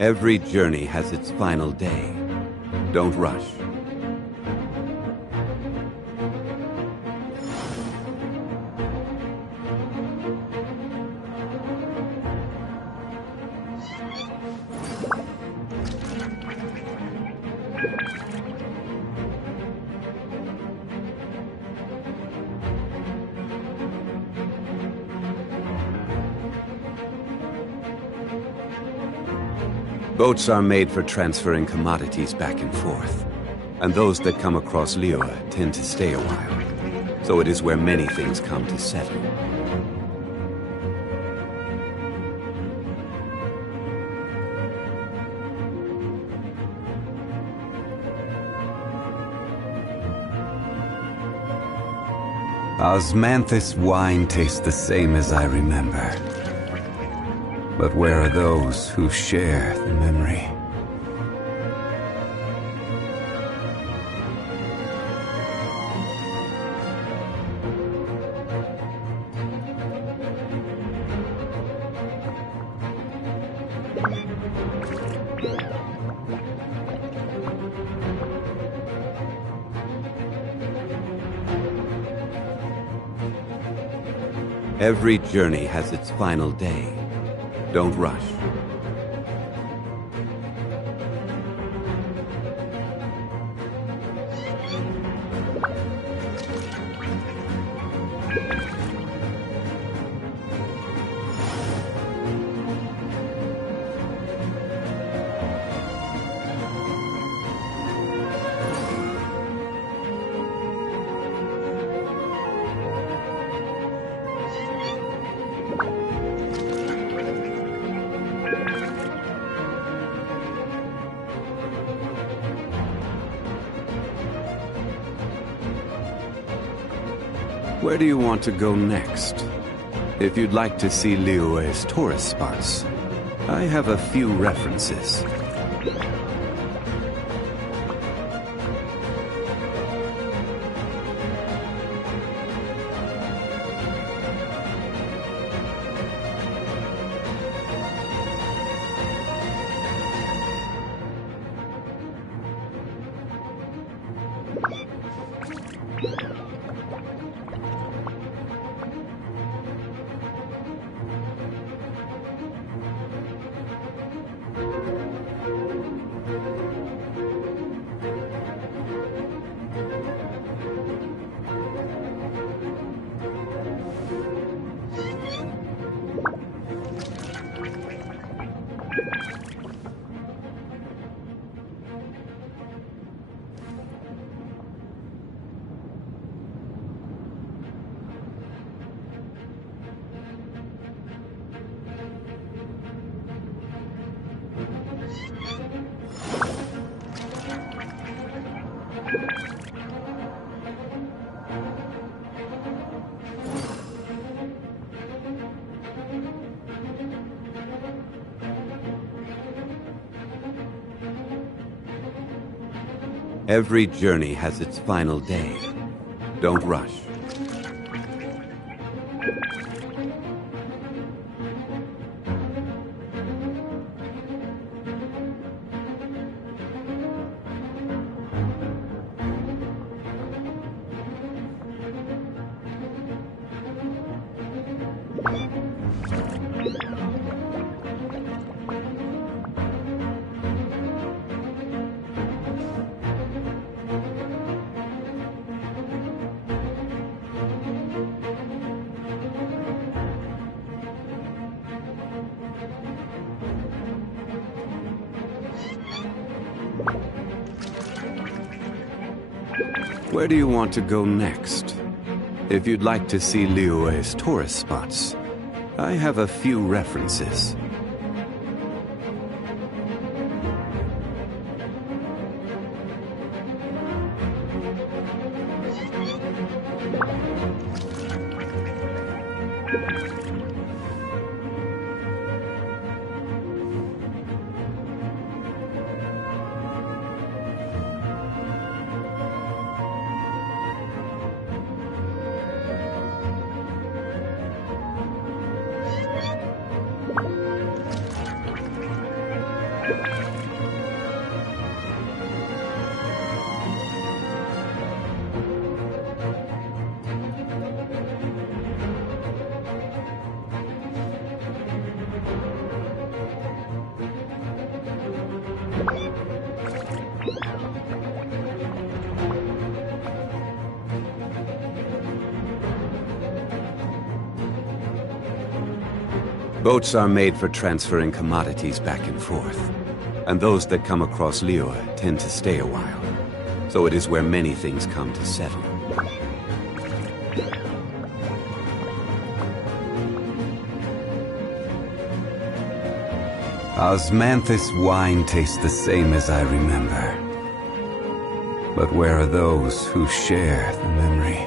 Every journey has its final day. Don't rush. Boats are made for transferring commodities back and forth, and those that come across Liyue tend to stay a while, so it is where many things come to settle. Osmanthus wine tastes the same as I remember. But where are those who share the memory? Every journey has its final day. Don't rush. Where do you want to go next? If you'd like to see Liyue's tourist spots, I have a few references. Every journey has its final day. Don't rush. Where do you want to go next? If you'd like to see Liyue's tourist spots, I have a few references. Boats are made for transferring commodities back and forth, and those that come across Liyue tend to stay a while. So it is where many things come to settle. Osmanthus wine tastes the same as I remember. But where are those who share the memory?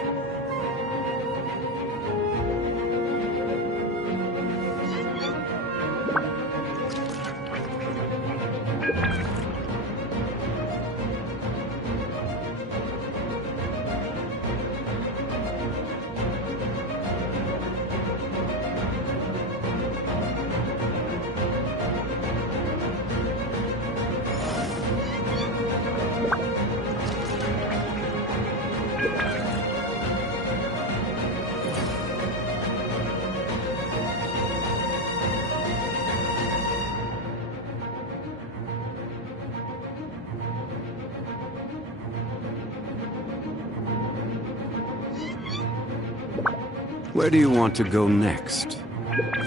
Where do you want to go next?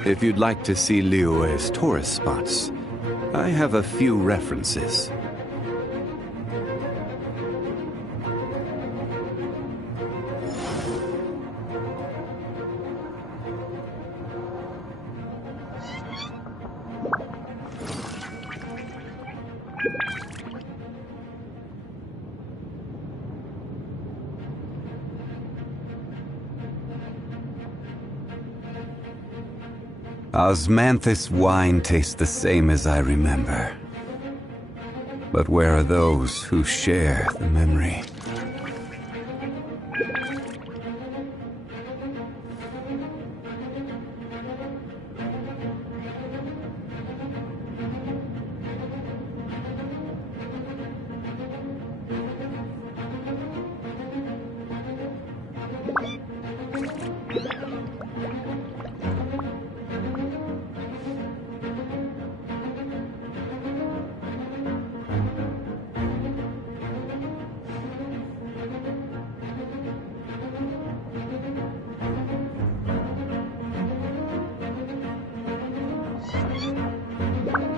If you'd like to see Liyue's tourist spots, I have a few references. Osmanthus wine tastes the same as I remember. But where are those who share the memory?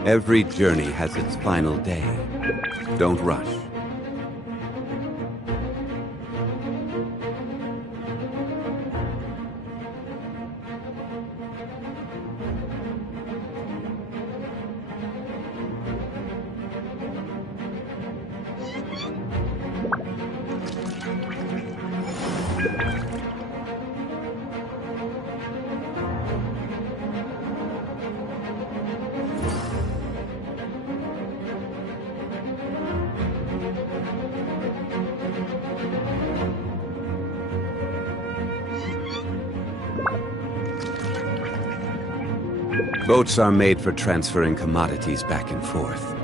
Every journey has its final day. Don't rush. Boats are made for transferring commodities back and forth,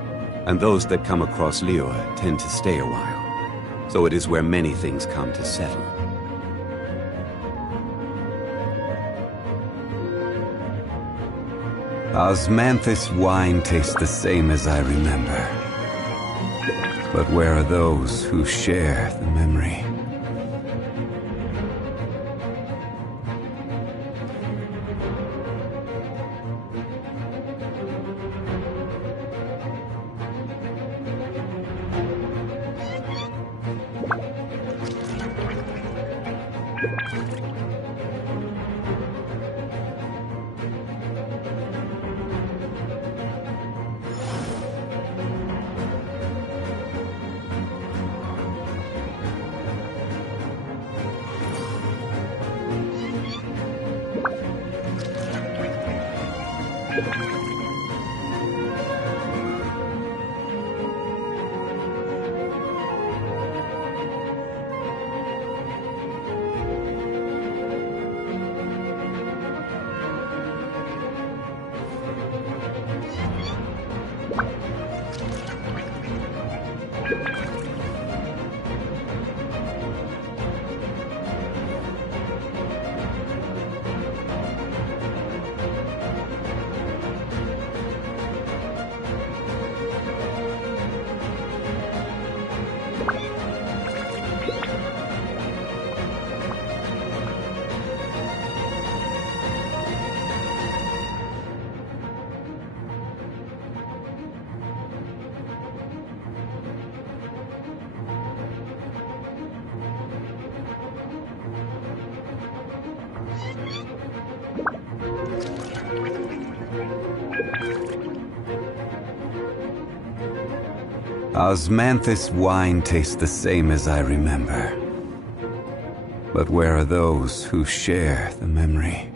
and those that come across Liyue tend to stay a while. So it is where many things come to settle. Osmanthus wine tastes the same as I remember. But where are those who share the memory? Osmanthus wine tastes the same as I remember. But where are those who share the memory?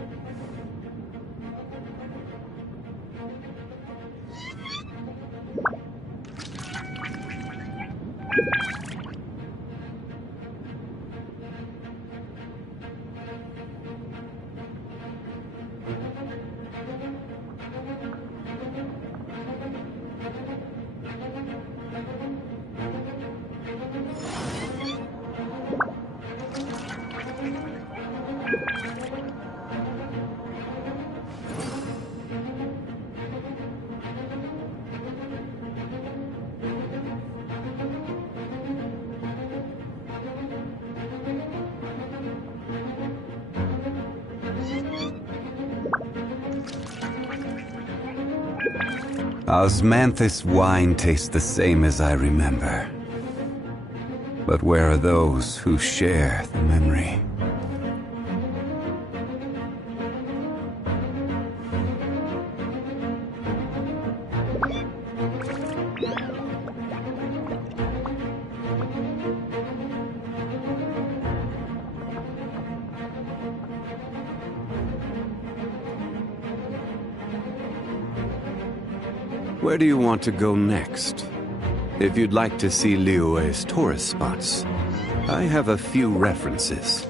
Osmanthus wine tastes the same as I remember. But where are those who share the memory? Where do you want to go next? If you'd like to see Liyue's tourist spots, I have a few references.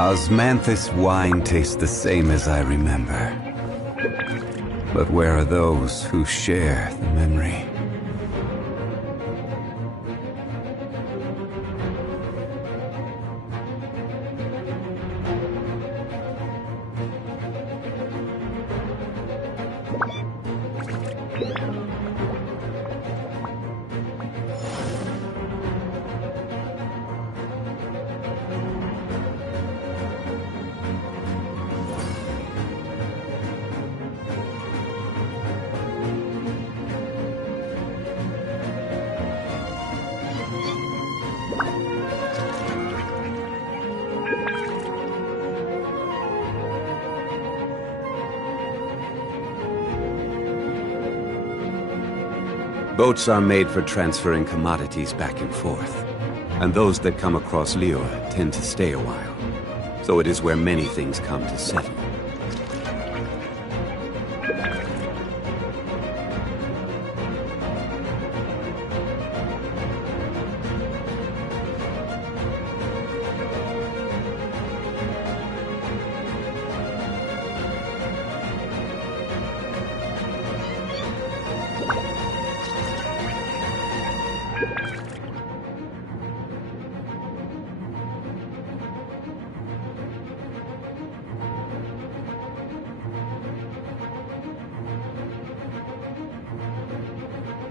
Osmanthus wine tastes the same as I remember. But where are those who share the memory? Boats are made for transferring commodities back and forth, and those that come across Liyue tend to stay a while. So it is where many things come to settle.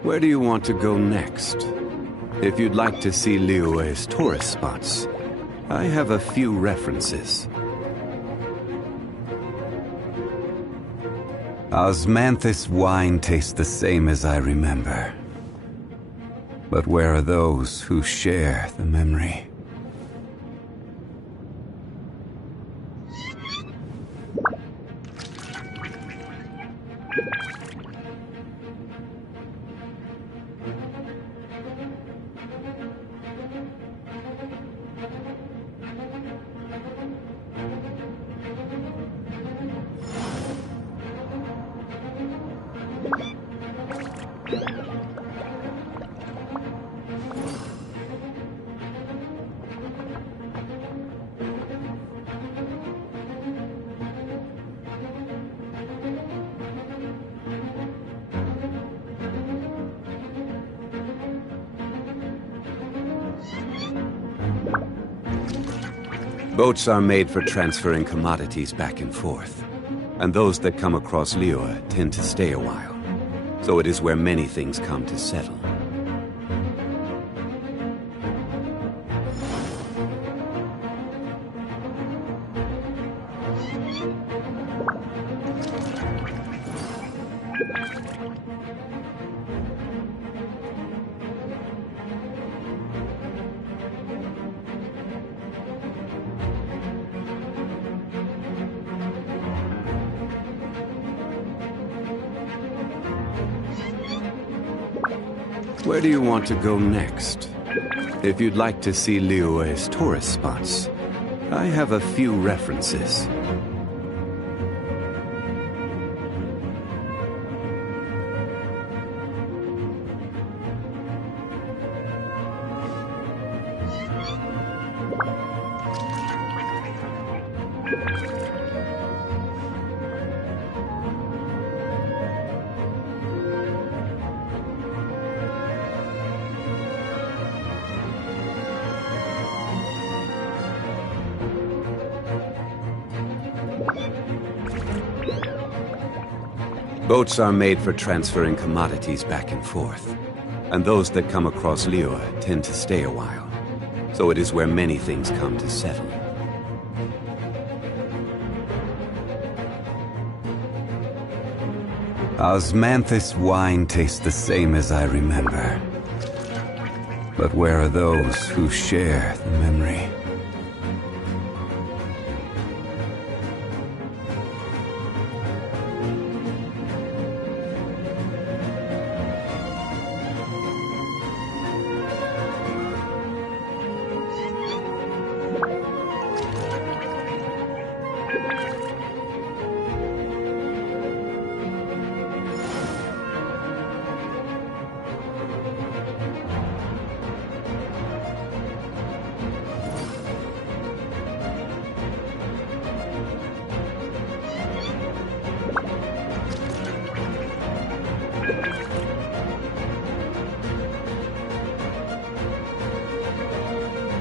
Where do you want to go next? If you'd like to see Liyue's tourist spots, I have a few references. Osmanthus wine tastes the same as I remember. But where are those who share the memory? Boats are made for transferring commodities back and forth. And those that come across Liyue tend to stay a while. So it is where many things come to settle. Where do you want to go next? If you'd like to see Liyue's tourist spots, I have a few references. Boats are made for transferring commodities back and forth. And those that come across Liyue tend to stay a while. So it is where many things come to settle. Osmanthus wine tastes the same as I remember. But where are those who share the memory?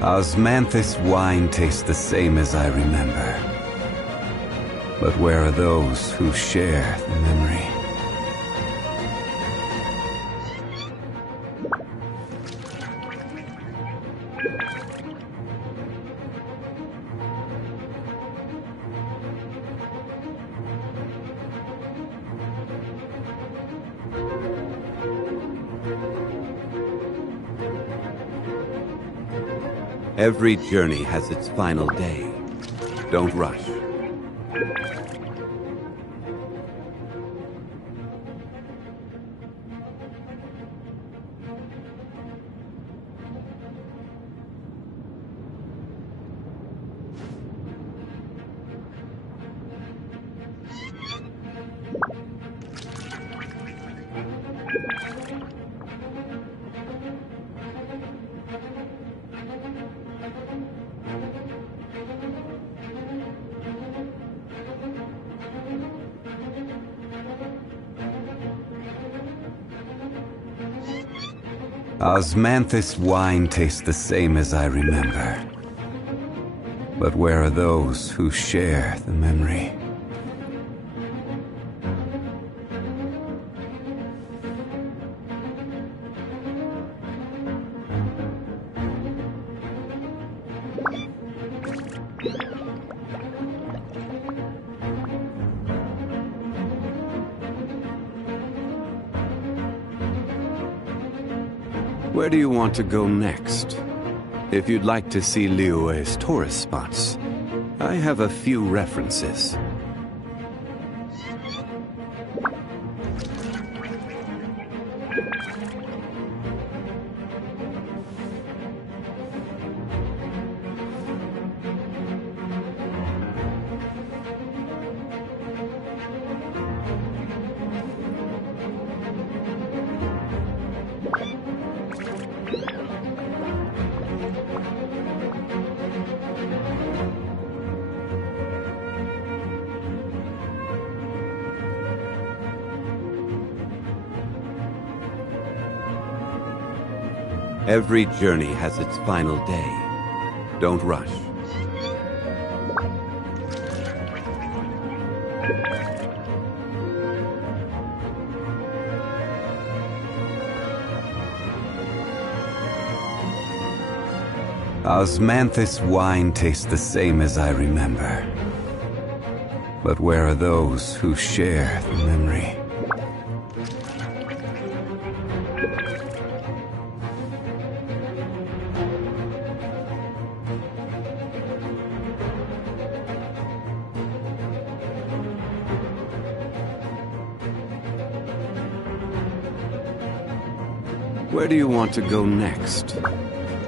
Osmanthus wine tastes the same as I remember. But where are those who share the memory? Every journey has its final day. Don't rush. Osmanthus wine tastes the same as I remember. But where are those who share the memory? Where do you want to go next? If you'd like to see Liyue's tourist spots, I have a few references. Every journey has its final day. Don't rush. Osmanthus wine tastes the same as I remember. But where are those who share the memory? Where do you want to go next?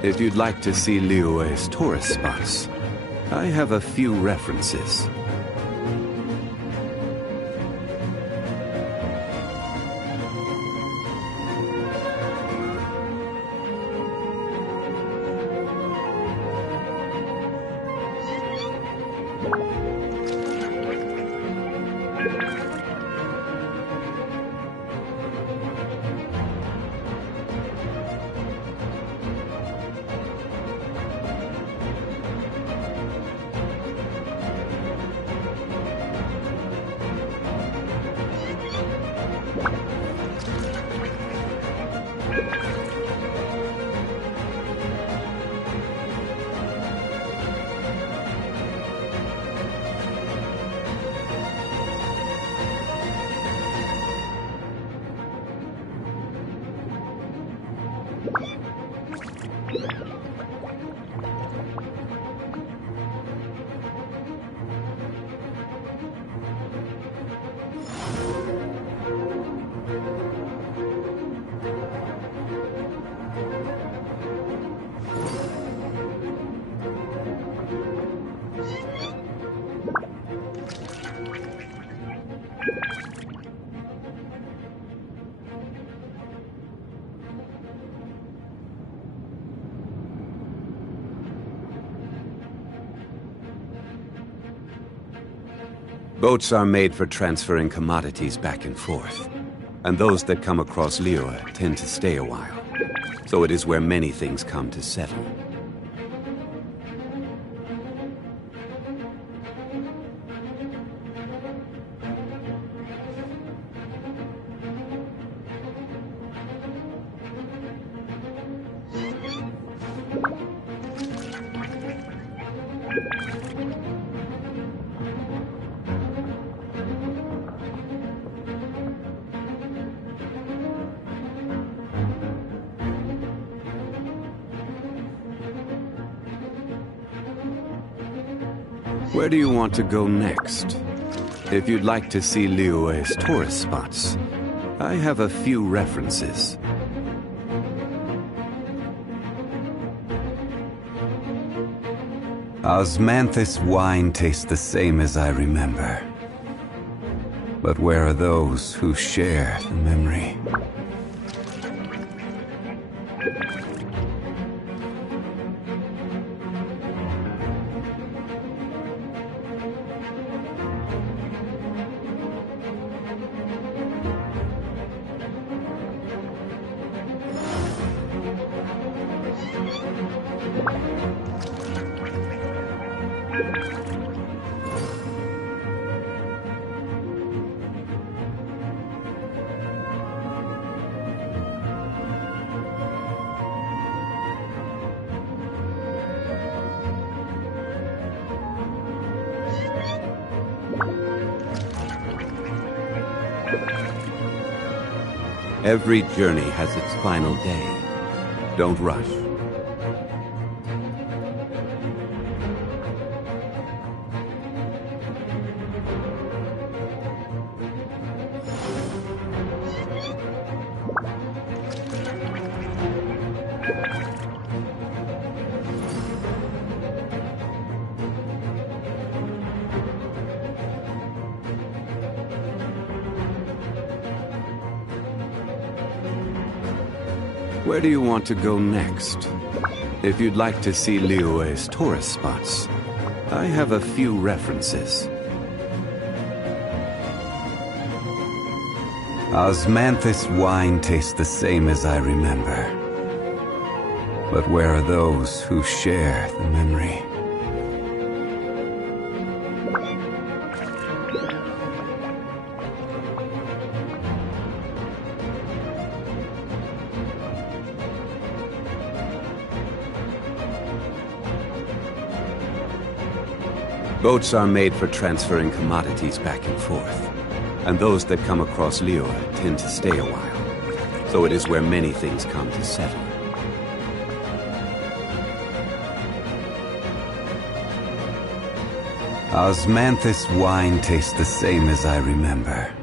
If you'd like to see Liyue's tourist spots, I have a few references. Boats are made for transferring commodities back and forth. And those that come across Liyue tend to stay a while. So it is where many things come to settle. Where do you want to go next? If you'd like to see Liyue's tourist spots, I have a few references. Osmanthus wine tastes the same as I remember. But where are those who share the memory? Every journey has its final day. Don't rush. Where do you want to go next? If you'd like to see Liyue's tourist spots, I have a few references. Osmanthus wine tastes the same as I remember. But where are those who share the memory? Boats are made for transferring commodities back and forth, and those that come across Liyue tend to stay a while. So it is where many things come to settle. Osmanthus wine tastes the same as I remember.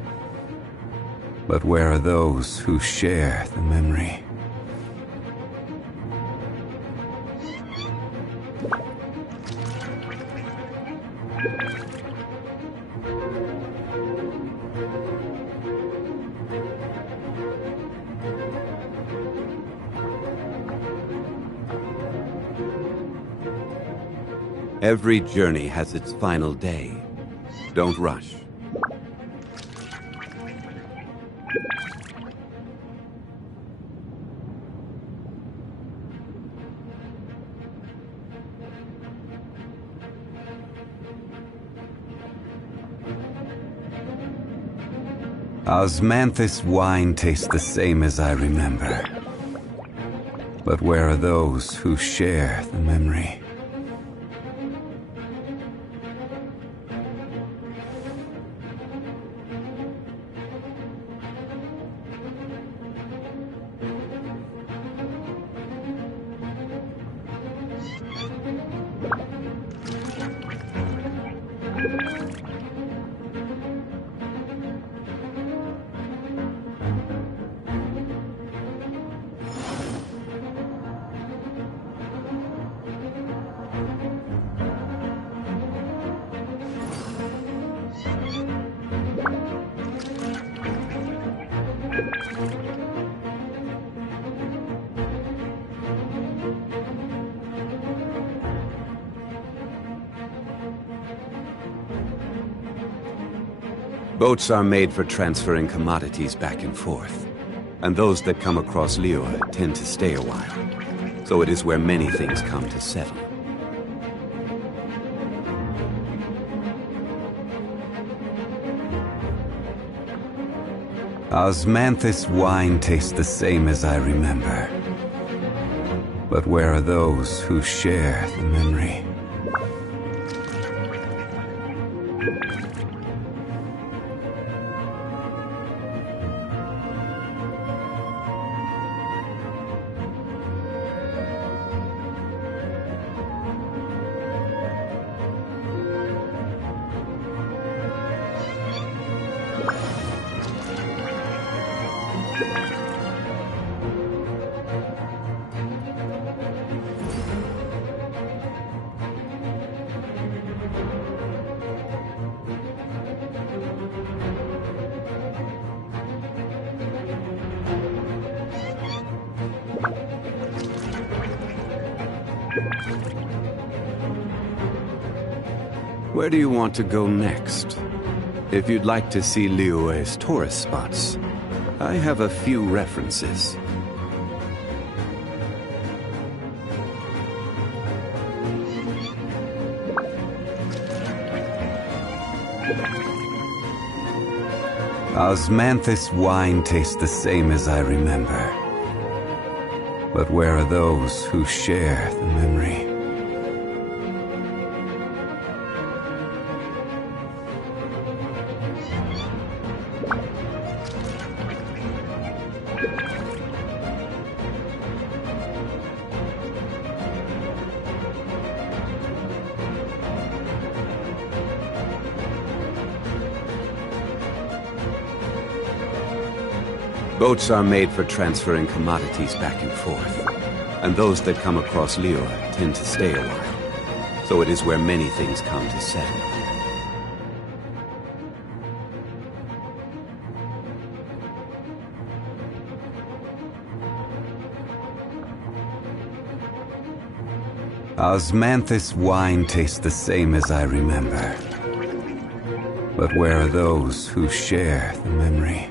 But where are those who share the memory? Every journey has its final day. Don't rush. Osmanthus wine tastes the same as I remember. But where are those who share the memory? Boats are made for transferring commodities back and forth, and those that come across Liyue tend to stay a while. So it is where many things come to settle. Osmanthus wine tastes the same as I remember. But where are those who share the memory? Where do you want to go next? If you'd like to see Liyue's tourist spots, I have a few references. Osmanthus wine tastes the same as I remember. But where are those who share the memory? Boats are made for transferring commodities back and forth, and those that come across Liyue tend to stay a while. So it is where many things come to settle. Osmanthus wine tastes the same as I remember. But where are those who share the memory?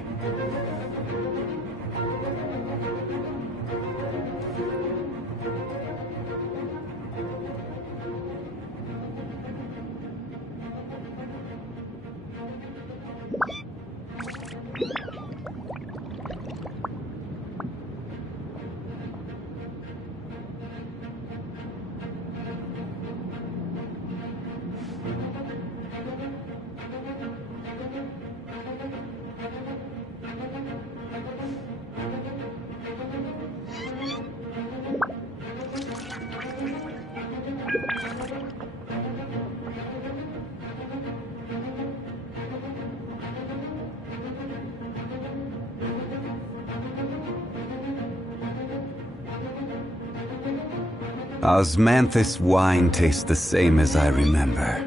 Osmanthus wine tastes the same as I remember.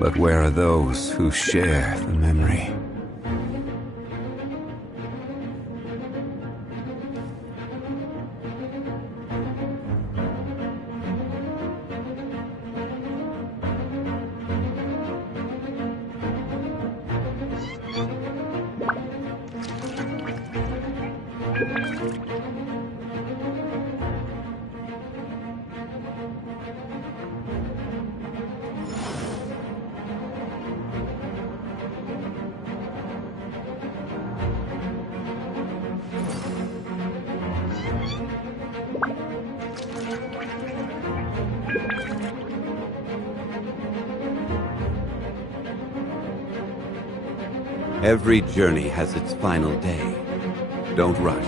But where are those who share the memory? Every journey has its final day. Don't rush.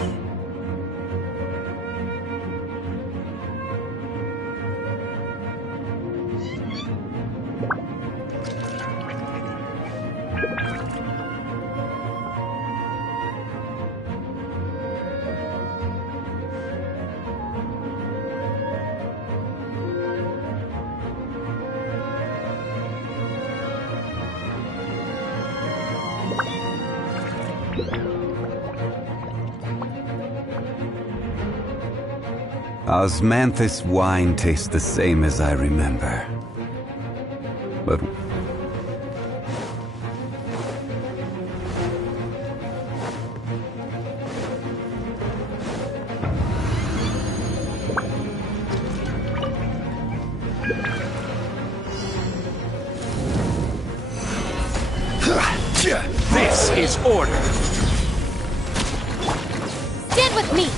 Osmanthus wine tastes the same as I remember. But this is order. Stand with me.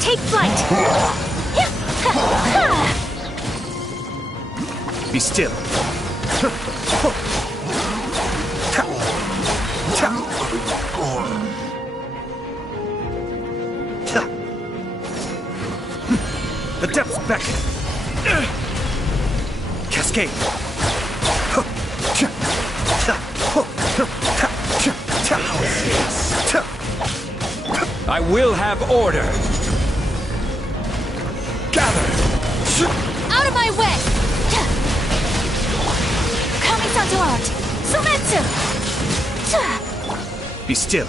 Take flight! Be still. The depths beckon. Cascade. I will have order. Gather! Out of my way! Kami-santo art! Sumetsu! Be still.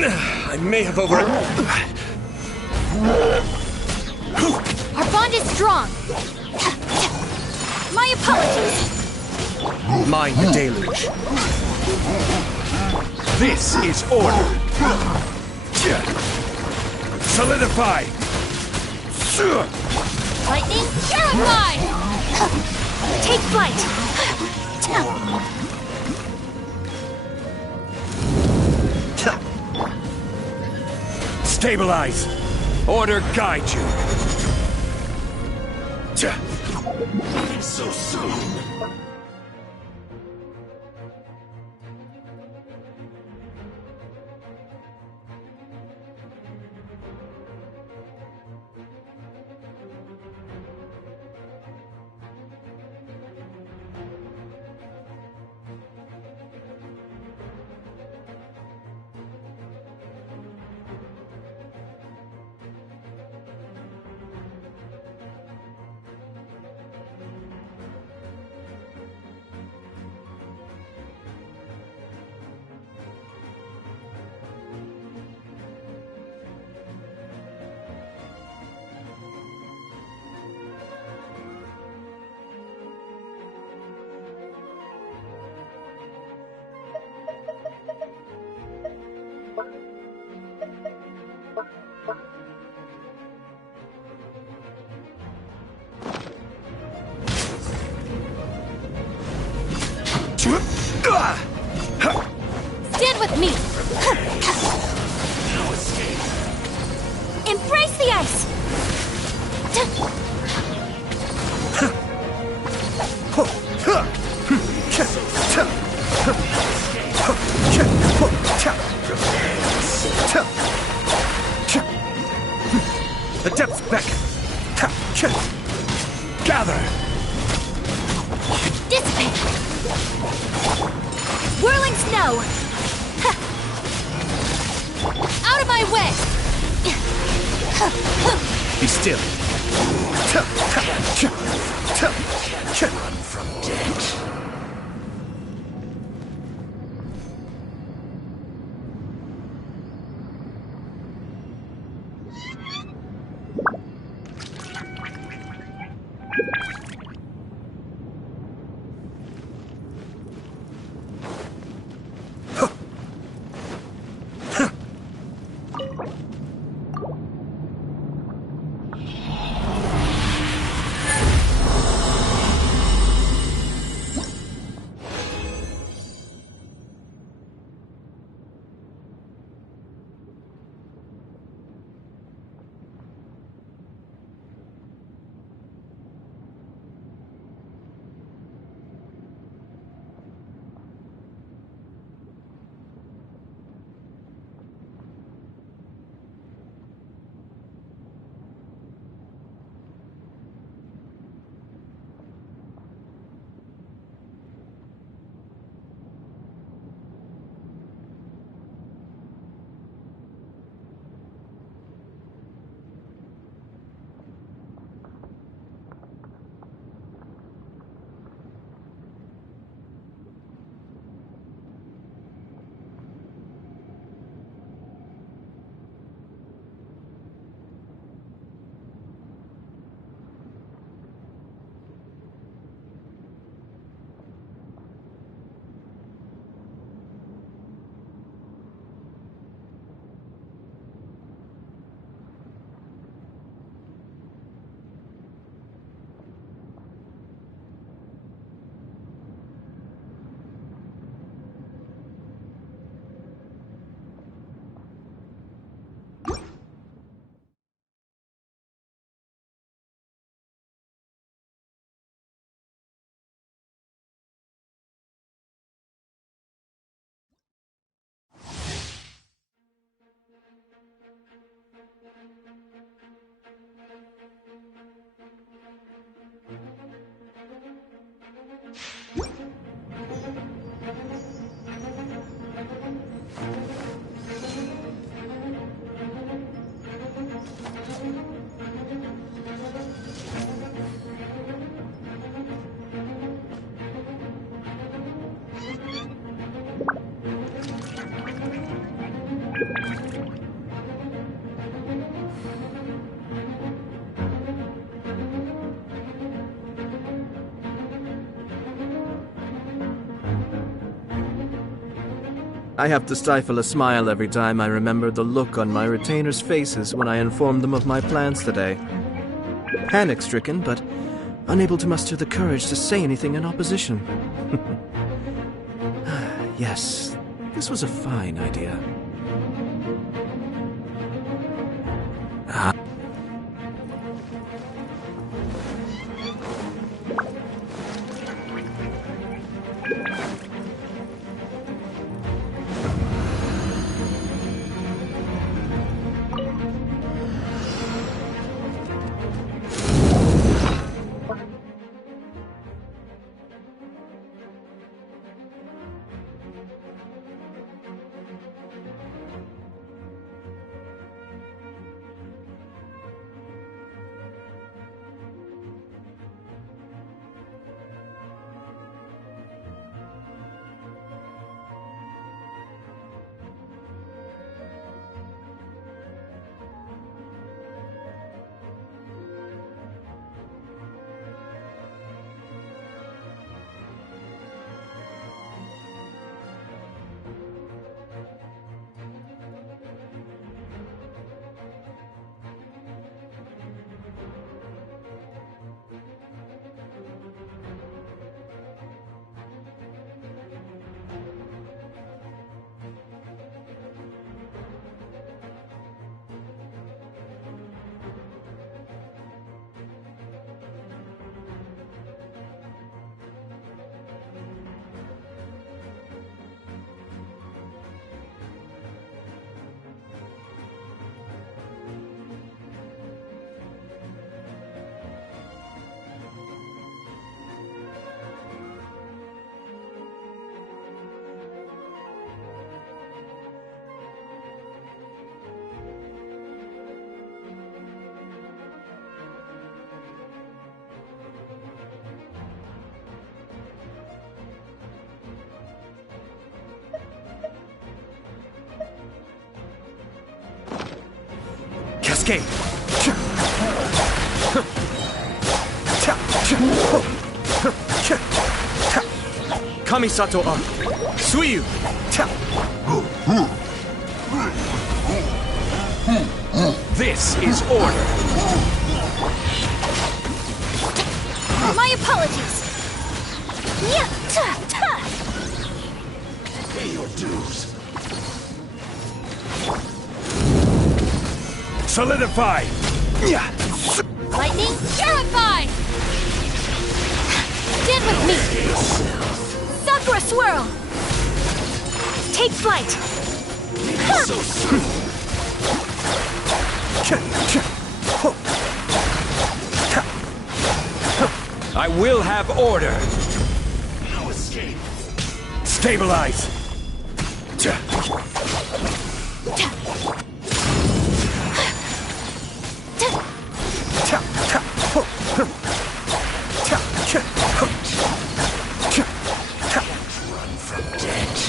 I may have over... Our bond is strong. My apologies. Mind the deluge. This is order. Solidify. Lightning, purify! Take flight! Stabilize. Order guide you. So soon. Stand with me! No escape. Embrace the ice! The depths beckon. Gather. Dissipate! Whirling snow! Out of my way! Be still. Run from death. I have to stifle a smile every time I remember the look on my retainers' faces when I informed them of my plans today. Panic-stricken, but unable to muster the courage to say anything in opposition. Yes, this was a fine idea. Cascade! Kamisato up! Suiyu! This is order! My apologies. Yeah, Pay your dues. Solidify! Lightning, purify! Stand with me! Sakura swirl! Take flight! So soon. I will have order! No escape. Stabilize! Run from death.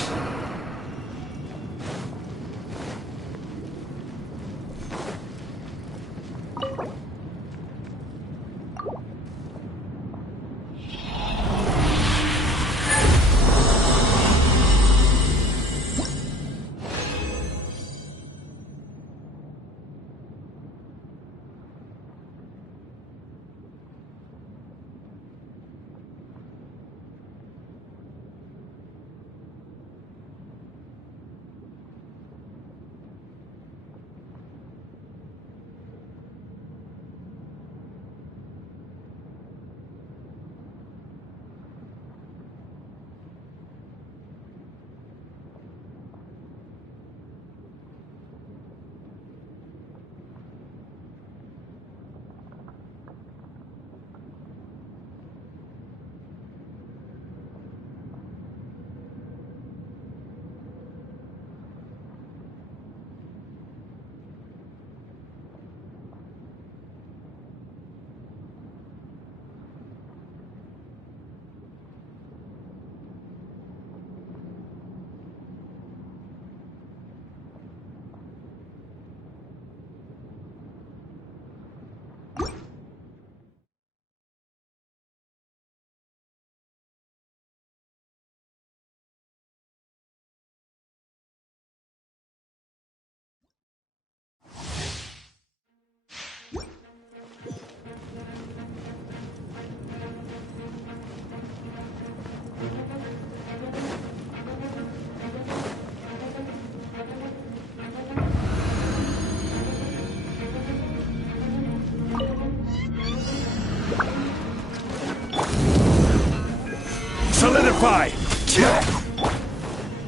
Fortify!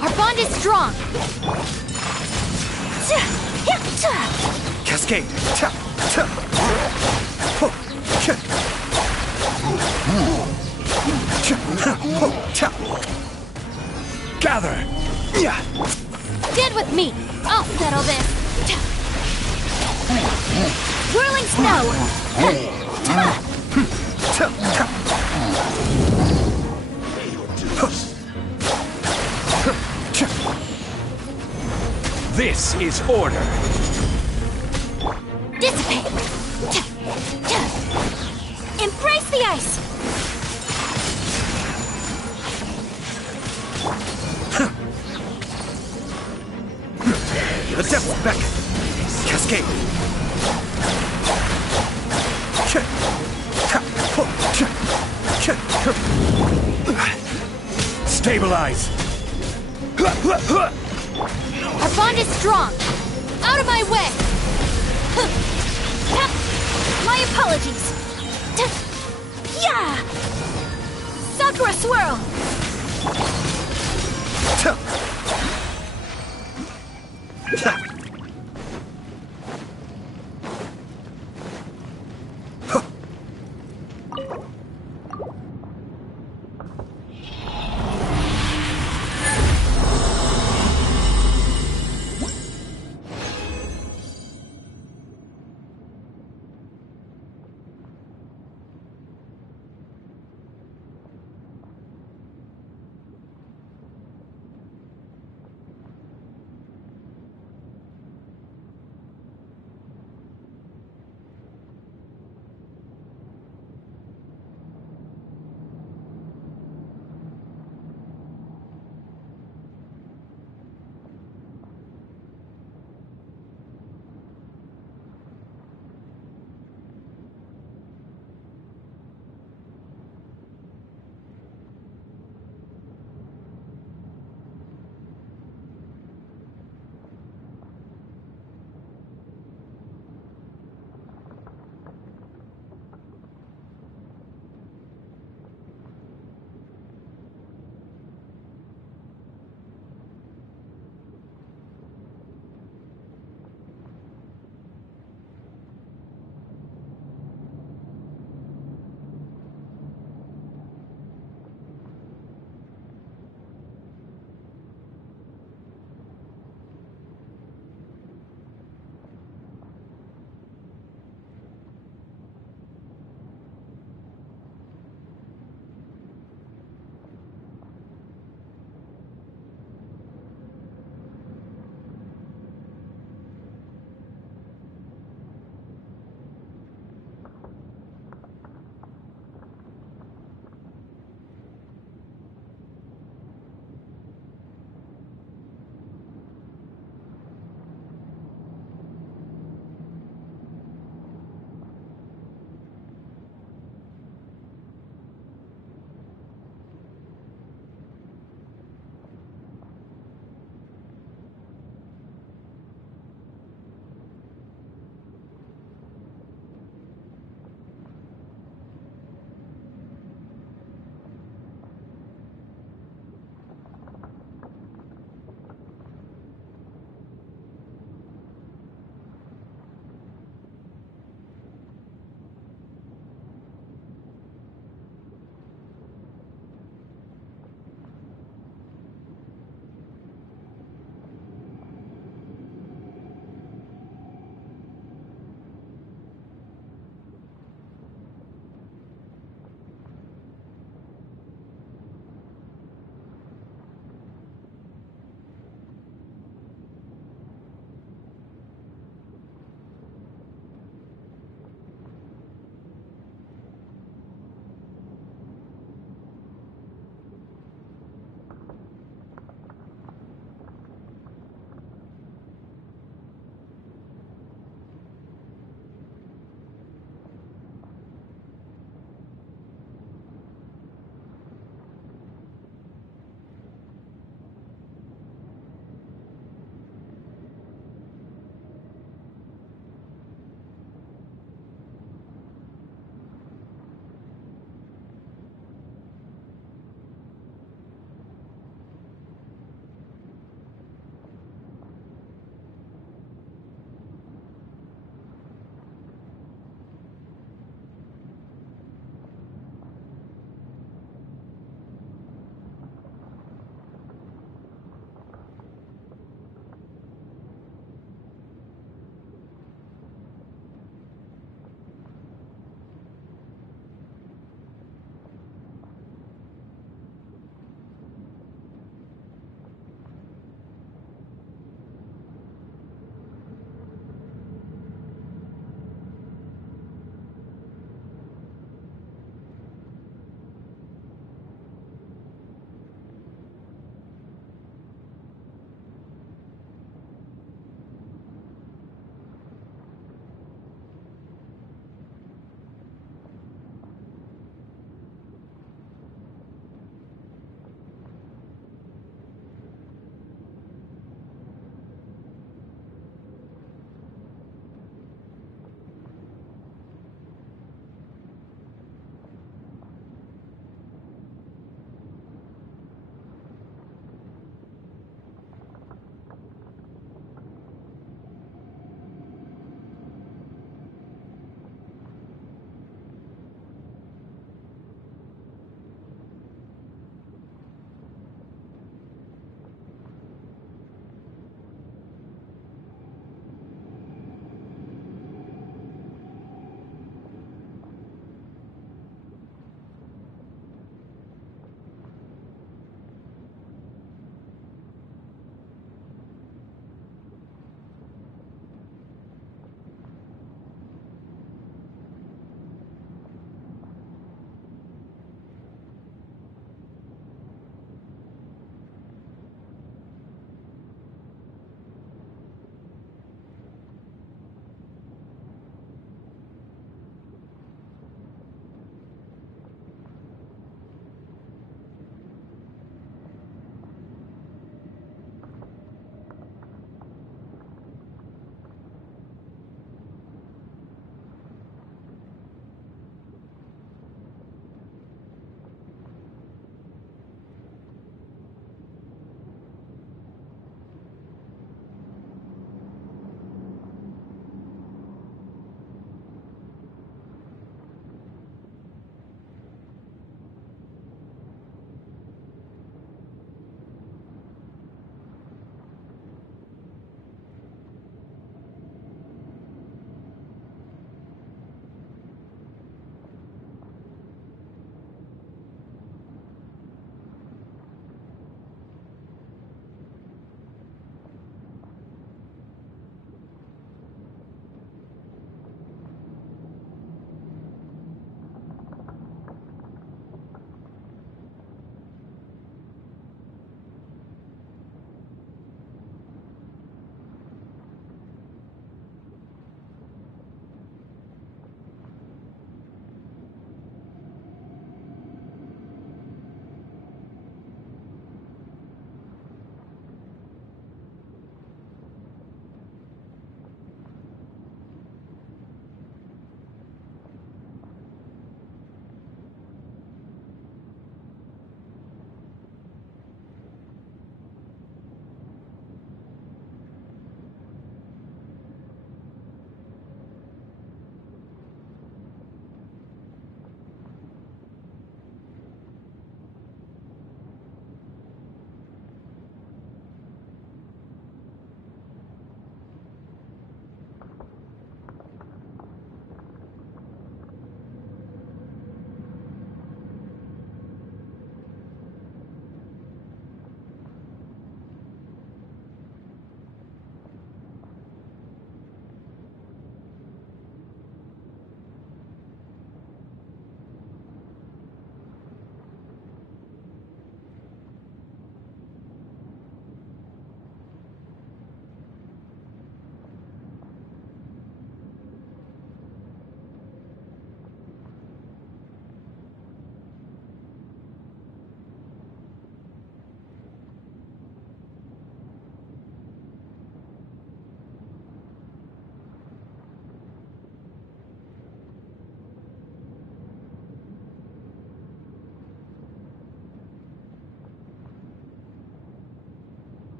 Our bond is strong. Cascade! Gather! Stand with me. I'll settle this. Whirling snow. This is order! Dissipate. Embrace the ice. The depth beck! Cascade! Stabilize! Our bond is strong. Out of my way. My apologies. Yeah! Sakura swirl.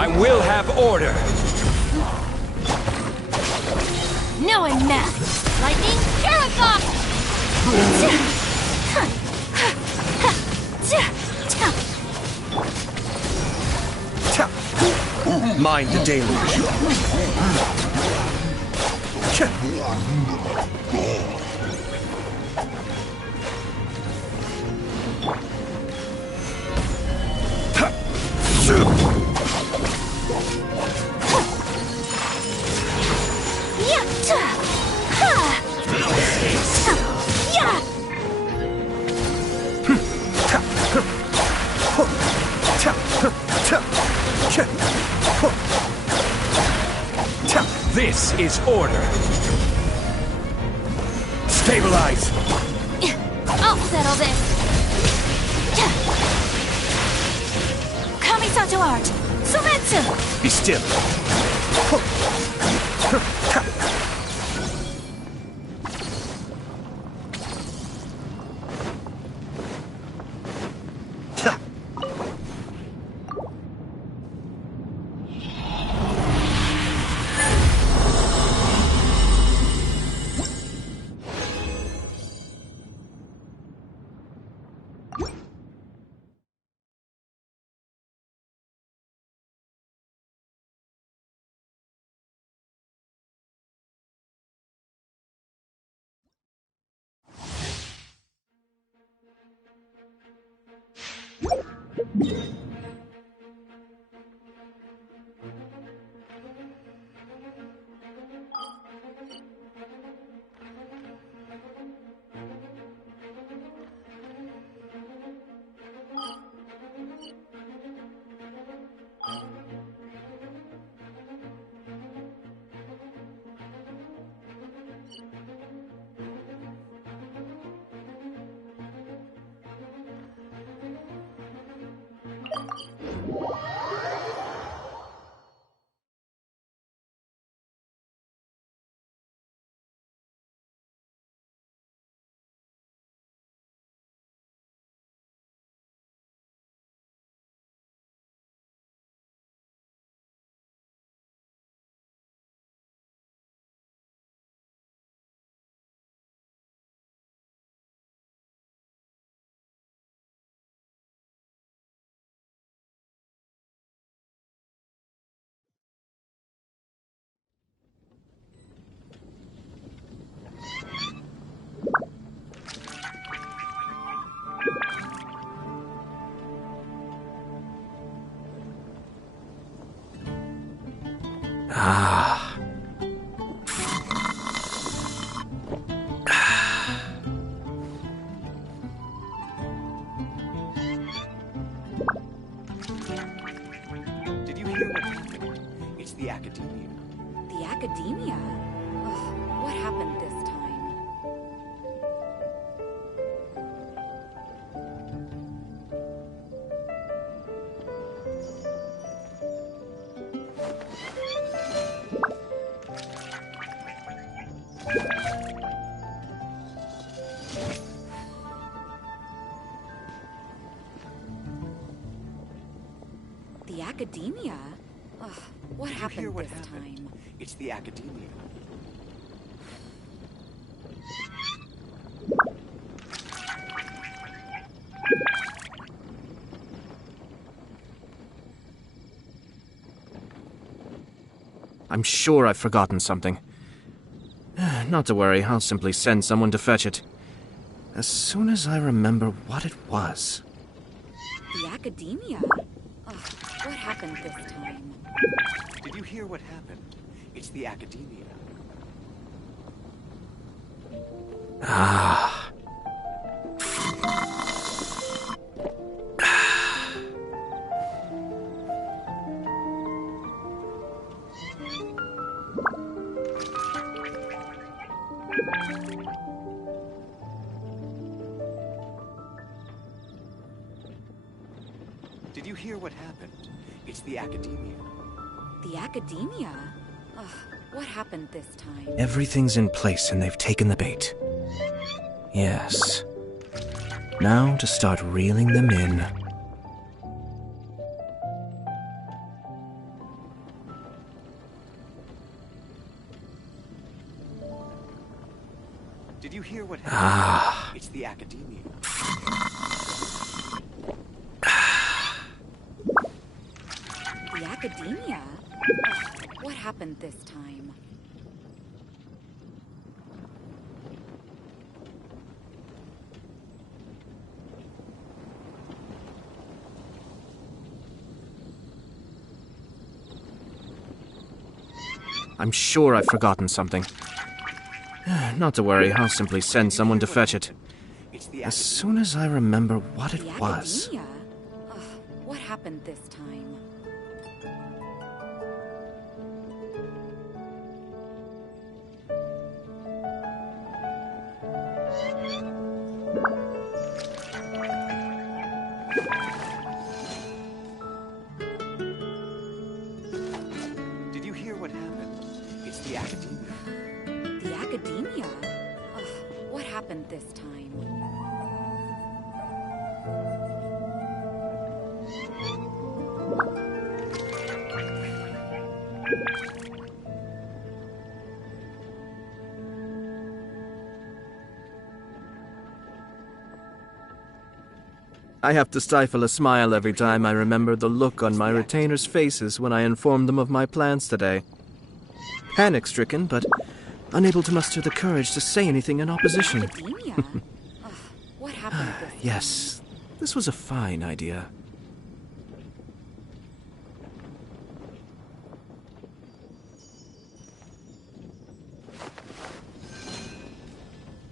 I will have order! No enough! Lightning Paragon! Mind the deluge. This is order. Stabilize. I'll settle this. Kamisato art. Sumetsu. Be still. Did you hear what happened? It's the Academia. The Academia? Ugh, what happened this time? The Academia? Ugh, what Did you happened hear what this happened? time? It's the Academia. I'm sure I've forgotten something. Not to worry, I'll simply send someone to fetch it. As soon as I remember what it was. The Academia? Ugh, what happened this time? Did you hear what happened? It's the Academia. Ah. Did you hear what happened? It's the Academia. The Academia? Ugh, what happened this time? Everything's in place and they've taken the bait. Yes. Now to start reeling them in. Did you hear what happened? It's the academia. The academia? What happened this time? I'm sure I've forgotten something. Not to worry, I'll simply send someone to fetch it. It's the As soon as I remember what it The was. academia? What happened this time? Did you hear what happened? It's the academia. The academia? What happened this time? I have to stifle a smile every time I remember the look on my retainers' faces when I informed them of my plans today. Panic-stricken, but unable to muster the courage to say anything in opposition. Academia? What happened this time? Yes, this was a fine idea.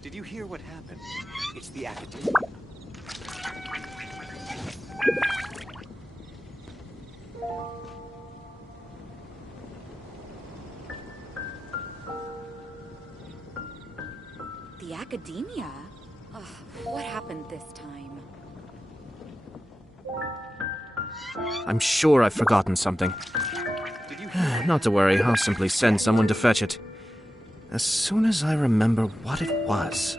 Did you hear what happened? It's the academia. The academia? What happened this time? I'm sure I've forgotten something. Did you hear Not to worry, I'll simply send someone to fetch it. As soon as I remember what it was.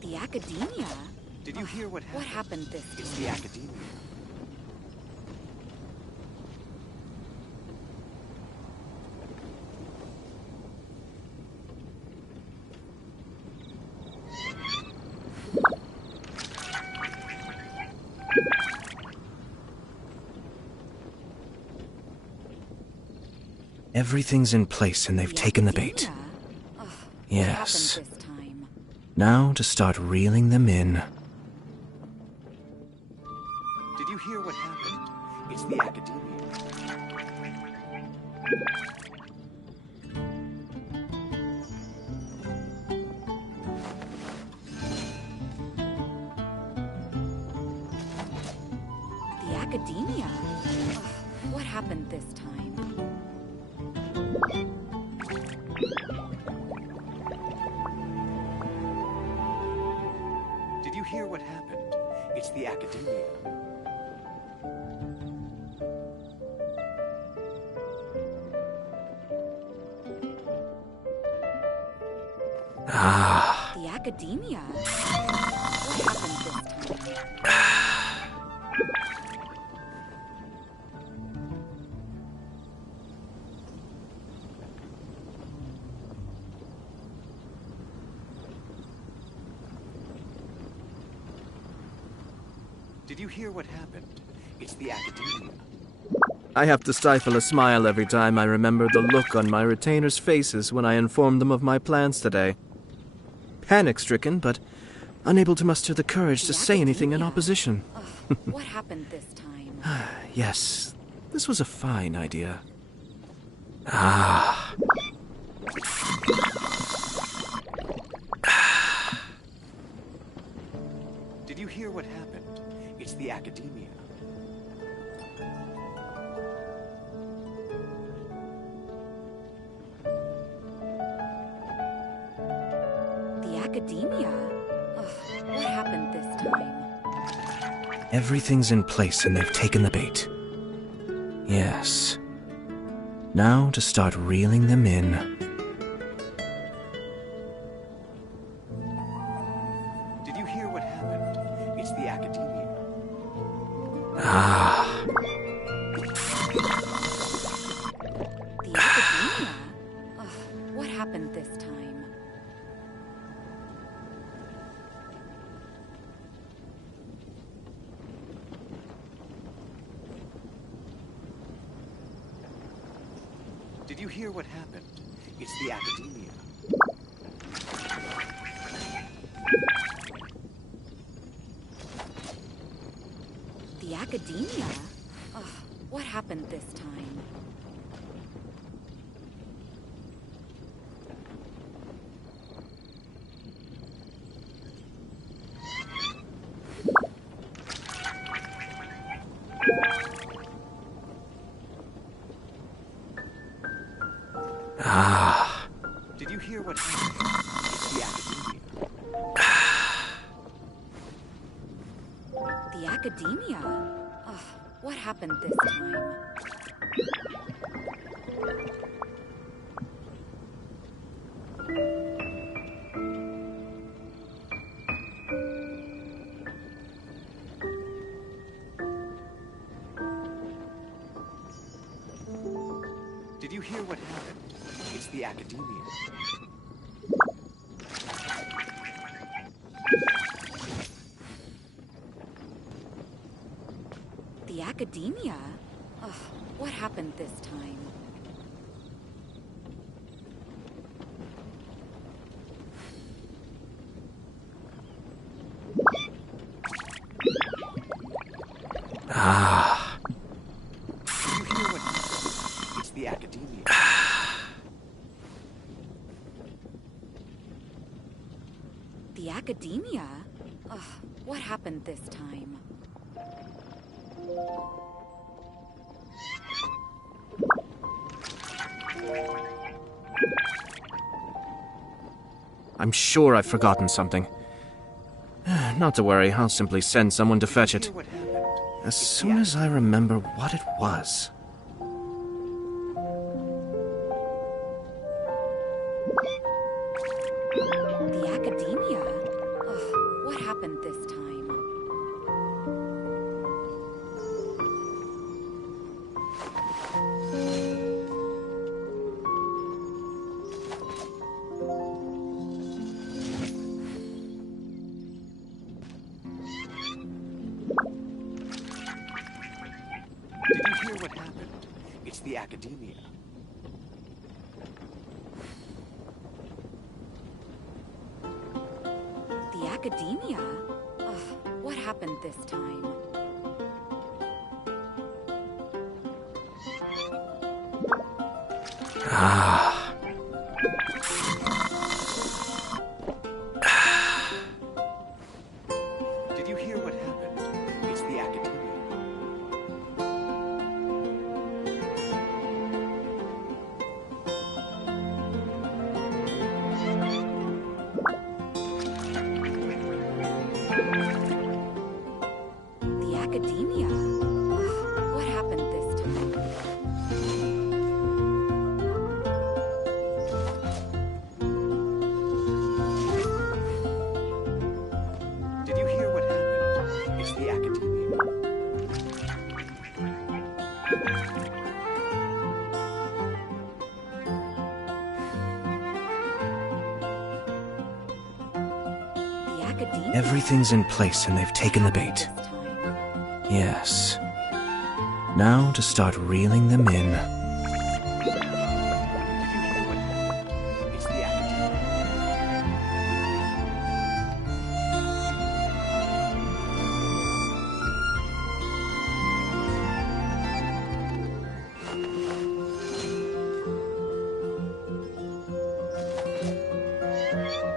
The academia? Did you hear what happened? What happened this It's time? the academia. Everything's in place and they've taken the bait. academia? Yes. What happened this time? Now to start reeling them in. Did you hear what happened? It's the academia. The academia? What happened this time? Did you hear what happened? It's the academia. The academia? What happened this time? Did you hear what happened? It's the academia. I have to stifle a smile every time I remember the look on my retainers' faces when I informed them of my plans today. Panic-stricken, but unable to muster the courage to say anything in academia? opposition. What happened this time? Yes, this was a fine idea. Did you hear what happened? It's the academia. The academia? What happened this time? Everything's in place and they've taken the bait. Yes. Now to start reeling them in. Did you hear what happened? It's the Academia. The Academia? Ugh, what happened this time? Did you hear what happened? It's the Academia. The Academia? Ugh, what happened this time? Did you hear what happened? It's the Academia. The Academia? Ugh, what happened this time? Did you hear what happened? It's the Academia. The Academia? Ugh, what happened this time? I'm sure I've forgotten something. Not to worry, I'll simply send someone to fetch Did it. you hear what happened? As soon as I remember what it was. The Academia? Ugh, what happened this time? Did you hear what happened? It's the Academia. The Academia? Ugh, what happened this time? Did you hear what happened? It's the Academia. The Academia? Ugh, what happened this time? Did you hear what happened? It's the Academia. The Academia? Everything's in place and they've taken the bait. This time. Yes. Now to start reeling them in. Did you hear what happened? It's the Academia.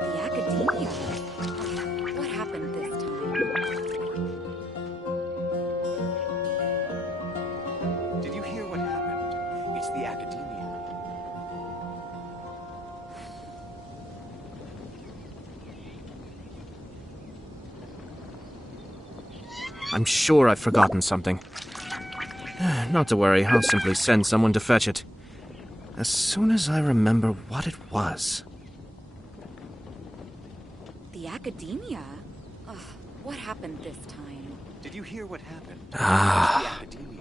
The Academia? Ugh, what happened this time? Did you hear what happened? It's the Academia. I'm sure I've forgotten something. Not to worry, I'll simply send someone to fetch it. As soon as I remember what it was. The Academia? Ugh, what happened this time? Did you hear what happened? It's the Academia.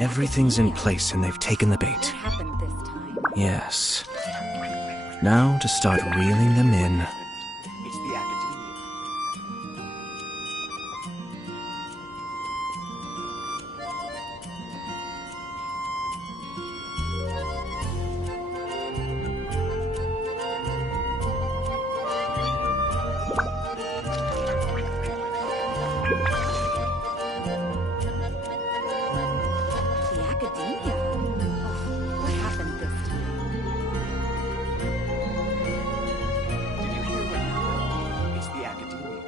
Everything's in place and they've taken the What bait. happened this time? Yes. Now to start reeling them in. It's the academia. The academia? Oh, what happened this time? Did you hear what happened? It's the academia.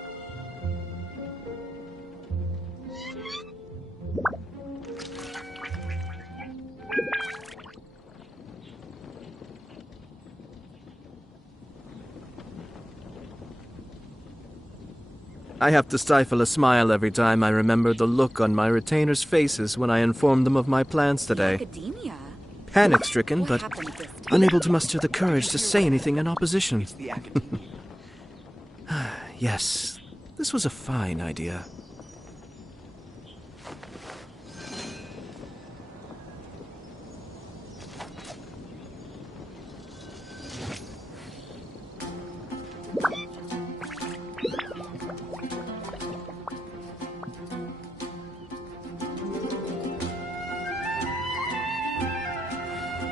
I have to stifle a smile every time I remember the look on my retainers' faces when I informed them of my plans today. Academia? Panic-stricken, What but happened this time? unable to muster the courage to say anything in opposition. It's the academia. Yes, this was a fine idea.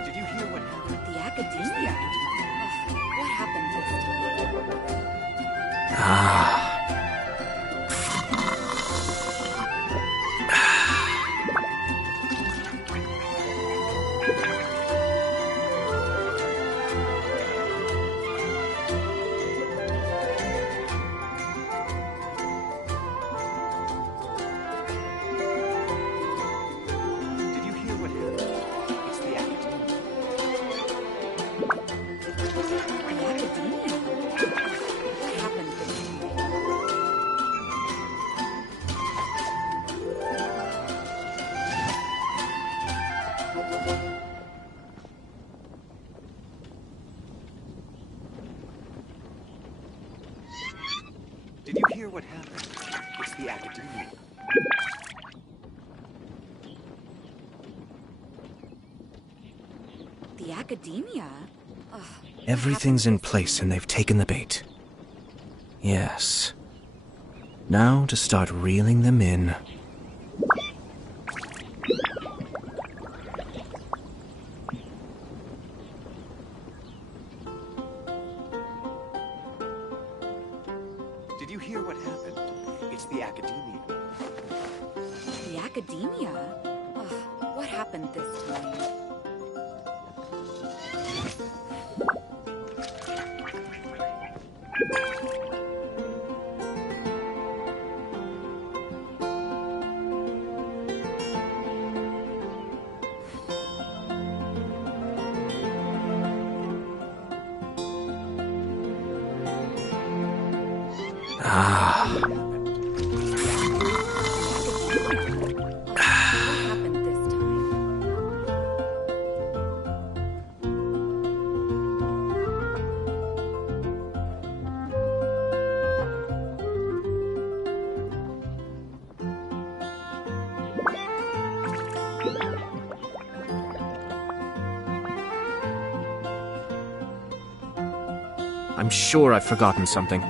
Did you hear what happened? The academia? Oh, what happened this time? Did you hear what happened? It's the academia. The academia? What happened this time? Did you hear what happened? It's the academia. The academia? Oh, what Everything's happened in this place time? and they've taken the bait. Yes. Now to start reeling them in. Did you hear what happened? It's the academia. The academia? Oh, what happened this time? What happened this time? I'm sure I've forgotten something.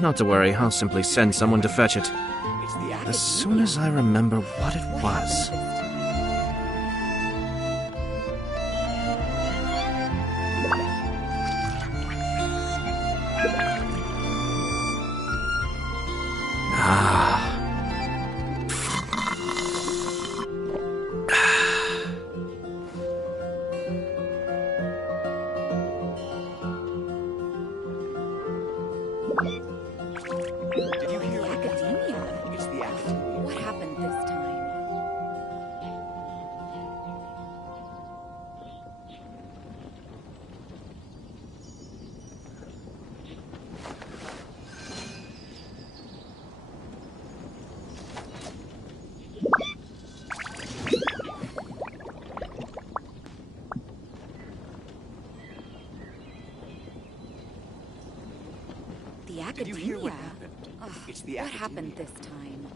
Not to worry, I'll simply send someone to fetch it. It's the As soon as I remember what it What was. happened this time? Did you hear The what happened? academia? It's the academia. What happened this time? The Did you hear what academia? happened? Oh, It's the what academia. happened this time?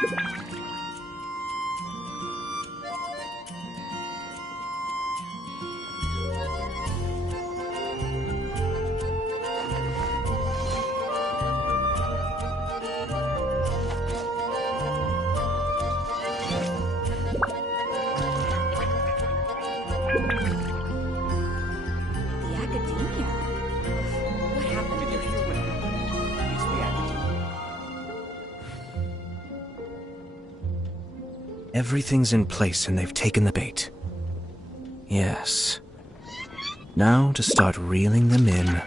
The academia? What happened? Did you hear what happened? It's the academia. Everything's in place and they've taken the bait. Yes. Now to start reeling them in.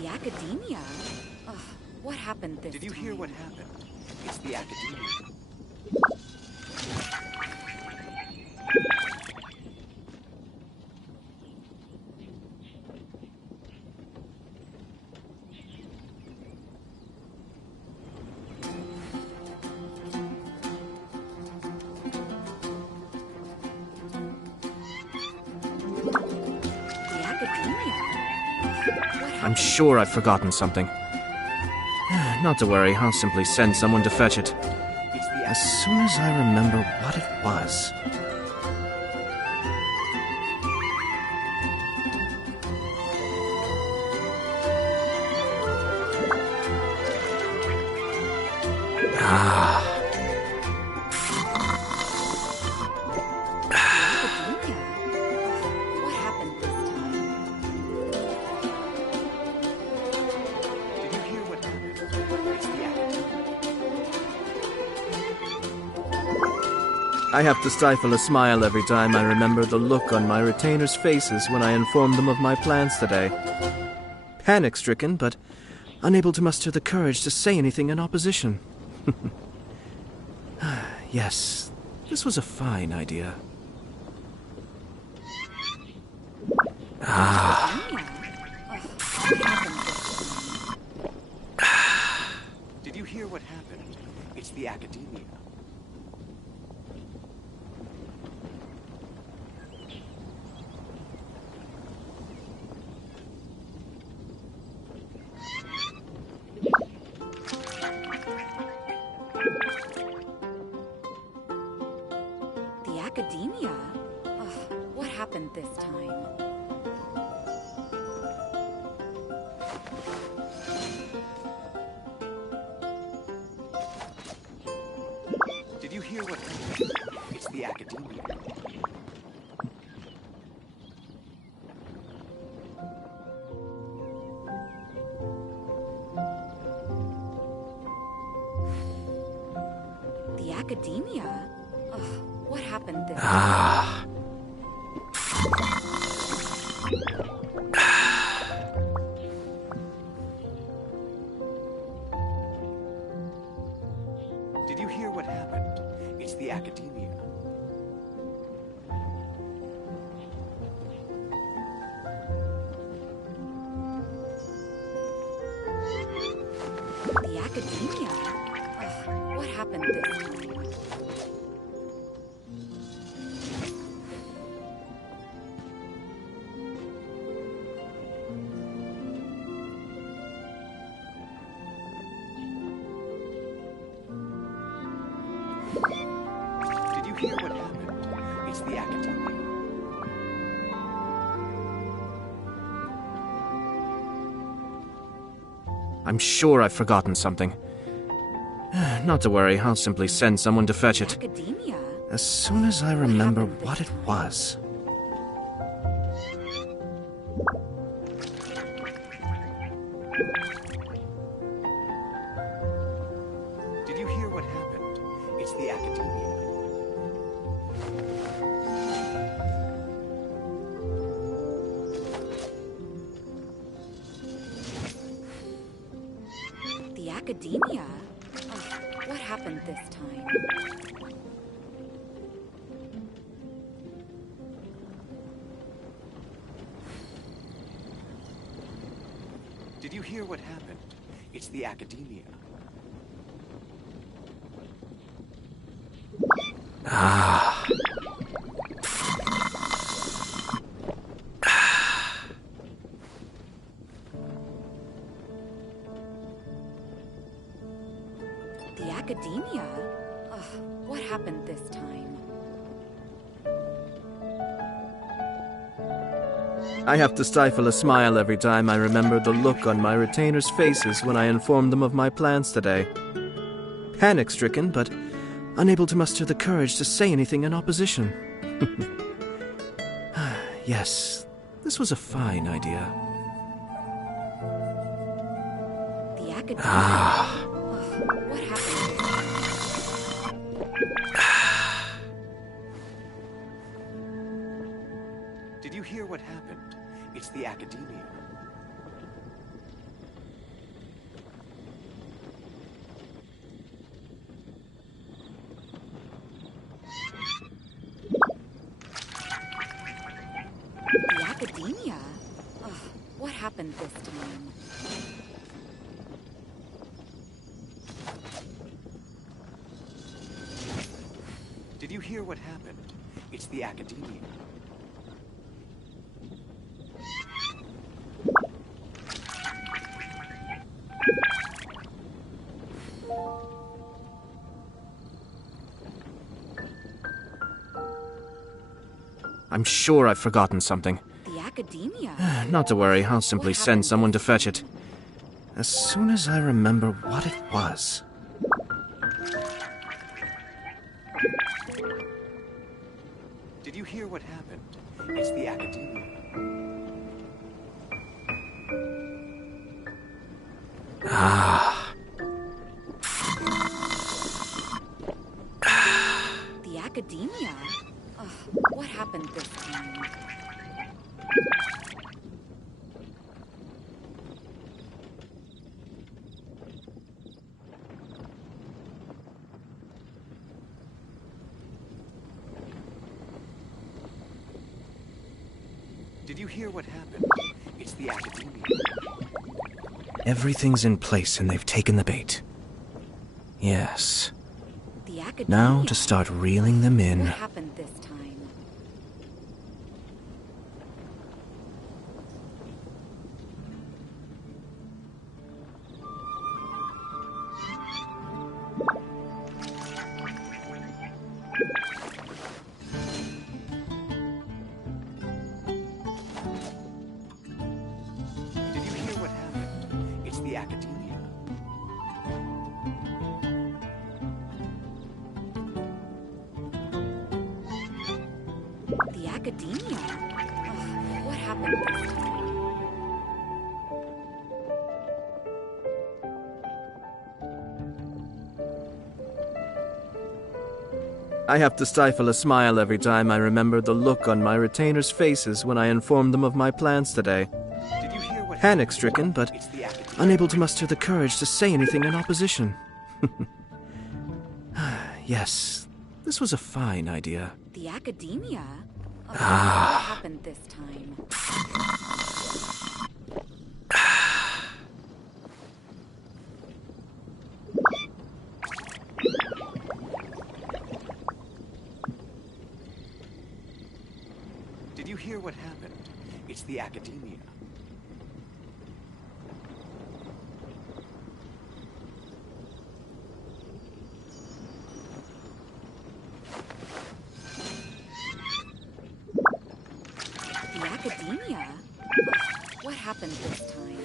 The academia? Ugh, what happened this Did you hear time? what happened? It's the academia. The academia? What I'm sure I've forgotten something. Not to worry, I'll simply send someone to fetch it. It's the As soon as I remember what it was. Ah, academia? What happened this time? Did you hear what happened? It's the academia. I have to stifle a smile every time I remember the look on my retainers' faces when I informed them of my plans today. Panic-stricken, but unable to muster the courage to say anything in opposition. Yes, this was a fine idea. Academia? Ugh, what happened this time? Did you hear what happened? It's the academia. The academia? Ugh, what happened this time? Did you hear what happened? It's the academia. The academia? Ugh, what happened this time? Ah. Did you hear what happened? It's the academia. The academia? Ugh, what happened this time? Did you hear what happened? It's the academia. I'm sure I've forgotten something. Not to worry, I'll simply send someone to fetch it. Academia? As soon as I remember what it was. Did you hear what happened? It's the academia. The academia? Ugh, what happened this time? Did you hear what happened? It's the academia. Ah. academia? Ugh, what happened this time? I have to stifle a smile every time I remember the look on my retainers' faces when I informed them of my plans today. Panic-stricken, but unable to muster the courage to say anything in opposition. Yes, this was a fine idea. The academia? Ugh, what happened this time? Did you hear what happened? It's the academia. The academia? Ugh, what happened this time? Did you hear what happened? It's the academia. I'm sure I've forgotten something. The academia? Not to worry, I'll simply send someone to fetch it. As soon as I remember what it was. Did you hear what happened? It's the academia. The academia? Ugh, what happened this time? Did you hear what happened? It's the academia. Everything's in place and they've taken the bait. Yes. The academia? Now to start reeling them in. What happened this time? Did you hear what happened? It's the academia. The academia? Ugh, what happened this time? I have to stifle a smile every time I remember the look on my retainers' faces when I informed them of my plans today. Did you hear what Panic-stricken, but It's the academia. unable to muster the courage to say anything in opposition. Yes, this was a fine idea. The academia? Ugh, what happened this time? Did you hear what happened? It's the academia. The academia? Ugh, what happened this time?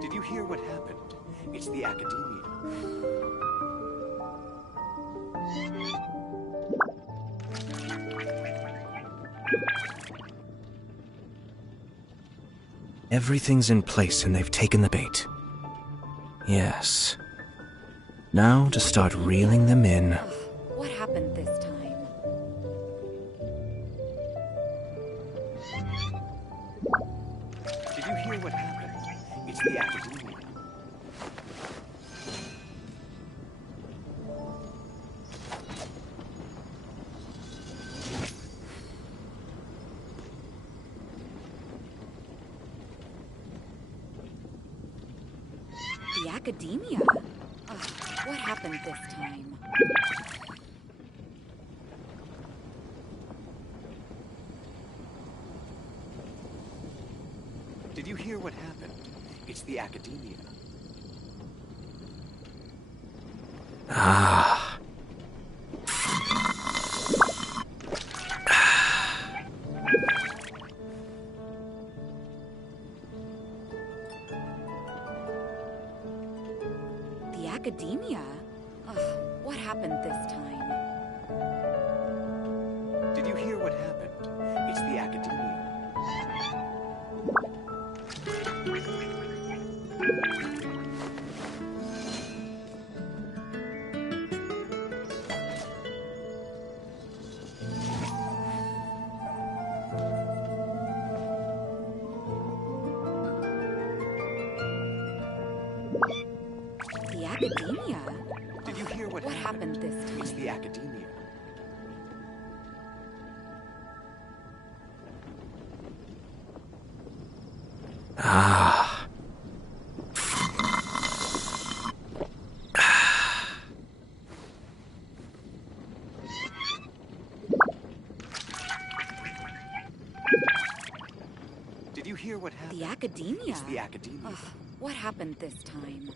Did you hear what happened? It's the academia. Everything's in place and they've taken the bait. Yes. Now to start reeling them in. Ugh, what happened this time? Did you hear what happened? It's the academia. The academia? Ugh, what happened this time? Did you hear what happened? It's the academia. Ah. The academia? Ugh, what happened this time? Did you hear what happened? It's the academia. The academia? Did you hear what happened this time? It's the academia. Ah. Did you hear what happened? The academia? It's the academia. Ugh, what happened this time?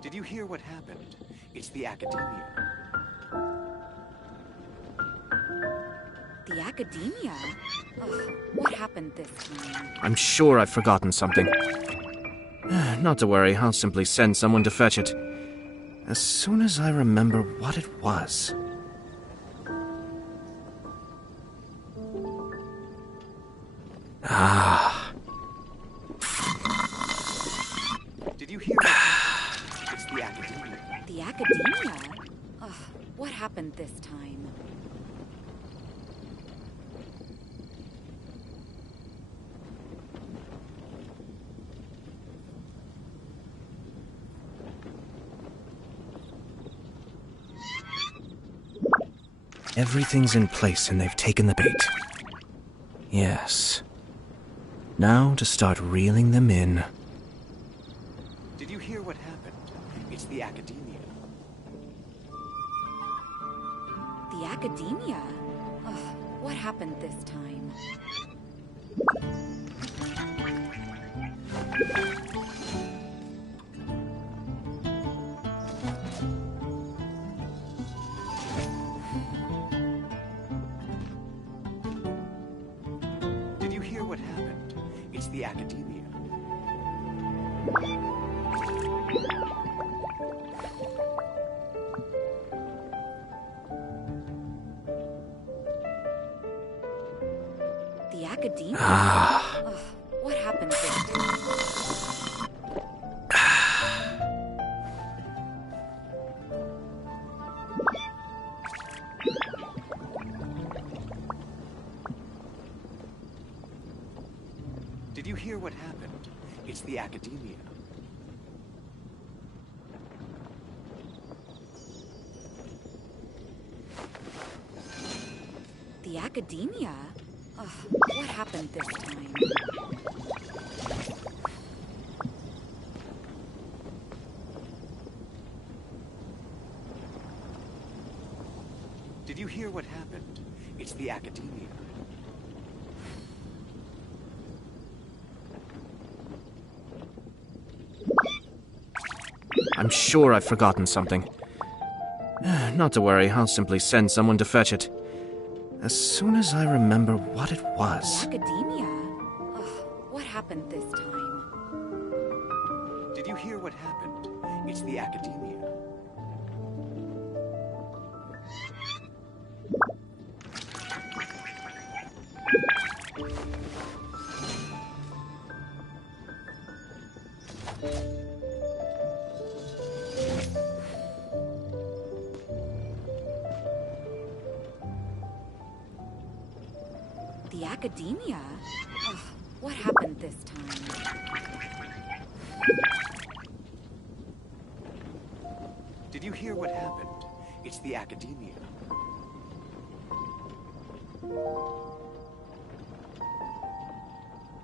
Did you hear what happened? It's the academia. The academia? Ugh, what happened this time? I'm sure I've forgotten something. Not to worry, I'll simply send someone to fetch it. As soon as I remember what it was. Ah. Did you hear what happened? It's the academia. The academia? Ugh, what happened this time? Everything's in place and they've taken the bait. Yes. Now to start reeling them in. Did you hear what happened? It's the academia. The academia? Ugh, what happened this time? Did you hear what happened? It's the academia. The academia? Ah. Ugh, what happened this time? Did you hear what happened? It's the academia. The academia? Ugh, what happened this time? Did you hear what happened? It's the academia. I'm sure I've forgotten something. Not to worry, I'll simply send someone to fetch it. As soon as I remember what it The was. academia? Ugh, what happened this time? Did you hear what happened? It's the academia. The academia? Ugh, what happened this time? Did you hear what happened? It's the academia.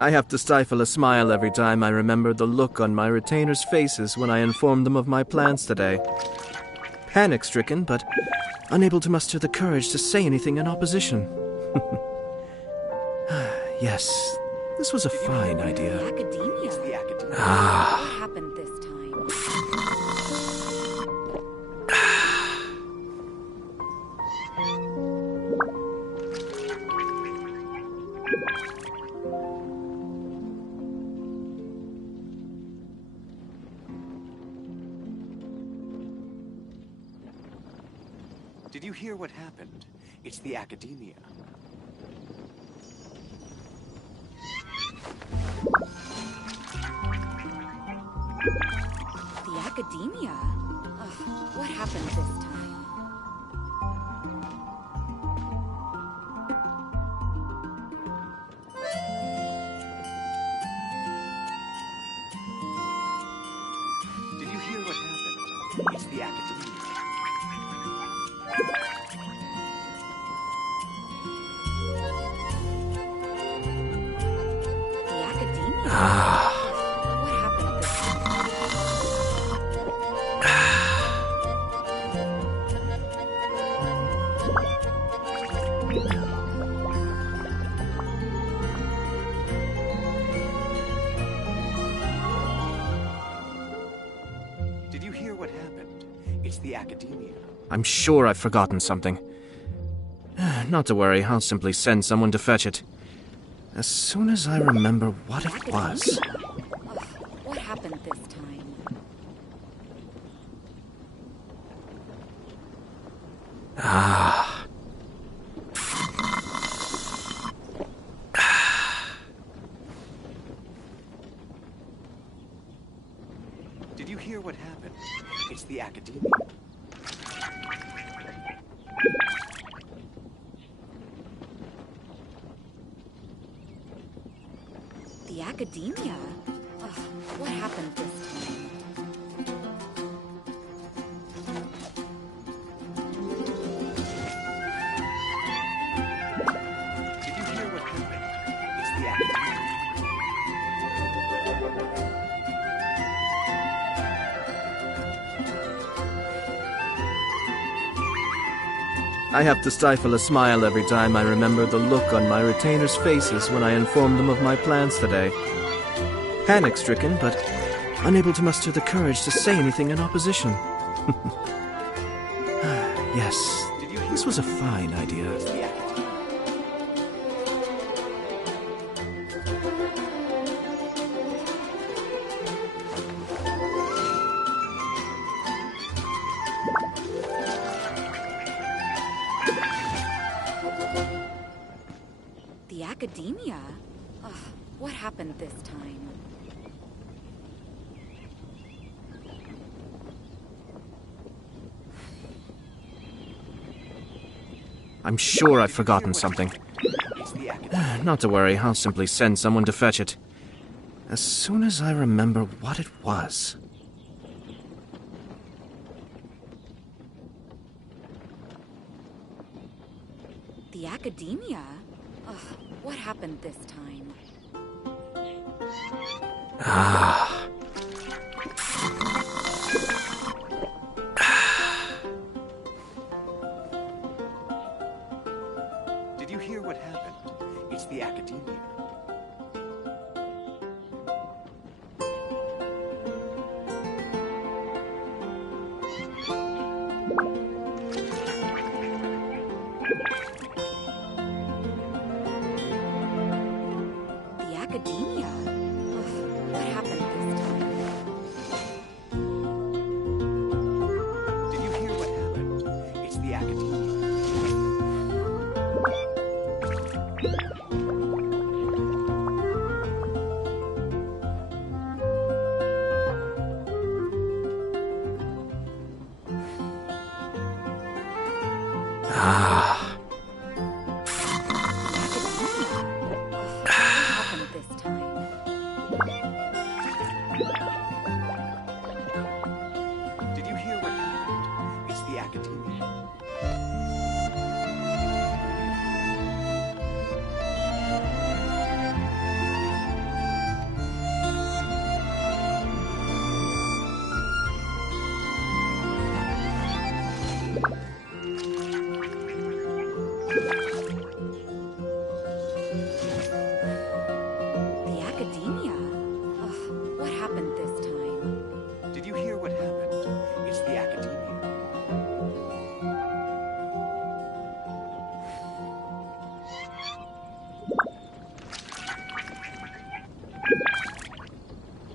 I have to stifle a smile every time I remember the look on my retainers' faces when I informed them of my plans today. Panic-stricken, but unable to muster the courage to say anything in opposition. Yes, this was a fine idea. The academia. It's the academia. What happened this time? Did you hear what happened? It's the academia. The academia? Ugh, what happened this time? Did you hear what happened? It's the academia. The academia? What happened this time? Did you hear what happened? It's the academia. I'm sure I've forgotten something. Not to worry, I'll simply send someone to fetch it. As soon as I remember what it was. Ugh, what happened this time? Did you hear what happened? It's the academia. The academia? Ugh, what happened this time? Did you hear what happened? It's the academia. I have to stifle a smile every time I remember the look on my retainers' faces when I informed them of my plans today. Panic-stricken, but unable to muster the courage to say anything in opposition. Yes, this was a fine idea. It's the academia. The academia? Ugh, what happened this time? I'm sure I've forgotten something. It's the academia. Not to worry, I'll simply send someone to fetch it. As soon as I remember what it was. The academia? Ugh, what happened this time? Did you hear what happened? It's the academia. The academia? Ugh, what happened this time? Did you hear what happened? It's the academia. What happened this time? Did you hear what happened? It's the academia.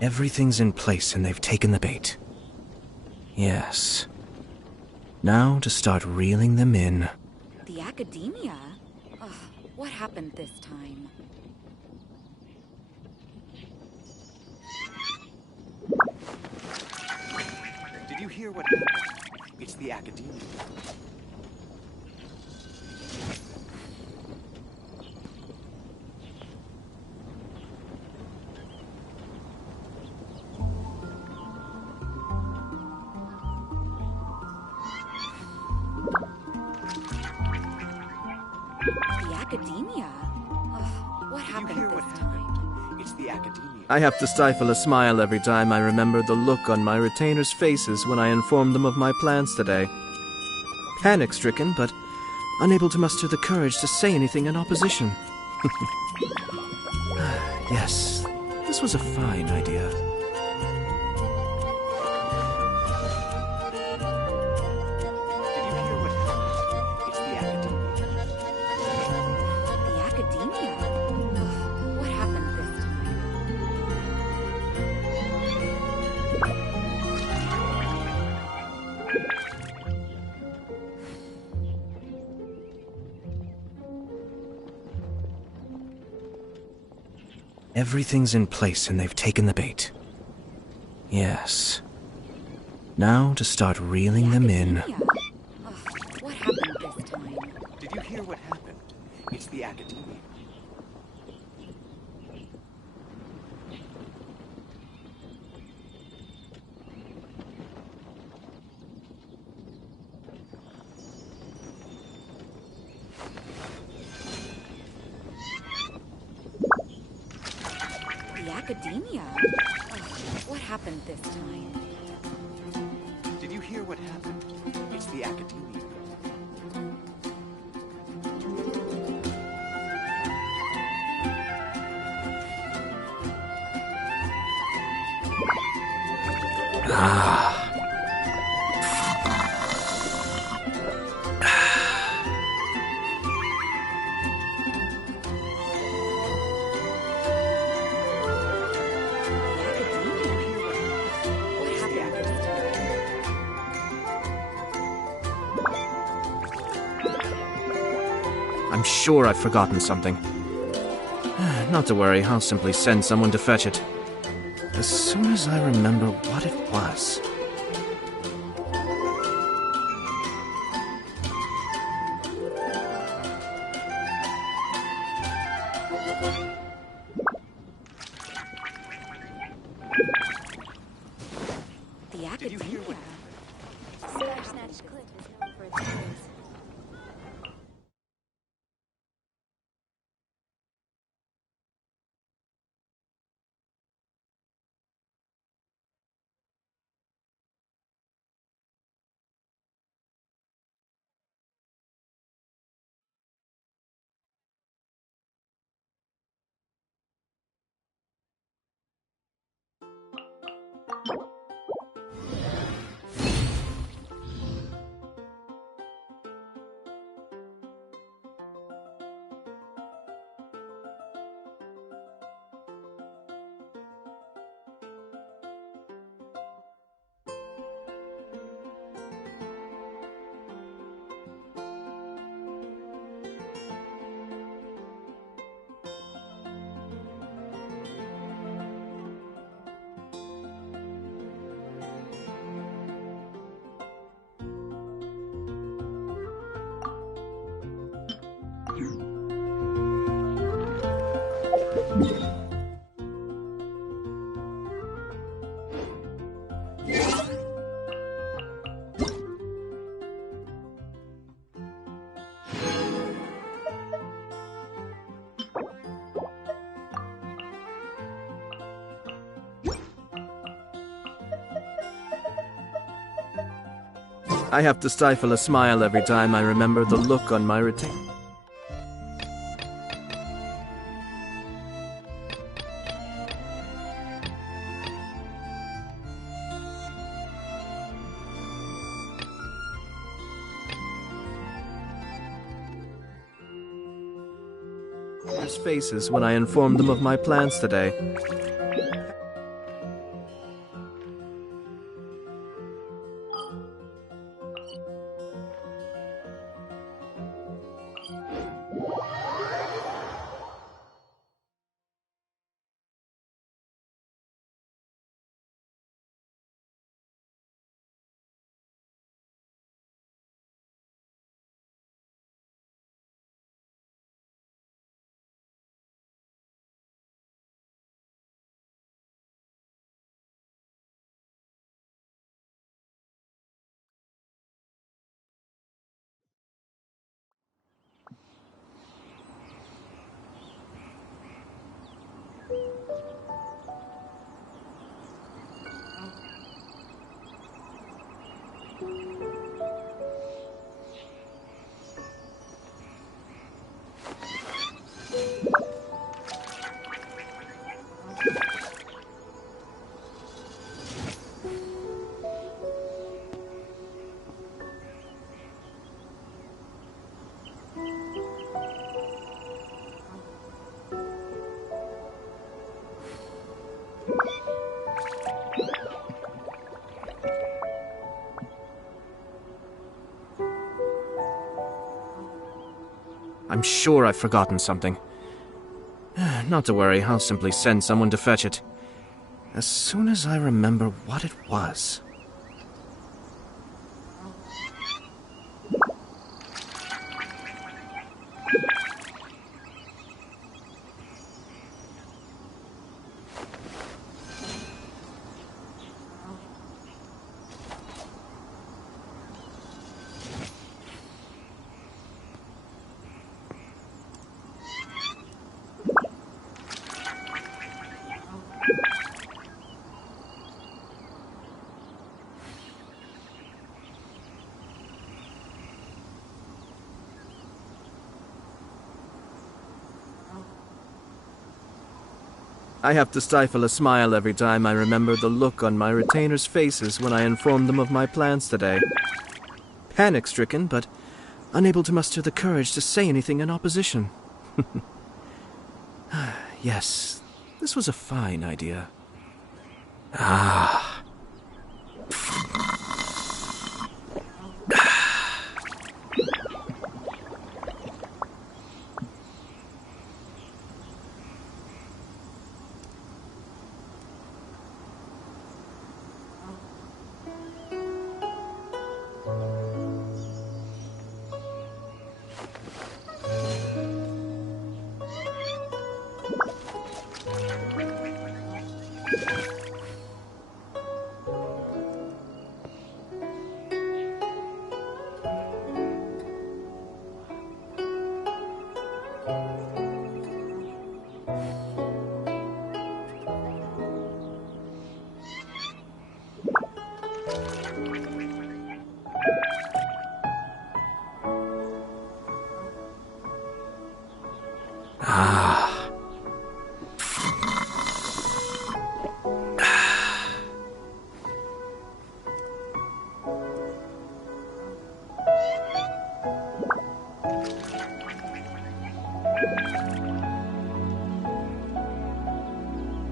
Everything's in place and they've taken the bait. Yes. Now to start reeling them in. The academia? Ugh, what happened this time? Did you hear what happened? It's the academia. The academia? Ugh, what Did you happened hear what this happened? time? It's the academia. I have to stifle a smile every time I remember the look on my retainers' faces when I informed them of my plans today. Panic-stricken, but unable to muster the courage to say anything in opposition. Yes, this was a fine idea. Did you hear what happened? It's the academia. The academia? Ugh, what happened this time? Everything's in place and they've taken the bait. Yes. Now to start reeling them in. Academia? Ugh, what happened this time? Did you hear what happened? It's the academia. The academia? Ugh, what happened this time? Did you hear what happened? It's the academia. What happened this time? I'm sure I've forgotten something. Not to worry, I'll simply send someone to fetch it. As soon as I remember what it was. The Did you hear academia? what Snatch Clint is known for its ways. I have to stifle a smile every time I remember the look on my retainer. Faces when I informed them of my plans today. I'm sure I've forgotten something. Not to worry, I'll simply send someone to fetch it. As soon as I remember what it was. I have to stifle a smile every time I remember the look on my retainers' faces when I informed them of my plans today. Panic-stricken, but unable to muster the courage to say anything in opposition. Yes, this was a fine idea. Ah.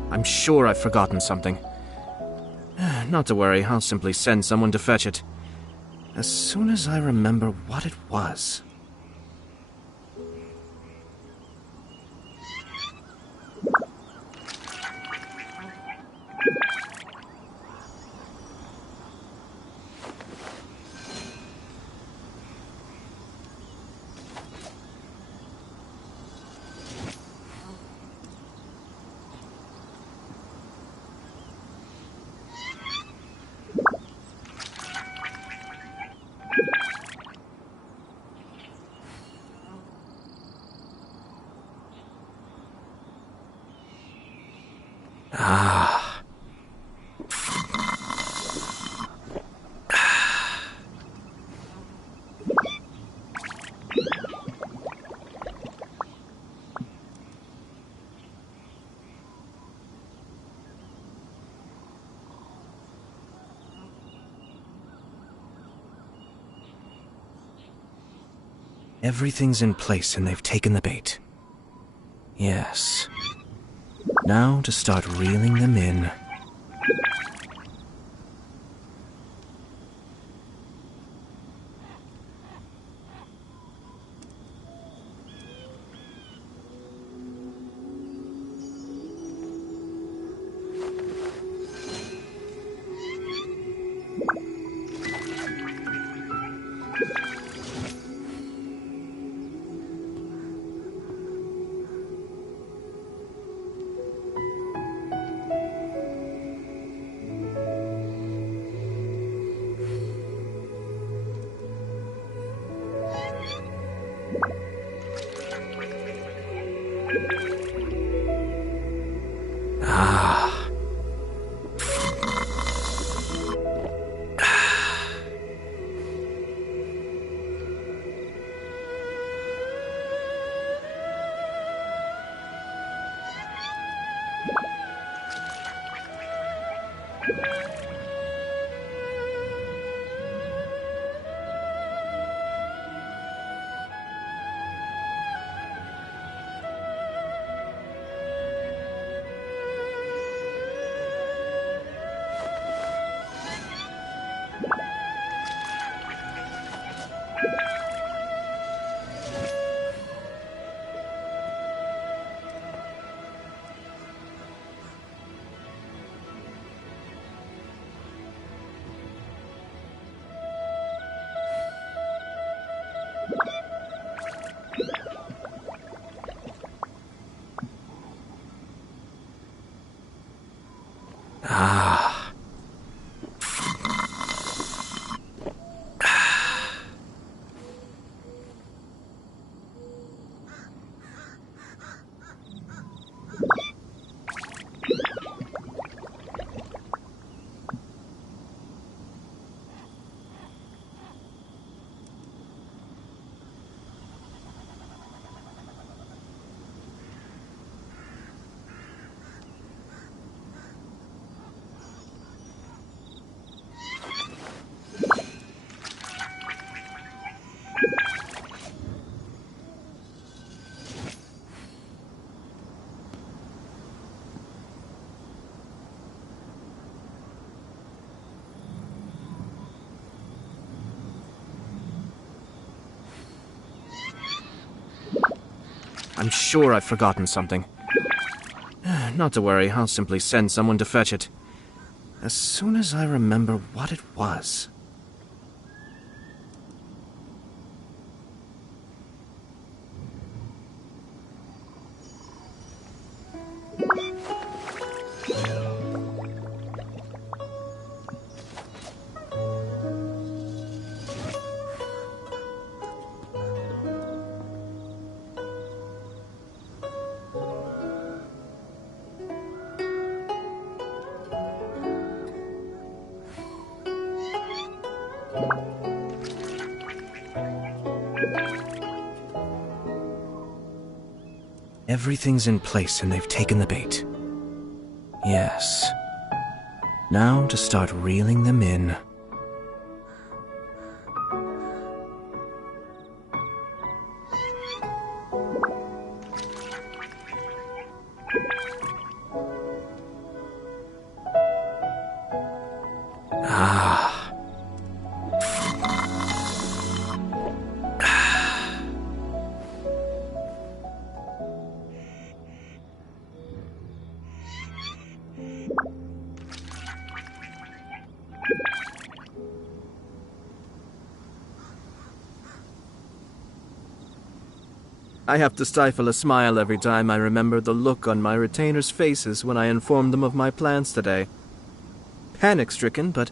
I'm sure I've forgotten something. Not to worry, I'll simply send someone to fetch it. As soon as I remember what it was. Everything's in place and they've taken the bait. Yes. Now to start reeling them in. I'm sure I've forgotten something. Not to worry, I'll simply send someone to fetch it. As soon as I remember what it was. Everything's in place and they've taken the bait. Yes. Now to start reeling them in. I have to stifle a smile every time I remember the look on my retainers' faces when I informed them of my plans today. Panic-stricken, but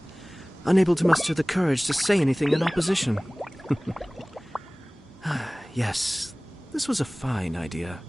unable to muster the courage to say anything in opposition. Yes, this was a fine idea.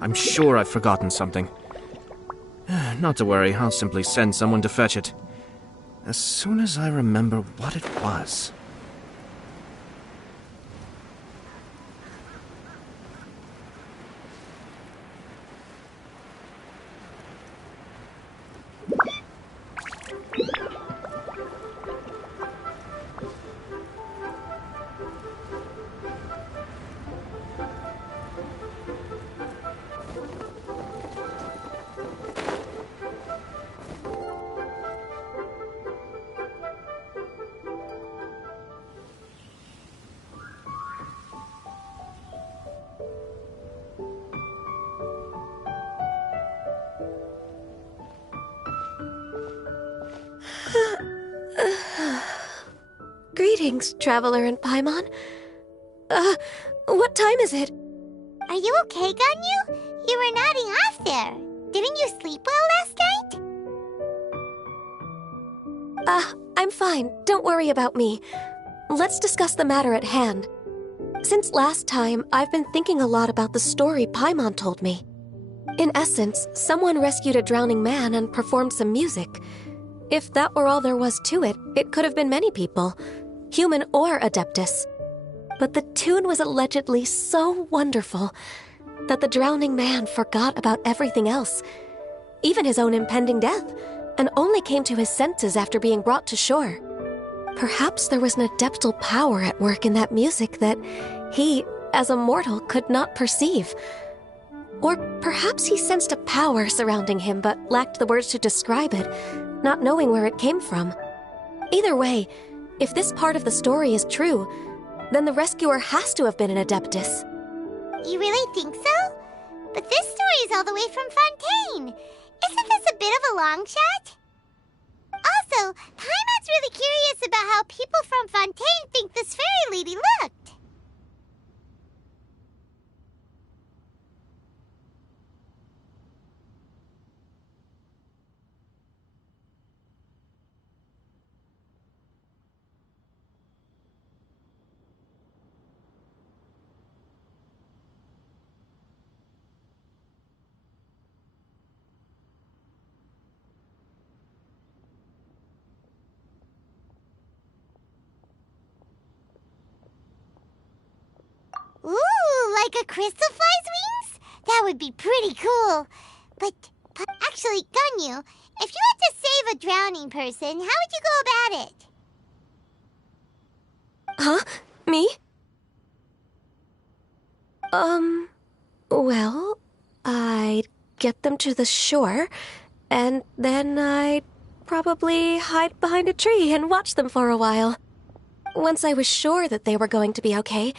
I'm sure I've forgotten something. Not to worry, I'll simply send someone to fetch it. As soon as I remember what it was. Greetings, Traveler and Paimon. What time is it? Are you okay, Ganyu? You were nodding off there. Didn't you sleep well last night? I'm fine. Don't worry about me. Let's discuss the matter at hand. Since last time, I've been thinking a lot about the story Paimon told me. In essence, someone rescued a drowning man and performed some music. If that were all there was to it, it could have been many people, human or Adeptus. But the tune was allegedly so wonderful that the drowning man forgot about everything else, even his own impending death, and only came to his senses after being brought to shore. Perhaps there was an adeptal power at work in that music that he, as a mortal, could not perceive. Or perhaps he sensed a power surrounding him but lacked the words to describe it, not knowing where it came from. Either way, if this part of the story is true, then the rescuer has to have been an adeptus. You really think so? But this story is all the way from Fontaine. Isn't this a bit of a long shot? Also, Paimon's really curious about how people from Fontaine think this fairy lady looked. Ooh, like a crystal fly's wings? That would be pretty cool. But actually, Ganyu, if you had to save a drowning person, how would you go about it? Huh? Me? Well, I'd get them to the shore, and then I'd probably hide behind a tree and watch them for a while. Once I was sure that they were going to be okay,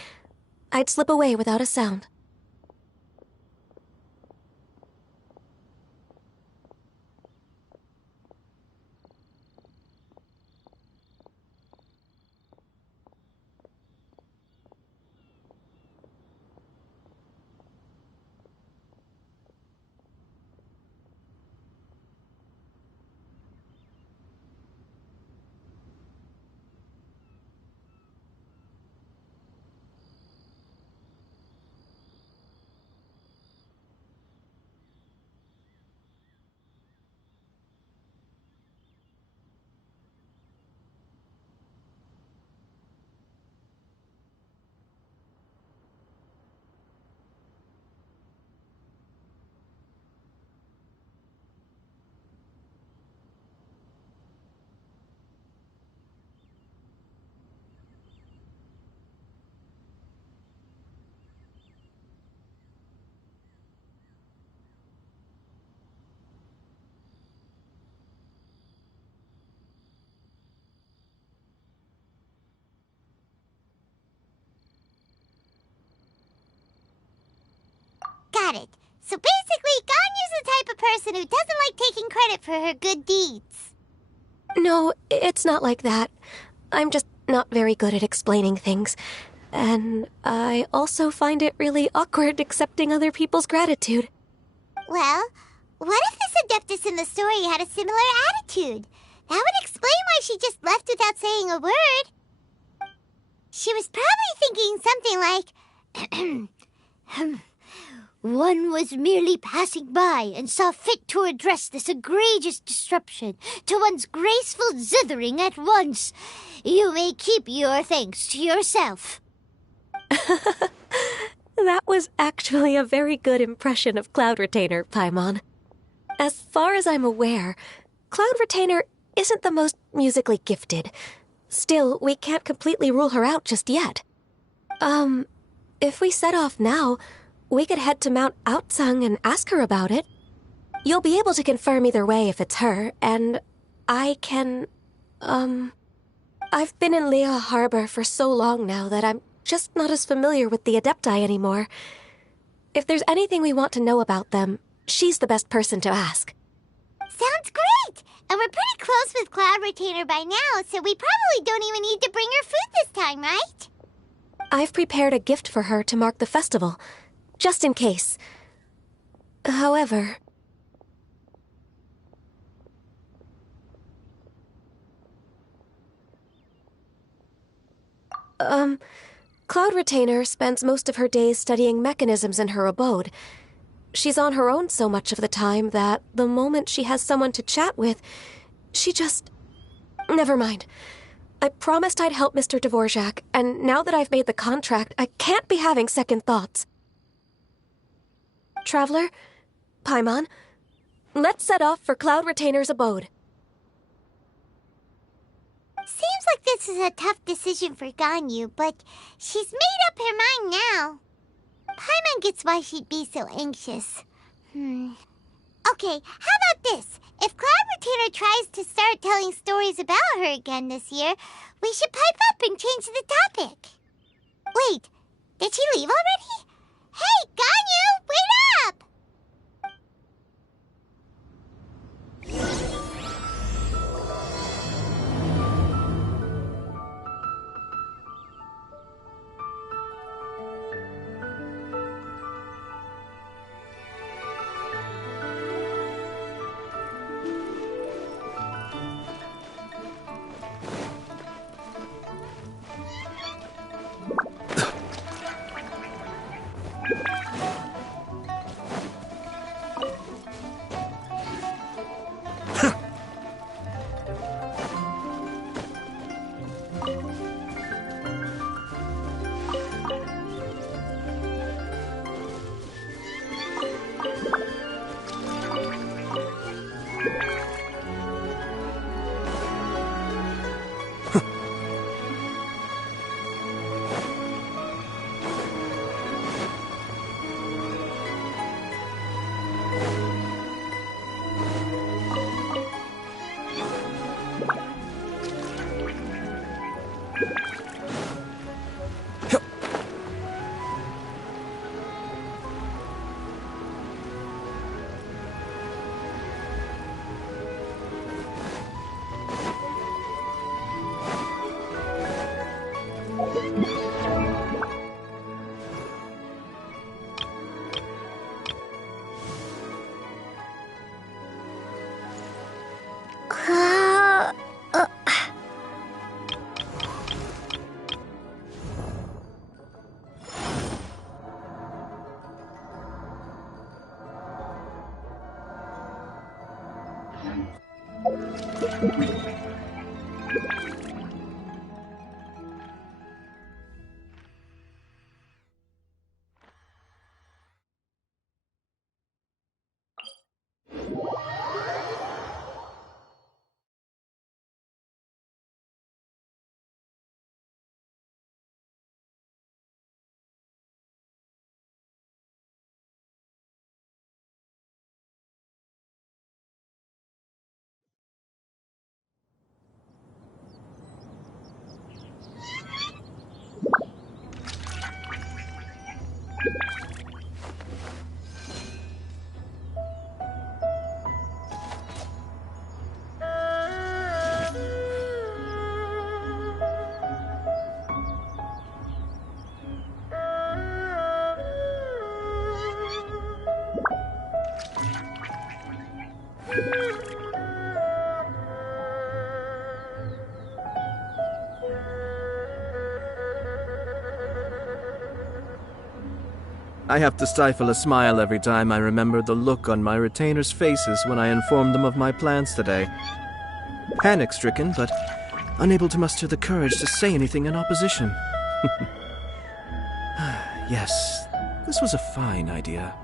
I'd slip away without a sound. Got it. So basically, Ganyu's the type of person who doesn't like taking credit for her good deeds. No, it's not like that. I'm just not very good at explaining things. And I also find it really awkward accepting other people's gratitude. Well, what if this adeptus in the story had a similar attitude? That would explain why she just left without saying a word. She was probably thinking something like, one was merely passing by and saw fit to address this egregious disruption to one's graceful zithering at once. You may keep your thanks to yourself. That was actually a very good impression of Cloud Retainer, Paimon. As far as I'm aware, Cloud Retainer isn't the most musically gifted. Still, we can't completely rule her out just yet. If we set off now, we could head to Mount Outsung and ask her about it. You'll be able to confirm either way if it's her, and I can, I've been in Lea Harbor for so long now that I'm just not as familiar with the Adepti anymore. If there's anything we want to know about them, she's the best person to ask. Sounds great! And we're pretty close with Cloud Retainer by now, so we probably don't even need to bring her food this time, right? I've prepared a gift for her to mark the festival, just in case. However... Cloud Retainer spends most of her days studying mechanisms in her abode. She's on her own so much of the time that the moment she has someone to chat with, she just... Never mind. I promised I'd help Mr. Dvorak, and now that I've made the contract, I can't be having second thoughts. Traveler, Paimon, let's set off for Cloud Retainer's abode. Seems like this is a tough decision for Ganyu, but she's made up her mind now. Paimon gets why she'd be so anxious. Okay, how about this? If Cloud Retainer tries to start telling stories about her again this year, we should pipe up and change the topic. Wait, did she leave already? Hey, Ganyu, wait up! I have to stifle a smile every time I remember the look on my retainers' faces when I informed them of my plans today. Panic-stricken, but unable to muster the courage to say anything in opposition. Yes, this was a fine idea.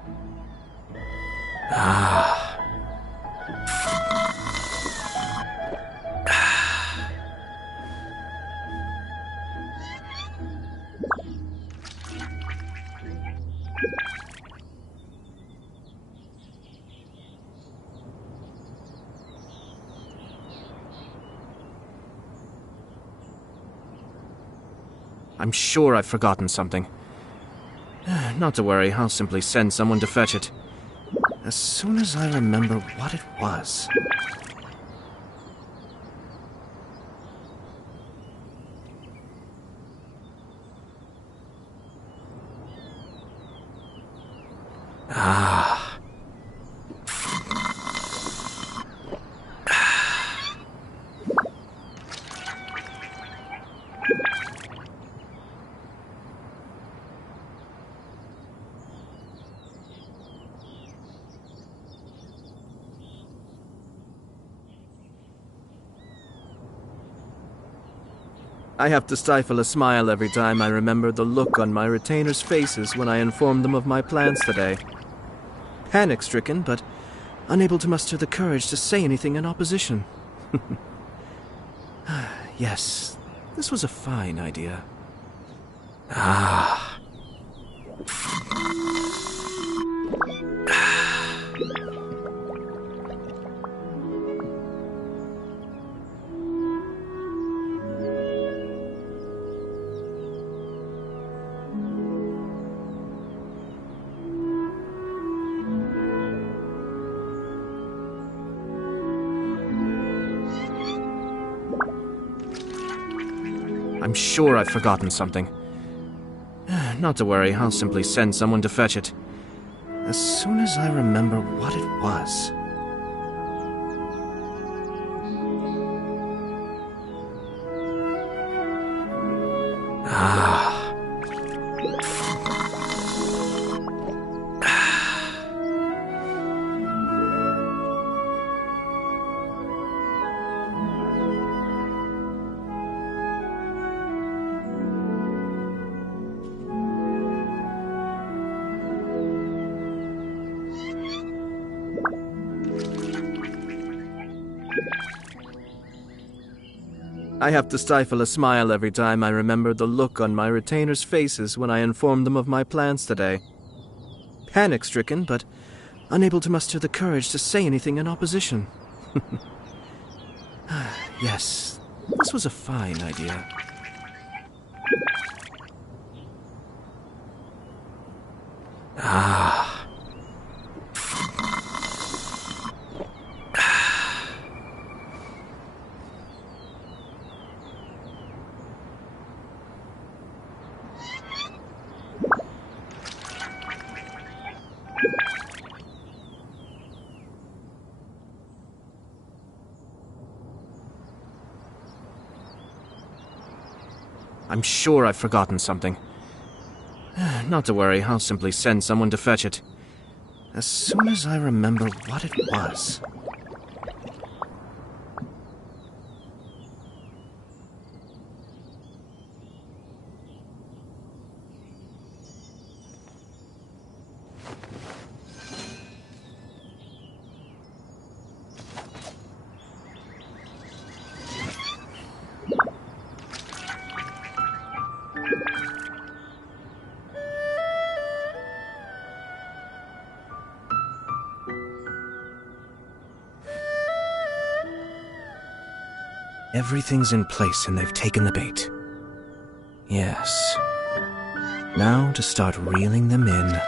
I'm sure I've forgotten something. Not to worry, I'll simply send someone to fetch it. As soon as I remember what it was. I have to stifle a smile every time I remember the look on my retainers' faces when I informed them of my plans today. Panic-stricken, but unable to muster the courage to say anything in opposition. Yes, this was a fine idea. Ah. I'm sure I've forgotten something. Not to worry, I'll simply send someone to fetch it. As soon as I remember what it was. Ah. I have to stifle a smile every time I remember the look on my retainers' faces when I informed them of my plans today. Panic-stricken, but unable to muster the courage to say anything in opposition. Yes, this was a fine idea. Ah. I'm sure I've forgotten something. Not to worry, I'll simply send someone to fetch it. As soon as I remember what it was. Everything's in place and they've taken the bait. Yes. Now to start reeling them in.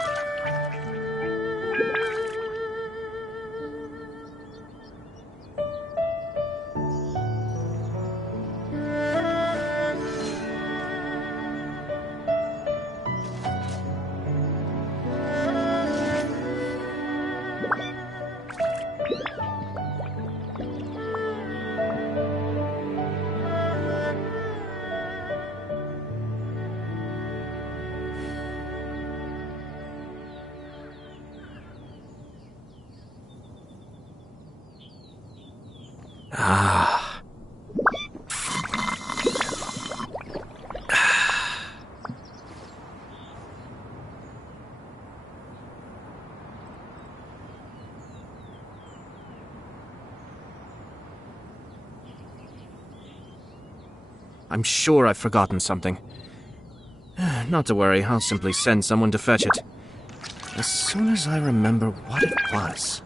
Ah. I'm sure I've forgotten something. Not to worry, I'll simply send someone to fetch it. As soon as I remember what it was.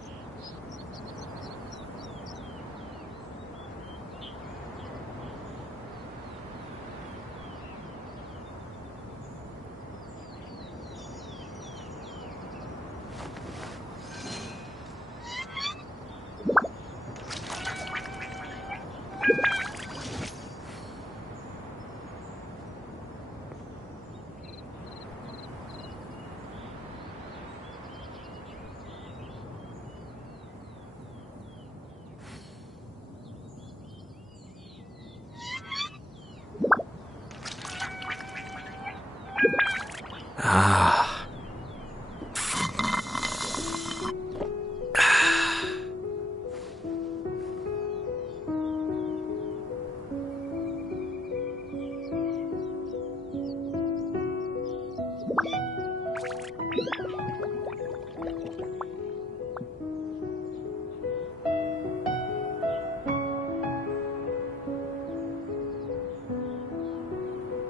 Ah.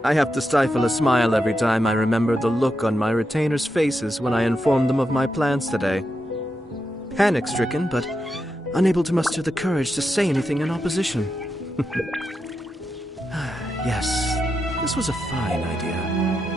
I have to stifle a smile every time I remember the look on my retainers' faces when I informed them of my plans today. Panic-stricken, but unable to muster the courage to say anything in opposition. Yes, this was a fine idea.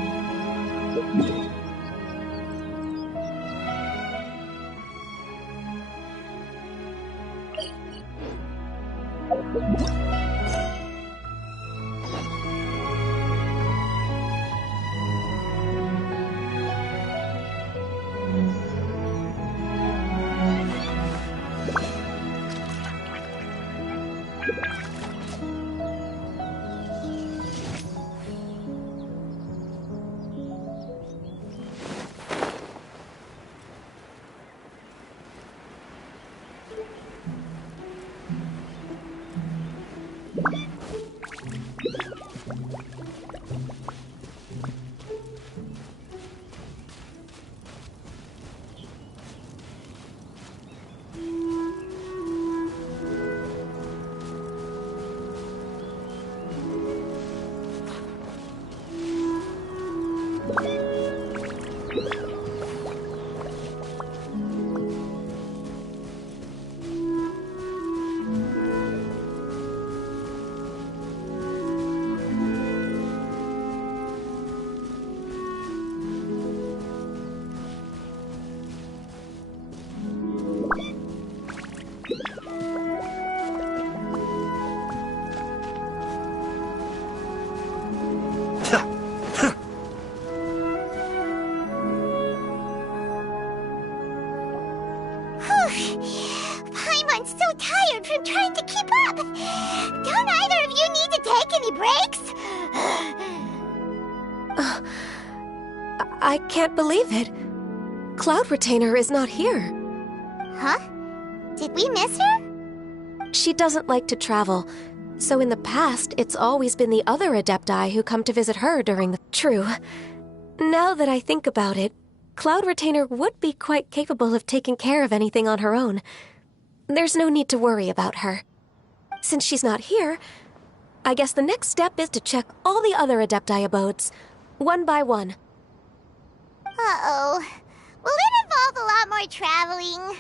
Paimon's so tired from trying to keep up. Don't either of you need to take any breaks? I can't believe it. Cloud Retainer is not here. Huh? Did we miss her? She doesn't like to travel, so in the past, it's always been the other Adepti who come to visit her during the... True. Now that I think about it, Cloud Retainer would be quite capable of taking care of anything on her own. There's no need to worry about her. Since she's not here, I guess the next step is to check all the other Adepti abodes, one by one. Uh-oh. Will it involve a lot more traveling?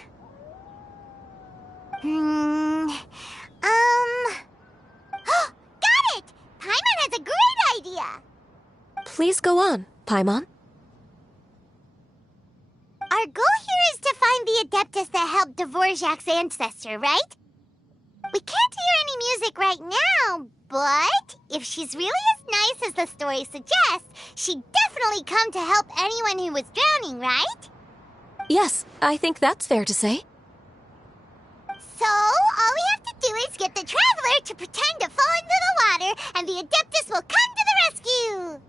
Got it! Paimon has a great idea! Please go on, Paimon. Our goal here is to find the Adeptus that helped Dvorak's ancestor, right? We can't hear any music right now, but if she's really as nice as the story suggests, she'd definitely come to help anyone who was drowning, right? Yes, I think that's fair to say. So, all we have to do is get the Traveler to pretend to fall into the water, and the Adeptus will come to the rescue!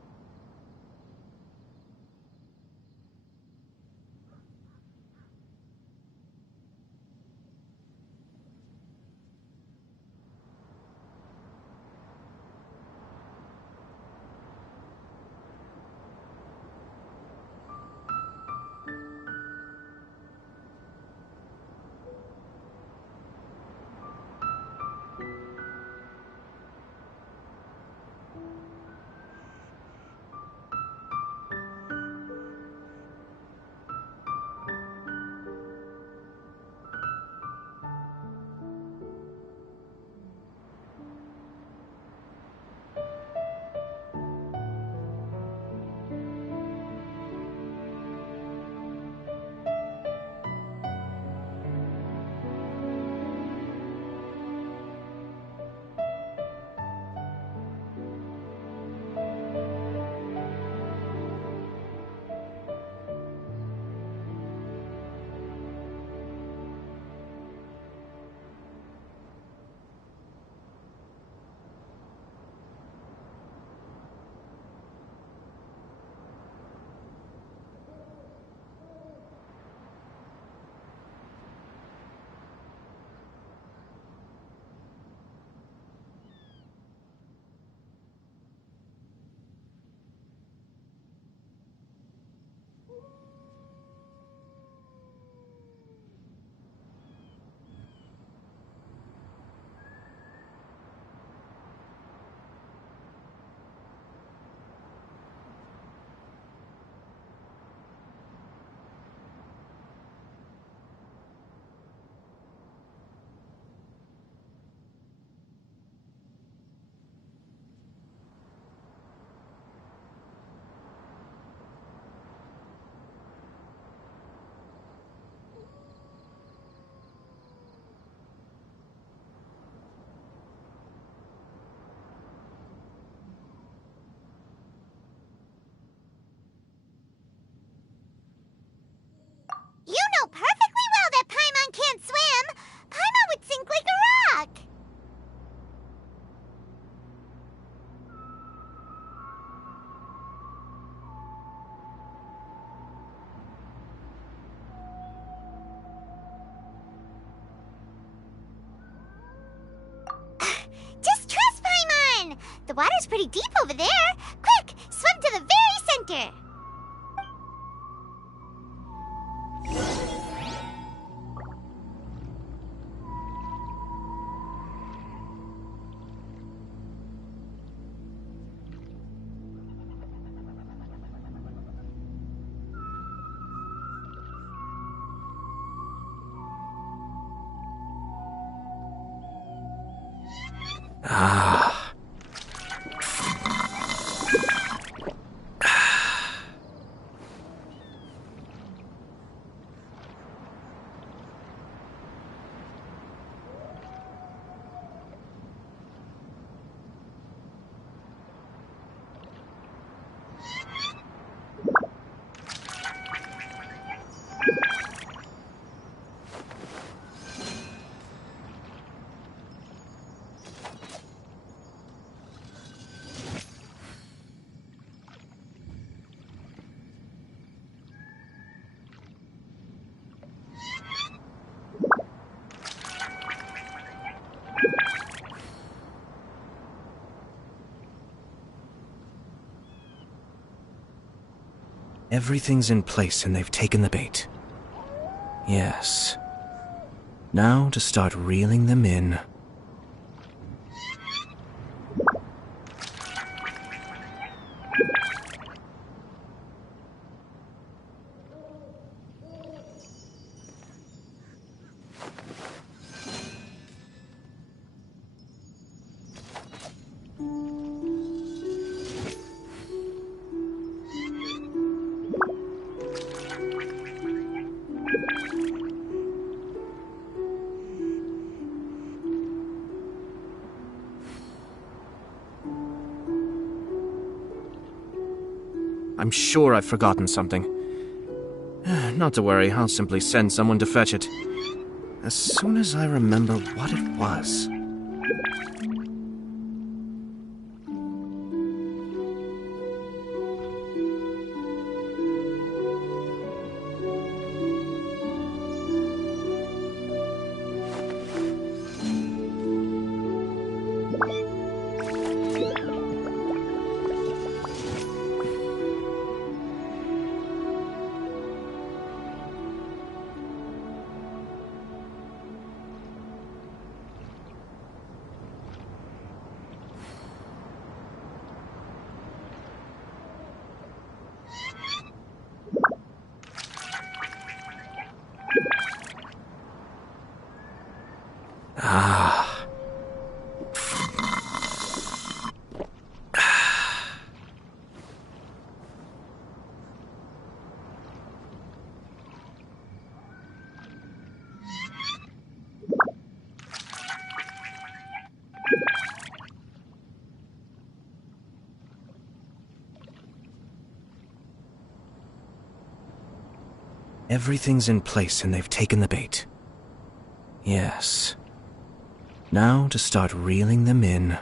water's pretty deep over there. Quick, swim to the very center. Ah. Everything's in place and they've taken the bait. Yes. Now to start reeling them in. I'm sure I've forgotten something. Not to worry, I'll simply send someone to fetch it. As soon as I remember what it was. Ah. Everything's in place and they've taken the bait. Yes. Now to start reeling them in.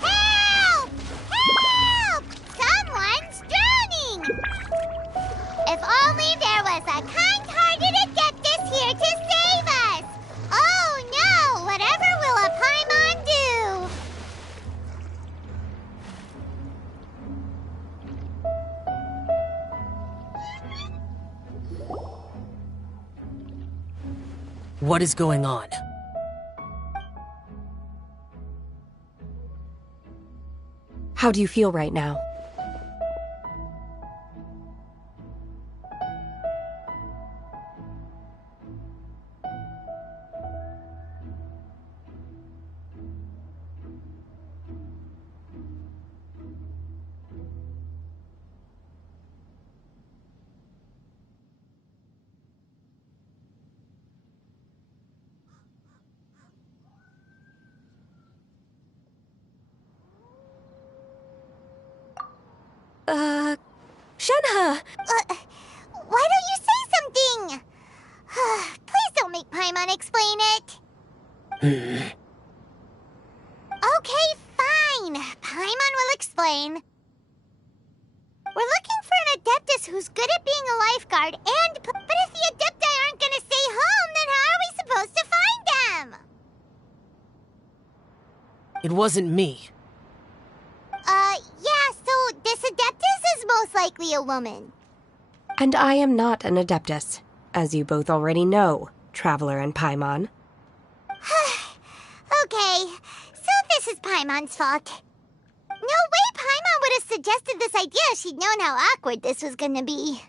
Help! Help! Someone's drowning! If only there was a kind-hearted Adeptus here to save us! Oh no! Whatever will a Paimon do? What is going on? How do you feel right now? Shenhe! Why don't you say something? Please don't make Paimon explain it. Okay, fine. Paimon will explain. We're looking for an Adeptus who's good at being a lifeguard and... But if the Adepti aren't gonna stay home, then how are we supposed to find them? It wasn't me. Yeah, so this Adeptus is most likely a woman. And I am not an Adeptus, as you both already know, Traveler and Paimon. Okay, so this is Paimon's fault. No way Paimon would have suggested this idea if she'd known how awkward this was gonna be.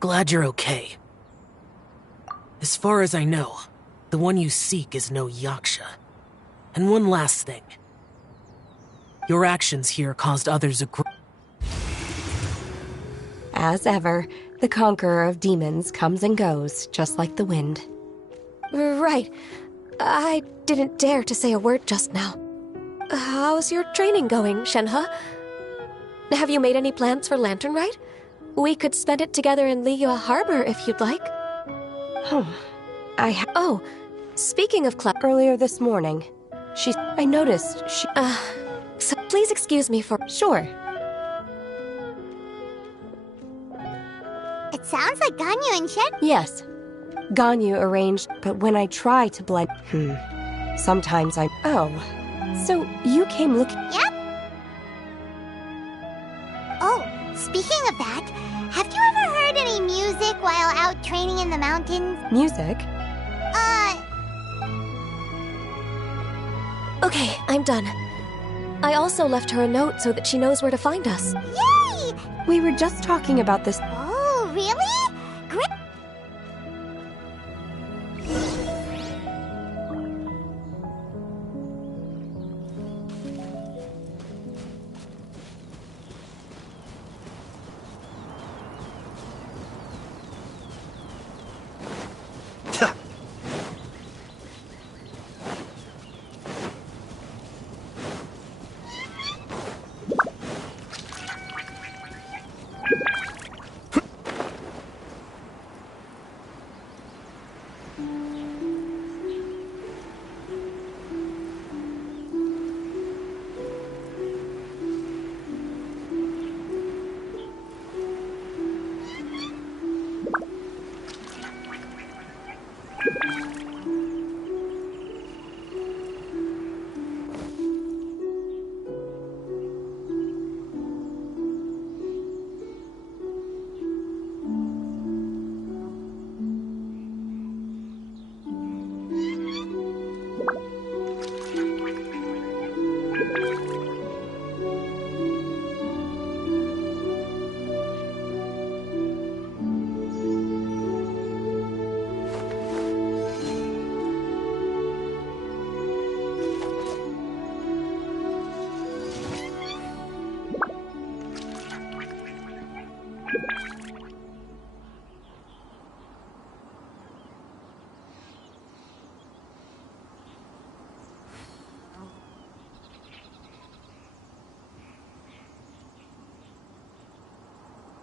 Glad you're okay. As far as I know, the one you seek is no Yaksha. And one last thing. Your actions here caused others a As ever, the conqueror of demons comes and goes, just like the wind. Right. I didn't dare to say a word just now. How's your training going, Shenhe? Have you made any plans for Lantern Rite? We could spend it together in Liyue Harbor if you'd like. Oh, speaking of earlier this morning, I noticed she... So please excuse me for... Sure. It sounds like Ganyu and Shen. Yes. Ganyu arranged, but when I try to blend... Sometimes I'm... Oh. So, you came looking... Yep. Oh, speaking of that, have you ever heard any music while out training in the mountains? Music? Okay, I'm done. I also left her a note so that she knows where to find us. Yay! We were just talking about this... Oh, really? Great!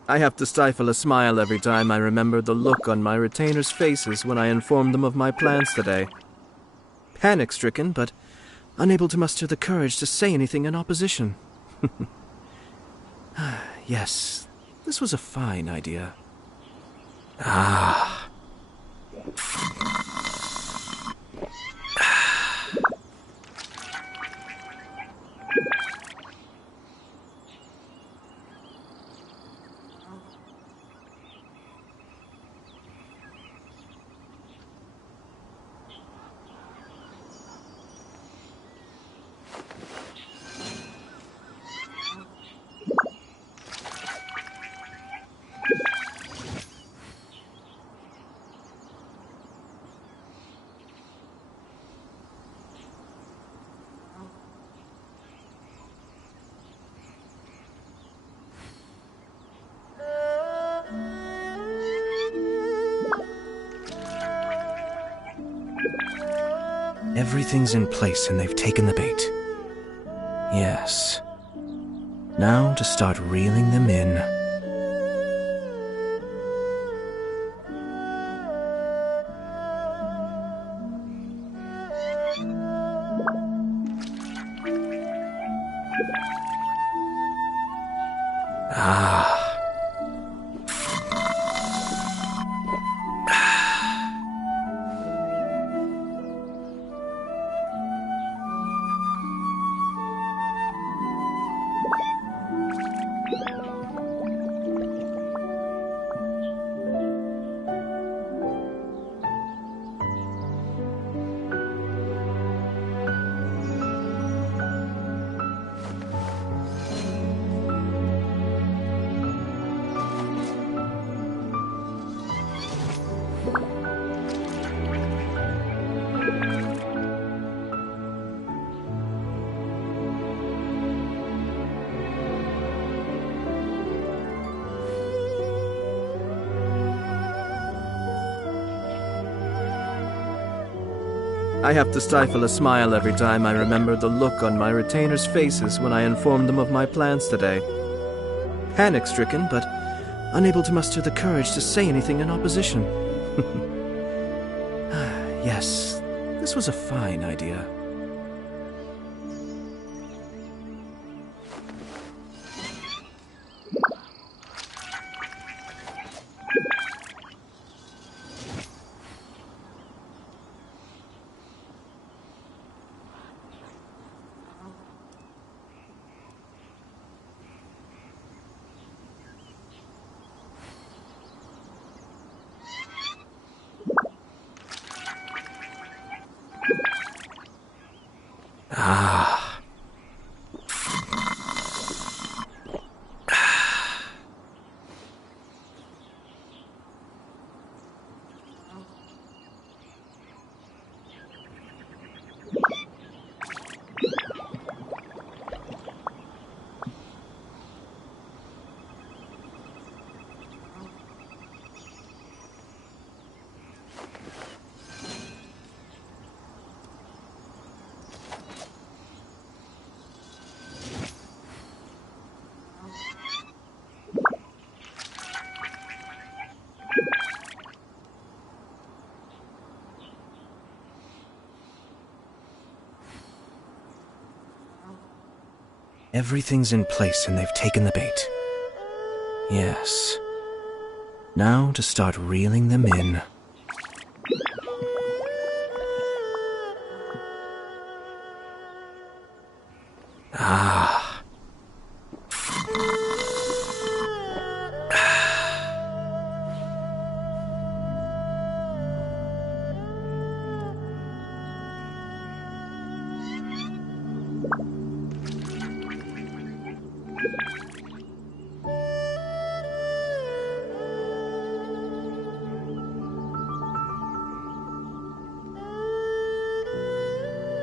I have to stifle a smile every time I remember the look on my retainers' faces when I informed them of my plans today. Panic-stricken, but unable to muster the courage to say anything in opposition. Yes, this was a fine idea. Ah. Everything's in place and they've taken the bait. Yes. Now to start reeling them in. Ah. I have to stifle a smile every time I remember the look on my retainers' faces when I informed them of my plans today. Panic-stricken, but unable to muster the courage to say anything in opposition. Yes, this was a fine idea. Ah. Everything's in place and they've taken the bait. Yes. Now to start reeling them in. Ah.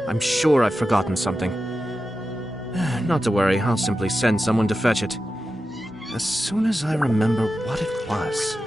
I'm sure I've forgotten something. Not to worry, I'll simply send someone to fetch it. As soon as I remember what it was.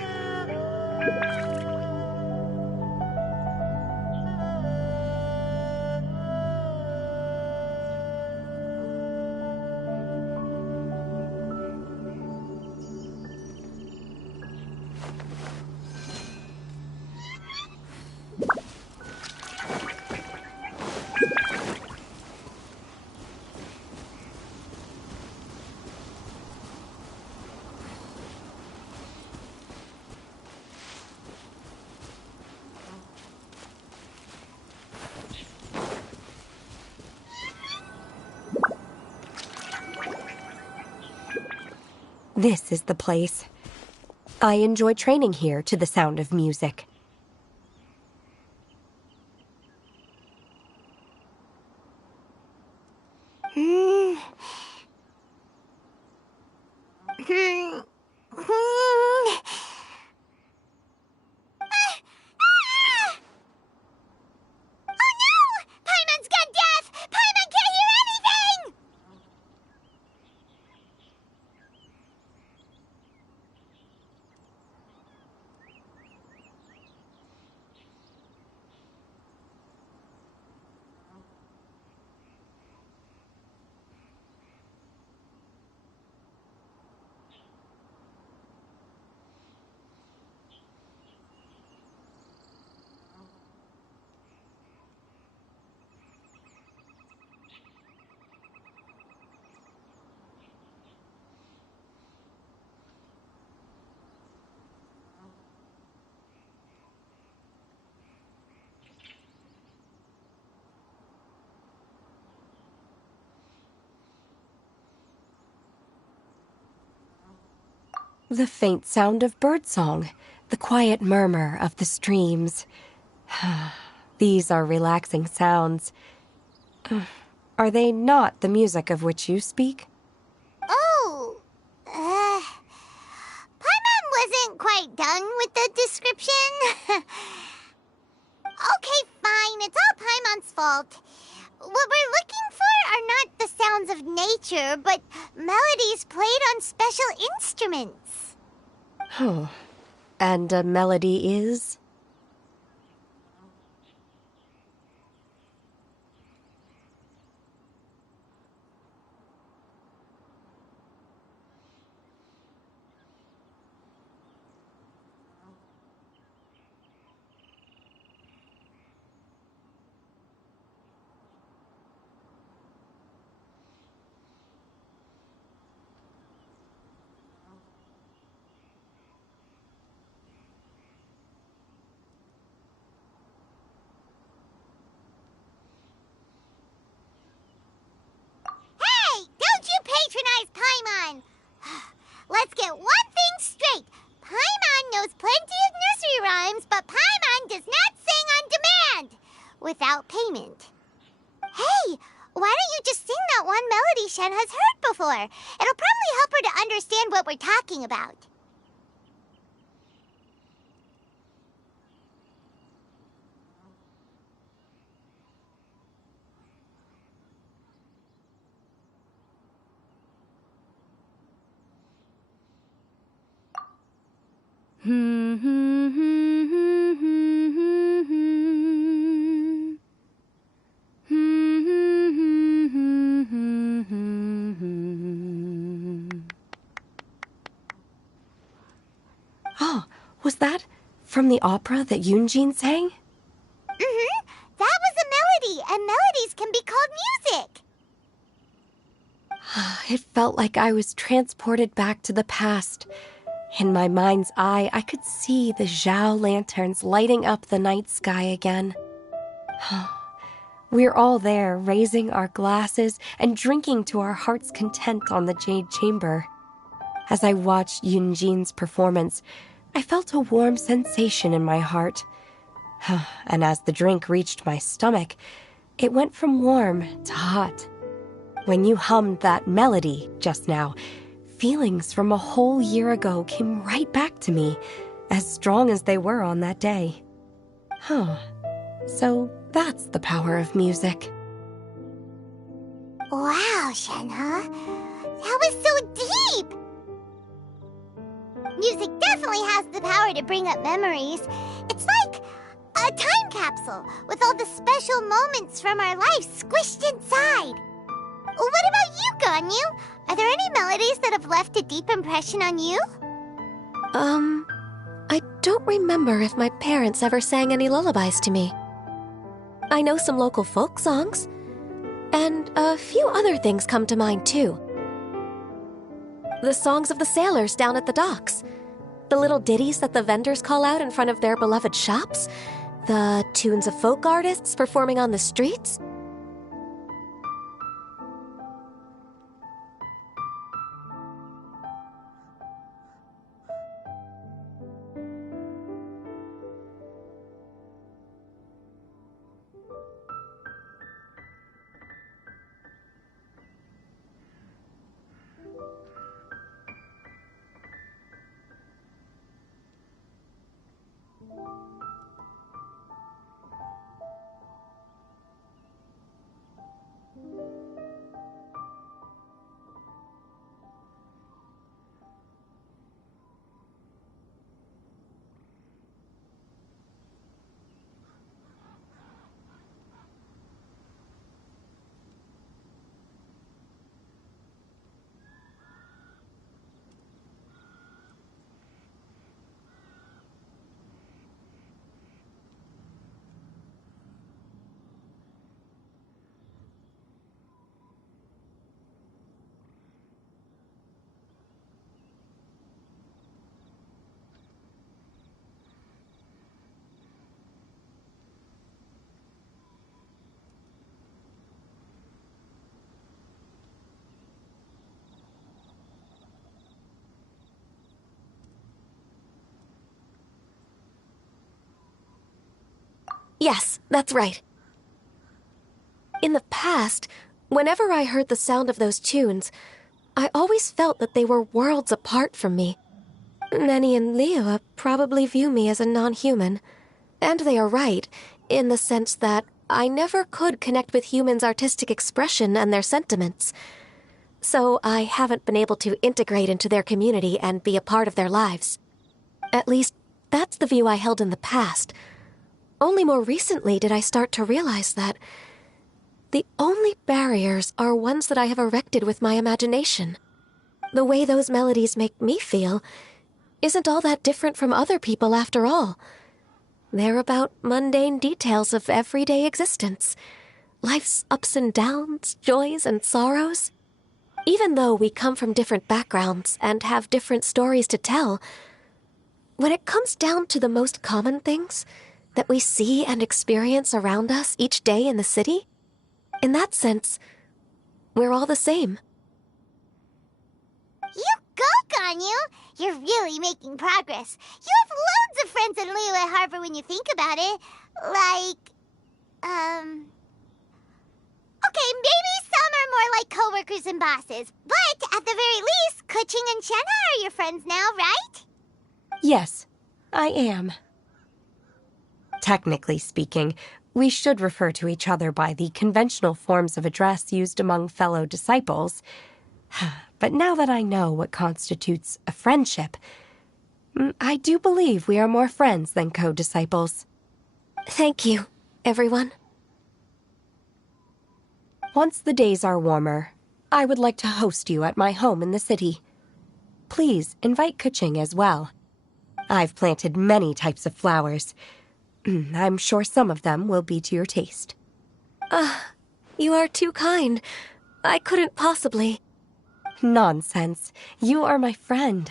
This is the place. I enjoy training here to the sound of music. Paimon's gone deaf! Paimon can't hear anything! The faint sound of birdsong, the quiet murmur of the streams. These are relaxing sounds. Are they not the music of which you speak? Oh, Paimon wasn't quite done with the description. Okay, fine, it's all Paimon's fault. What we're looking for are not the sounds of nature, but melodies played on special instruments. Oh, and a melody is? Hey, don't you patronize Paimon! Let's get one thing straight. Paimon knows plenty of nursery rhymes, but Paimon does not sing on demand without payment. Hey, why don't you just sing that one melody Shen has heard before? It'll probably help her to understand what we're talking about. Oh, was that from the opera that Yunjin sang? That was a melody, and melodies can be called music. It felt like I was transported back to the past. In my mind's eye, I could see the Zhao lanterns lighting up the night sky again. We're all there, raising our glasses and drinking to our heart's content on the Jade Chamber. As I watched Yunjin's performance, I felt a warm sensation in my heart. And as the drink reached my stomach, it went from warm to hot. When you hummed that melody just now, feelings from a whole year ago came right back to me, as strong as they were on that day. So that's the power of music. Wow, Shenhe. That was so deep! Music definitely has the power to bring up memories. It's like a time capsule with all the special moments from our life squished inside. What about you, Ganyu? Are there any melodies that have left a deep impression on you? I don't remember if my parents ever sang any lullabies to me. I know some local folk songs, and a few other things come to mind too. The songs of the sailors down at the docks, the little ditties that the vendors call out in front of their beloved shops, the tunes of folk artists performing on the streets. Yes, that's right. In the past, whenever I heard the sound of those tunes, I always felt that they were worlds apart from me. Nenny and Leoa probably view me as a non-human. And they are right, in the sense that I never could connect with humans' artistic expression and their sentiments. So I haven't been able to integrate into their community and be a part of their lives. At least, that's the view I held in the past. Only more recently did I start to realize that the only barriers are ones that I have erected with my imagination. The way those melodies make me feel isn't all that different from other people after all. They're about mundane details of everyday existence. Life's ups and downs, joys and sorrows. Even though we come from different backgrounds and have different stories to tell, when it comes down to the most common things that we see and experience around us each day in the city, in that sense, we're all the same. You go, Ganyu! You're really making progress. You have loads of friends in Liyue Harbor when you think about it. Okay, maybe some are more like coworkers and bosses. But at the very least, Kuching and Shenna are your friends now, right? Yes, I am. Technically speaking, we should refer to each other by the conventional forms of address used among fellow disciples. But now that I know what constitutes a friendship, I do believe we are more friends than co-disciples. Thank you, everyone. Once the days are warmer, I would like to host you at my home in the city. Please invite Kuching as well. I've planted many types of flowers. I'm sure some of them will be to your taste. You are too kind. I couldn't possibly. Nonsense. You are my friend.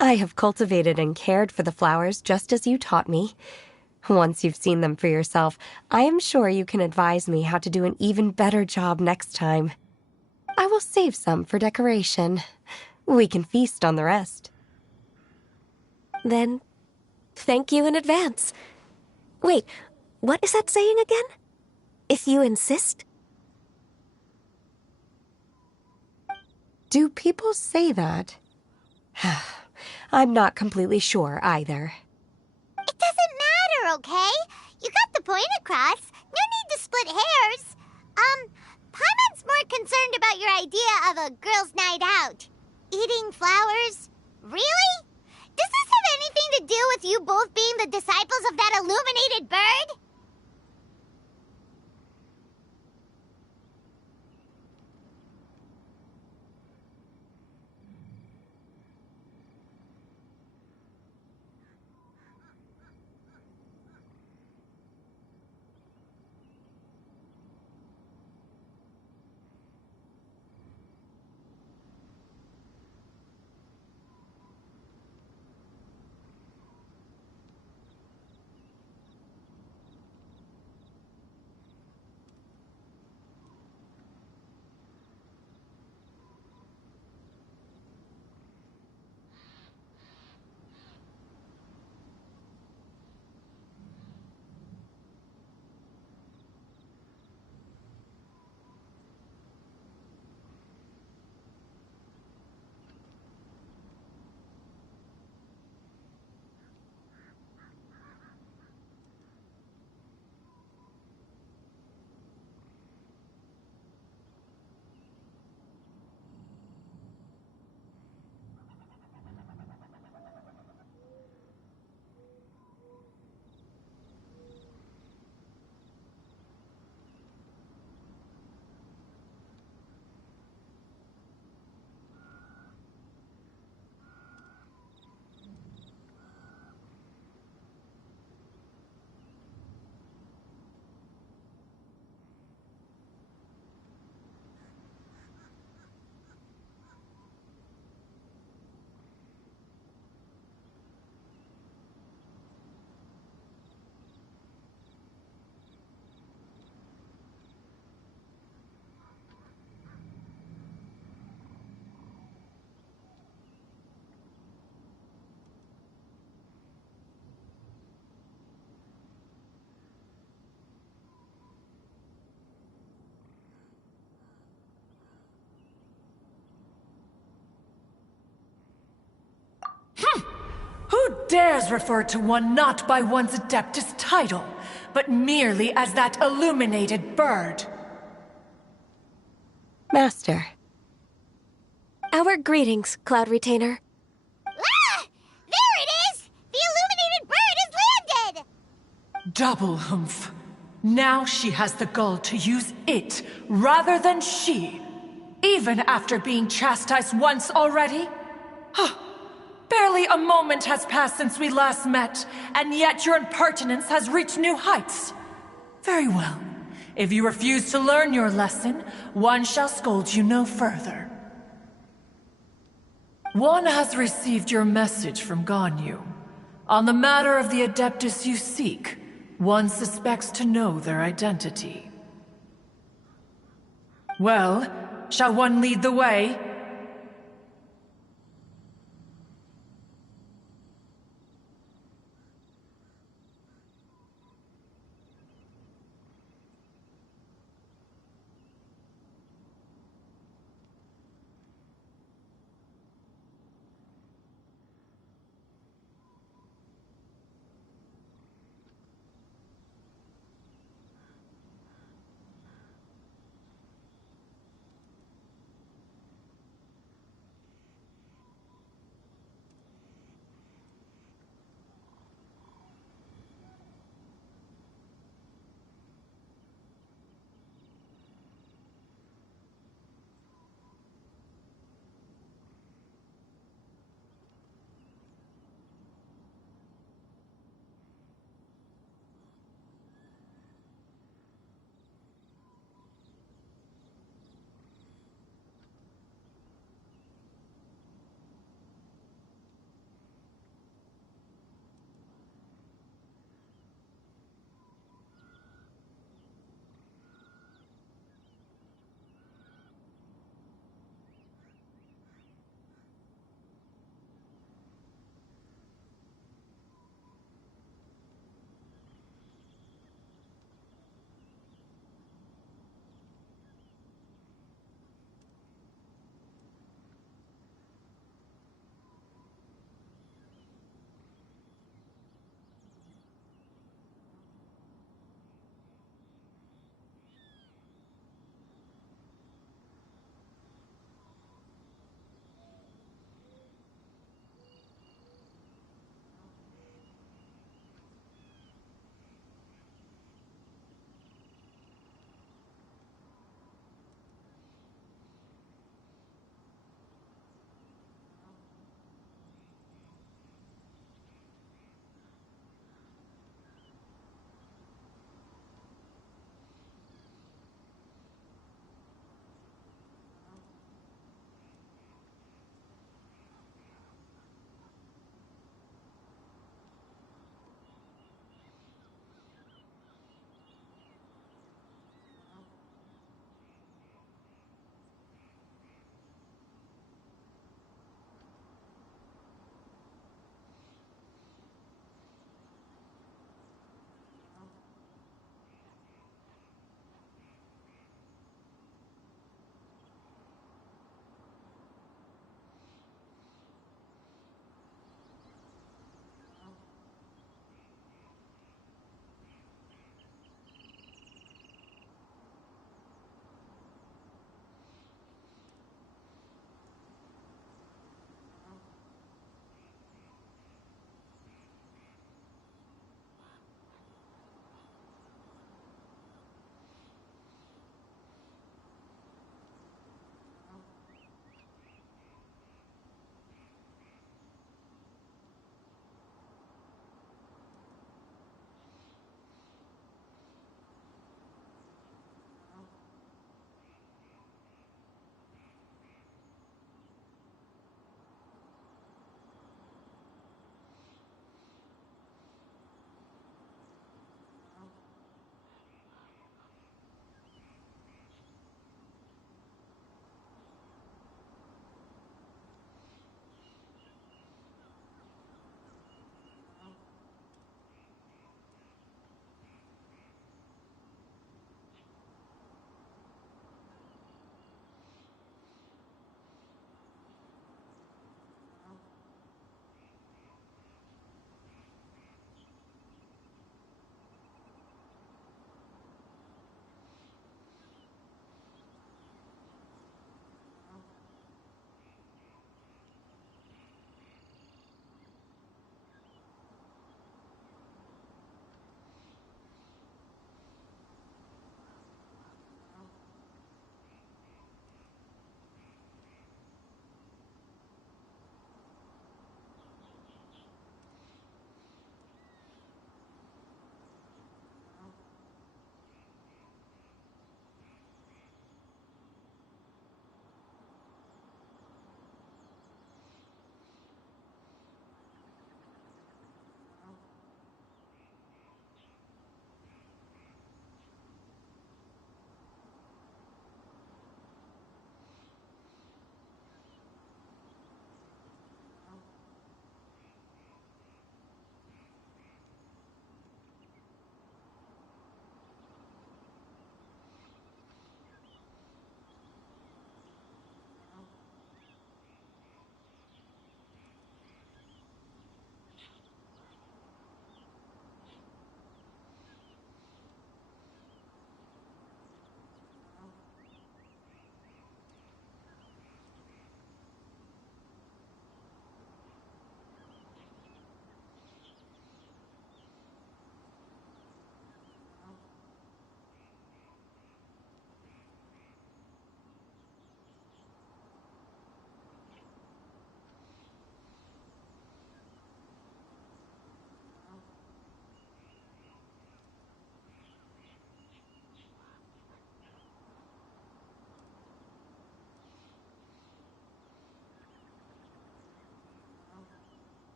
I have cultivated and cared for the flowers just as you taught me. Once you've seen them for yourself, I am sure you can advise me how to do an even better job next time. I will save some for decoration. We can feast on the rest. Then, thank you in advance. Wait, what is that saying again? If you insist? Do people say that? I'm not completely sure either. It doesn't matter, okay? You got the point across. No need to split hairs. Paimon's more concerned about your idea of a girls' night out. Eating flowers? Really? Does this have anything to do with you both being the disciples of that illuminated bird? dares refer to one not by one's Adeptus title, but merely as that illuminated bird? Master. Our greetings, Cloud Retainer. Ah! There it is! The illuminated bird has landed! Double humph. Now she has the gall to use it rather than she, even after being chastised once already? Barely a moment has passed since we last met, and yet your impertinence has reached new heights. Very well. If you refuse to learn your lesson, one shall scold you no further. One has received your message from Ganyu. On the matter of the Adeptus you seek, one suspects to know their identity. Well, shall one lead the way?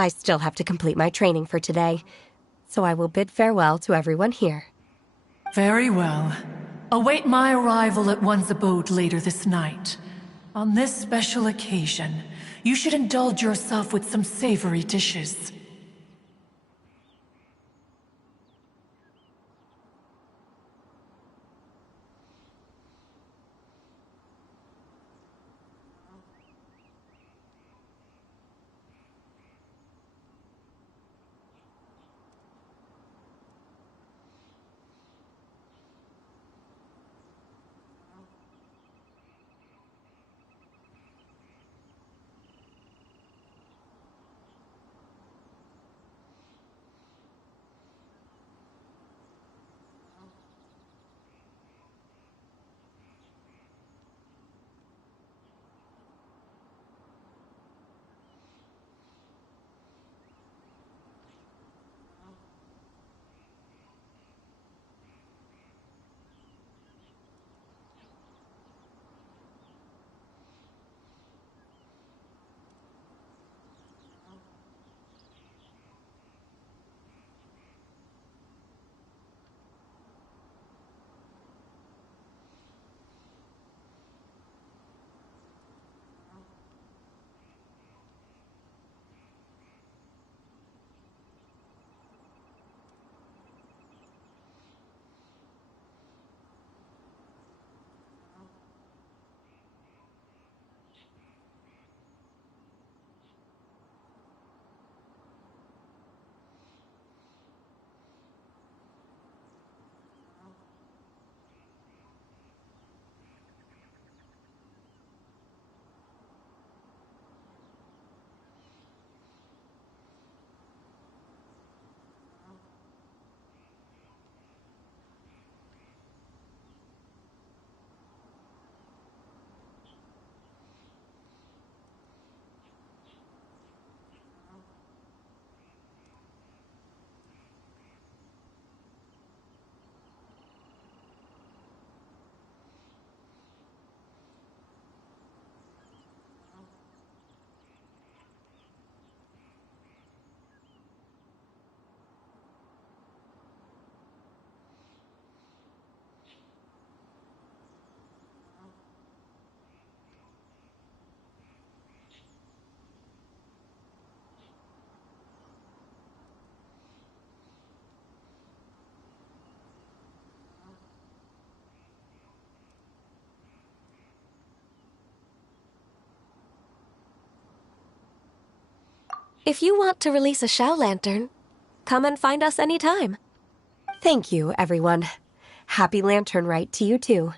I still have to complete my training for today, so I will bid farewell to everyone here. Very well. Await my arrival at one's abode later this night. On this special occasion, you should indulge yourself with some savory dishes. If you want to release a Shao Lantern, come and find us anytime. Thank you, everyone. Happy Lantern Rite to you too.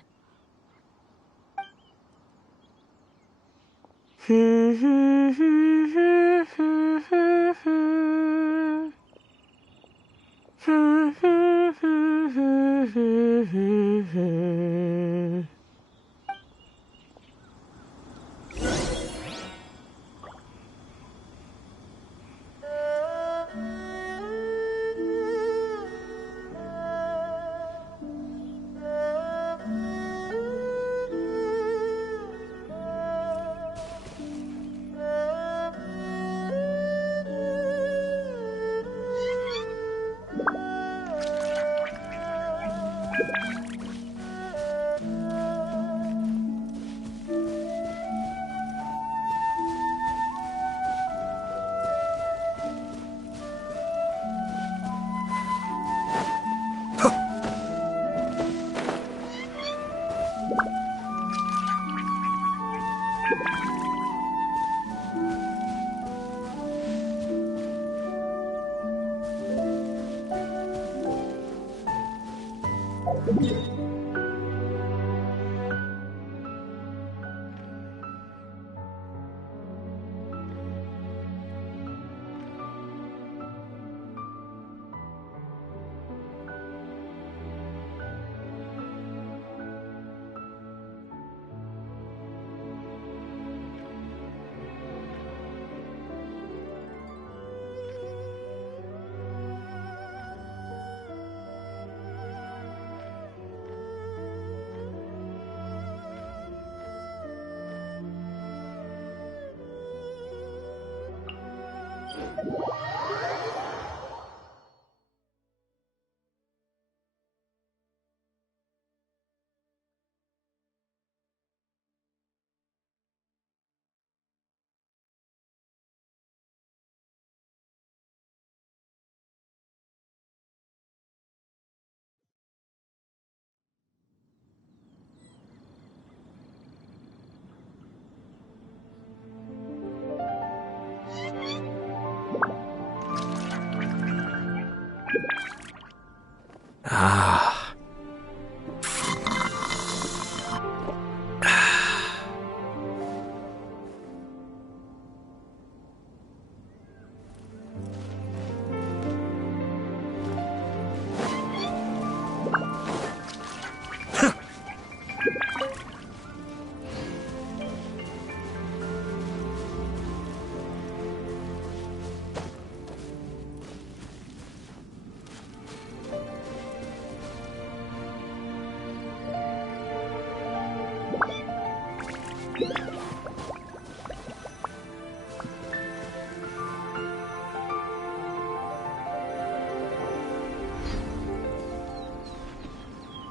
Ah.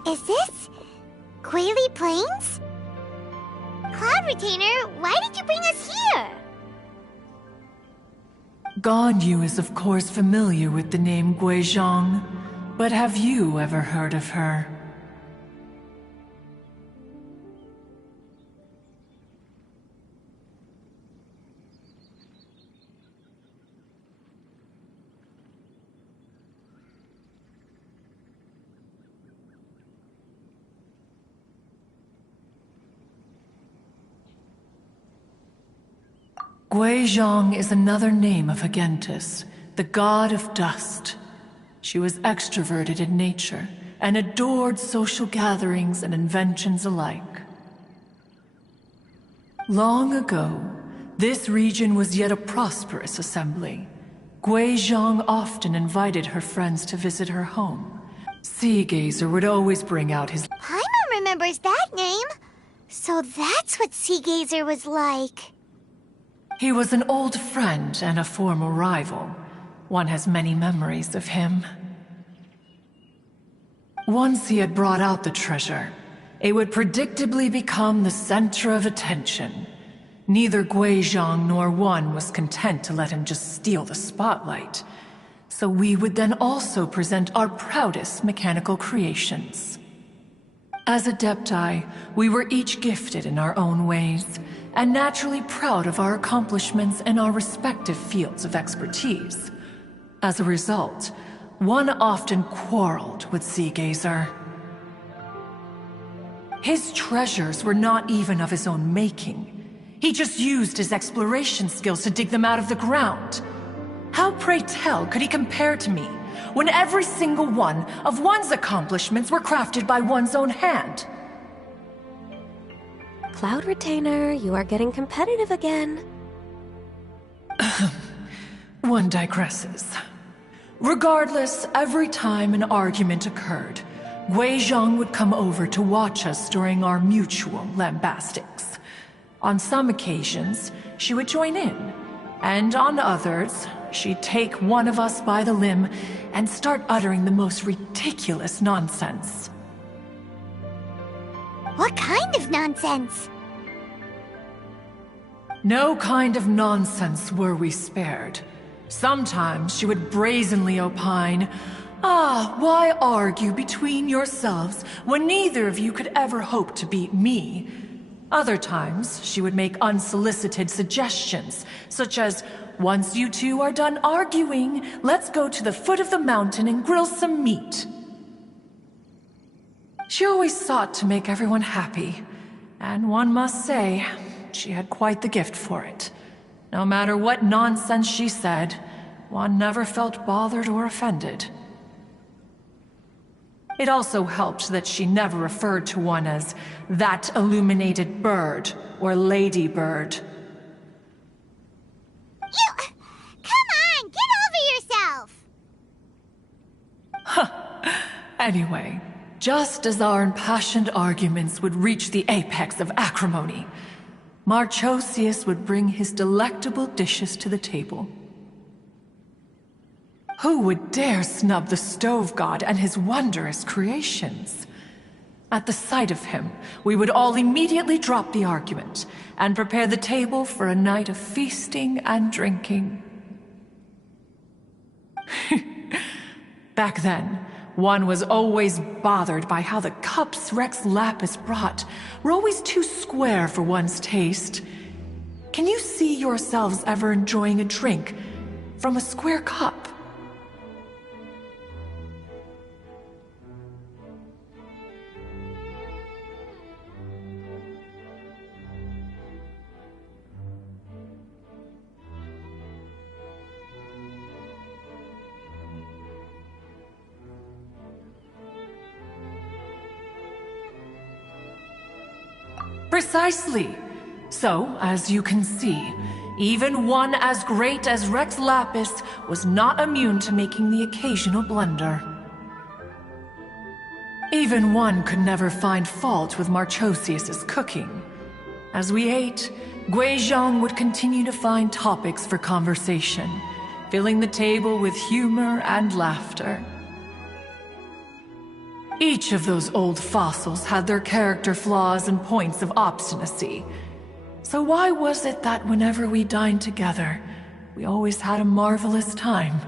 Is this Quaily Plains? Cloud Retainer, why did you bring us here? Ganyu is of course familiar with the name Guizhong, but have you ever heard of her? Guizhong is another name of Agentis, the god of dust. She was extroverted in nature and adored social gatherings and inventions alike. Long ago, this region was yet a prosperous assembly. Guizhong often invited her friends to visit her home. Sea Gazer would always bring out his... Paimon remembers that name. So that's what Sea Gazer was like. He was an old friend and a former rival. One has many memories of him. Once he had brought out the treasure, it would predictably become the center of attention. Neither Guizhong nor one was content to let him just steal the spotlight. So we would then also present our proudest mechanical creations. As Adepti, we were each gifted in our own ways, and naturally proud of our accomplishments in our respective fields of expertise. As a result, one often quarreled with Sea Gazer. His treasures were not even of his own making. He just used his exploration skills to dig them out of the ground. How, pray tell, could he compare to me, when every single one of one's accomplishments were crafted by one's own hand? Cloud Retainer, you are getting competitive again. One digresses. Regardless, every time an argument occurred, Guizhong would come over to watch us during our mutual lambastics. On some occasions, she would join in, and on others, she'd take one of us by the limb and start uttering the most ridiculous nonsense. What kind of nonsense? No kind of nonsense were we spared. Sometimes she would brazenly opine, why argue between yourselves when neither of you could ever hope to beat me? Other times, she would make unsolicited suggestions, such as, once you two are done arguing, let's go to the foot of the mountain and grill some meat. She always sought to make everyone happy, and one must say, she had quite the gift for it. No matter what nonsense she said, one never felt bothered or offended. It also helped that she never referred to one as that illuminated bird or lady bird. Come on, get over yourself! Anyway, just as our impassioned arguments would reach the apex of acrimony, Marchosius would bring his delectable dishes to the table. Who would dare snub the stove god and his wondrous creations? At the sight of him, we would all immediately drop the argument and prepare the table for a night of feasting and drinking. Back then, one was always bothered by how the cups Rex Lapis brought were always too square for one's taste. Can you see yourselves ever enjoying a drink from a square cup? Precisely. So, as you can see, even one as great as Rex Lapis was not immune to making the occasional blunder. Even one could never find fault with Marchosius's cooking. As we ate, Guizhong would continue to find topics for conversation, filling the table with humor and laughter. Each of those old fossils had their character flaws and points of obstinacy. So why was it that whenever we dined together, we always had a marvelous time?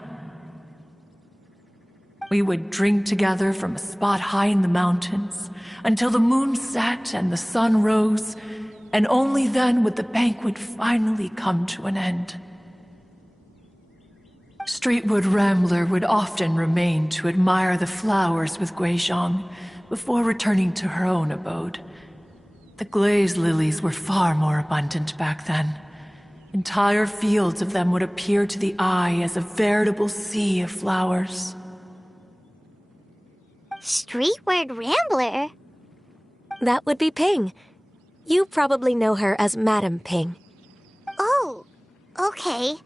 We would drink together from a spot high in the mountains until the moon set and the sun rose, and only then would the banquet finally come to an end. Streetwood Rambler would often remain to admire the flowers with Guizhong before returning to her own abode. The glaze lilies were far more abundant back then. Entire fields of them would appear to the eye as a veritable sea of flowers. Streetward Rambler? That would be Ping. You probably know her as Madam Ping. Oh, okay.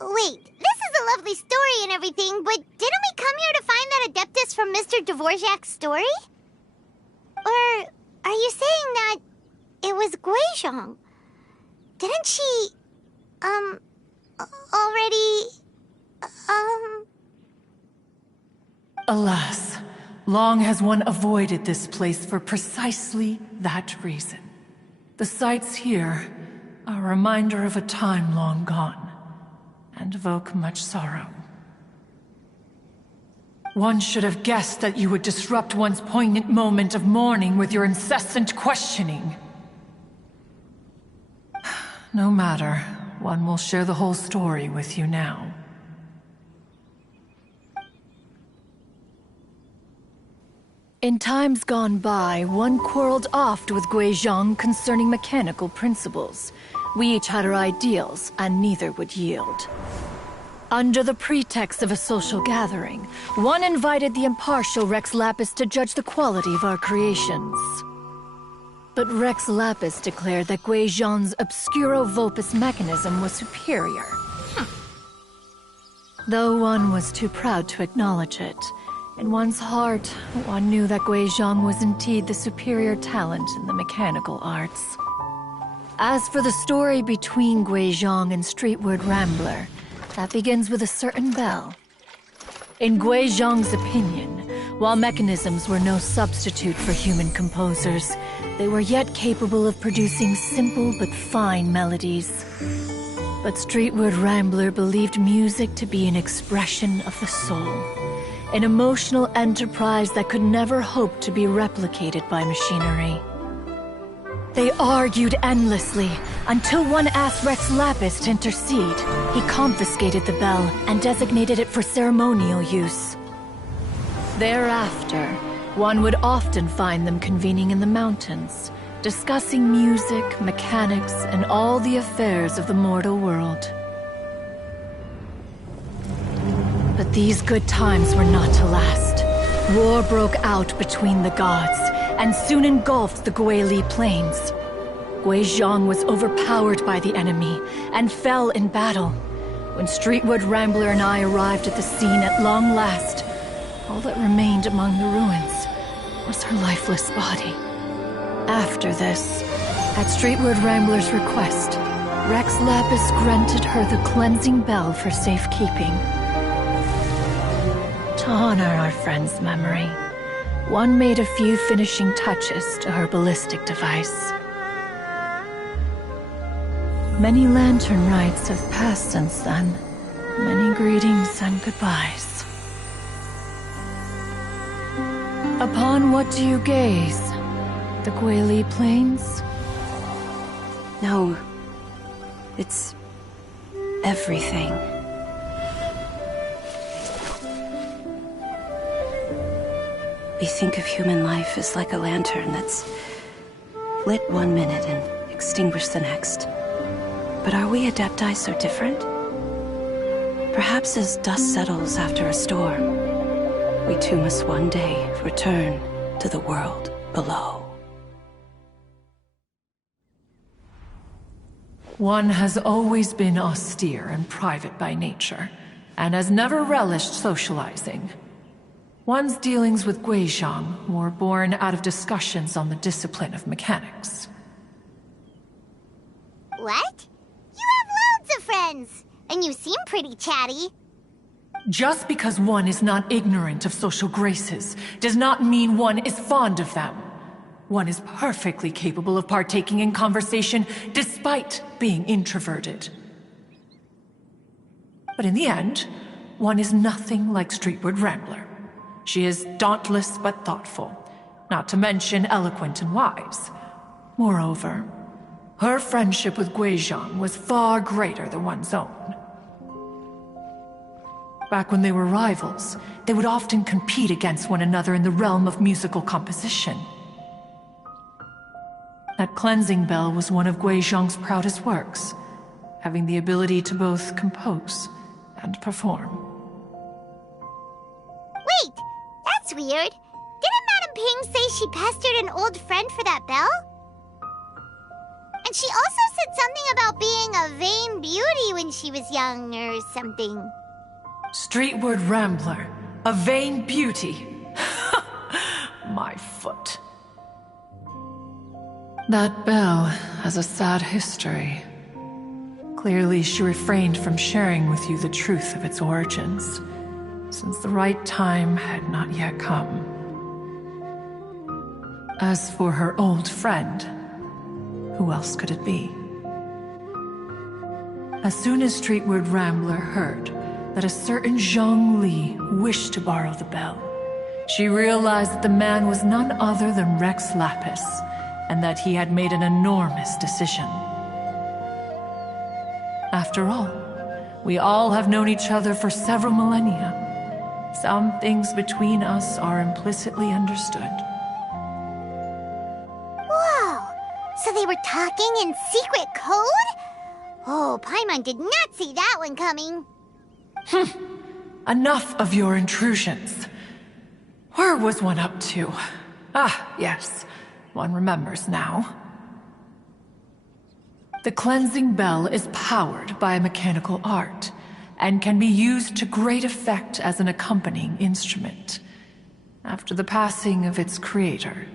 Wait, this is a lovely story and everything, but didn't we come here to find that Adeptus from Mr. Dvorak's story? Or are you saying that it was Guizhong? Didn't she, already, Alas, long has one avoided this place for precisely that reason. The sights here are a reminder of a time long gone, and evoke much sorrow. One should have guessed that you would disrupt one's poignant moment of mourning with your incessant questioning. No matter, one will share the whole story with you now. In times gone by, one quarreled oft with Guizhong concerning mechanical principles. We each had our ideals, and neither would yield. Under the pretext of a social gathering, one invited the impartial Rex Lapis to judge the quality of our creations. But Rex Lapis declared that Guizhong's obscuro vulpus mechanism was superior. Though one was too proud to acknowledge it, in one's heart, one knew that Guizhong was indeed the superior talent in the mechanical arts. As for the story between Guizhong and Streetward Rambler, that begins with a certain bell. In Guizhong's opinion, while mechanisms were no substitute for human composers, they were yet capable of producing simple but fine melodies. But Streetward Rambler believed music to be an expression of the soul, an emotional enterprise that could never hope to be replicated by machinery. They argued endlessly, until one asked Rex Lapis to intercede. He confiscated the bell and designated it for ceremonial use. Thereafter, one would often find them convening in the mountains, discussing music, mechanics, and all the affairs of the mortal world. But these good times were not to last. War broke out between the gods, and soon engulfed the Guili plains. Guizhong was overpowered by the enemy, and fell in battle. When Streetwood Rambler and I arrived at the scene at long last, all that remained among the ruins was her lifeless body. After this, at Streetwood Rambler's request, Rex Lapis granted her the cleansing bell for safekeeping. To honor our friend's memory, one made a few finishing touches to her ballistic device. Many lantern rites have passed since then. Many greetings and goodbyes. Upon what do you gaze? The Guili Plains? No. It's everything. We think of human life as like a lantern that's lit one minute and extinguished the next. But are we Adepti so different? Perhaps as dust settles after a storm, we too must one day return to the world below. One has always been austere and private by nature, and has never relished socializing. One's dealings with Guizhong were born out of discussions on the discipline of mechanics. What? You have loads of friends, and you seem pretty chatty. Just because one is not ignorant of social graces does not mean one is fond of them. One is perfectly capable of partaking in conversation despite being introverted. But in the end, one is nothing like Streetward Rambler. She is dauntless but thoughtful, not to mention eloquent and wise. Moreover, her friendship with Guizhong was far greater than one's own. Back when they were rivals, they would often compete against one another in the realm of musical composition. That cleansing bell was one of Guizhong's proudest works, having the ability to both compose and perform. Wait, that's weird. Didn't Madame Ping say she pestered an old friend for that bell? And she also said something about being a vain beauty when she was young or something. Streetward Rambler, a vain beauty. My foot. That bell has a sad history. Clearly, she refrained from sharing with you the truth of its origins, since the right time had not yet come. As for her old friend, who else could it be? As soon as Streetward Rambler heard that a certain Zhang Li wished to borrow the bell, she realized that the man was none other than Rex Lapis, and that he had made an enormous decision. After all, we all have known each other for several millennia. Some things between us are implicitly understood. Whoa! So they were talking in secret code? Oh, Paimon did not see that one coming. Enough of your intrusions. Where was one up to? Ah, yes. One remembers now. The cleansing bell is powered by a mechanical art, and can be used to great effect as an accompanying instrument. After the passing of its creator,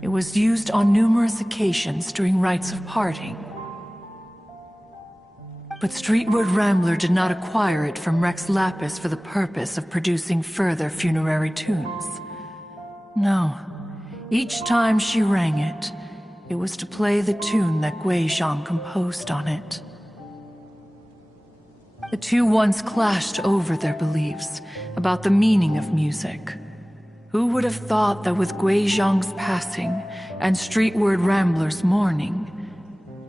it was used on numerous occasions during rites of parting. But Streetward Rambler did not acquire it from Rex Lapis for the purpose of producing further funerary tunes. No. Each time she rang it, it was to play the tune that Guizhong composed on it. The two once clashed over their beliefs about the meaning of music. Who would have thought that with Guizhong's passing and Streetward Rambler's mourning,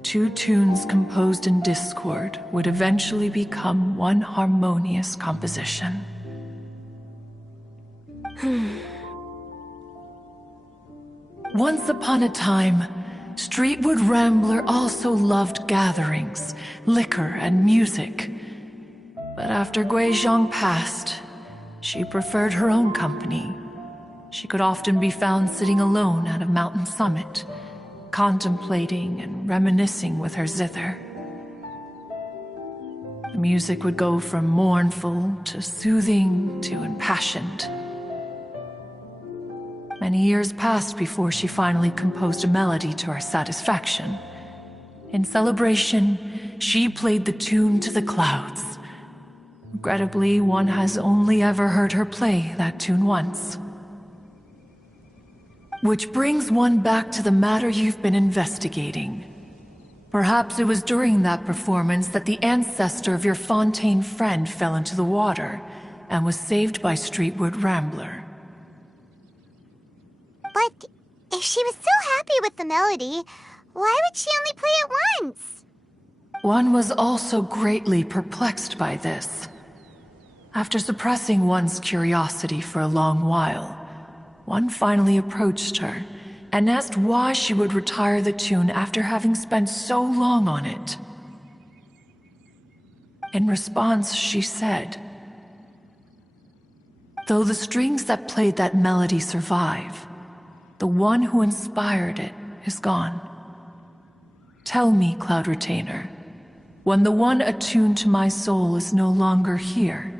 two tunes composed in discord would eventually become one harmonious composition? Once upon a time, Streetward Rambler also loved gatherings, liquor, and music. But after Guizhong passed, she preferred her own company. She could often be found sitting alone at a mountain summit, contemplating and reminiscing with her zither. The music would go from mournful to soothing to impassioned. Many years passed before she finally composed a melody to her satisfaction. In celebration, she played the tune to the clouds. Regrettably, one has only ever heard her play that tune once. Which brings one back to the matter you've been investigating. Perhaps it was during that performance that the ancestor of your Fontaine friend fell into the water and was saved by Streetwood Rambler. But if she was so happy with the melody, why would she only play it once? One was also greatly perplexed by this. After suppressing one's curiosity for a long while, one finally approached her and asked why she would retire the tune after having spent so long on it. In response, she said, "Though the strings that played that melody survive, the one who inspired it is gone. Tell me, Cloud Retainer, when the one attuned to my soul is no longer here,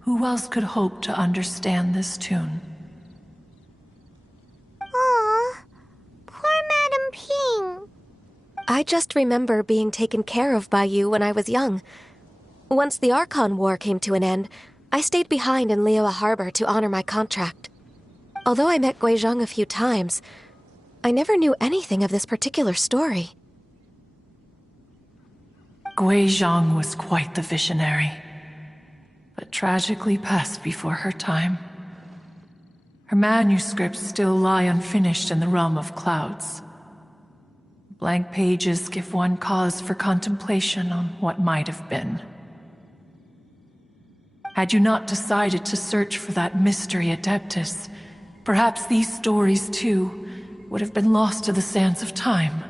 who else could hope to understand this tune?" Aw, poor Madam Ping. I just remember being taken care of by you when I was young. Once the Archon War came to an end, I stayed behind in Liyue Harbor to honor my contract. Although I met Guizhong a few times, I never knew anything of this particular story. Guizhong was quite the visionary, but tragically passed before her time. Her manuscripts still lie unfinished in the realm of clouds. Blank pages give one cause for contemplation on what might have been. Had you not decided to search for that mystery Adeptus, perhaps these stories, too, would have been lost to the sands of time.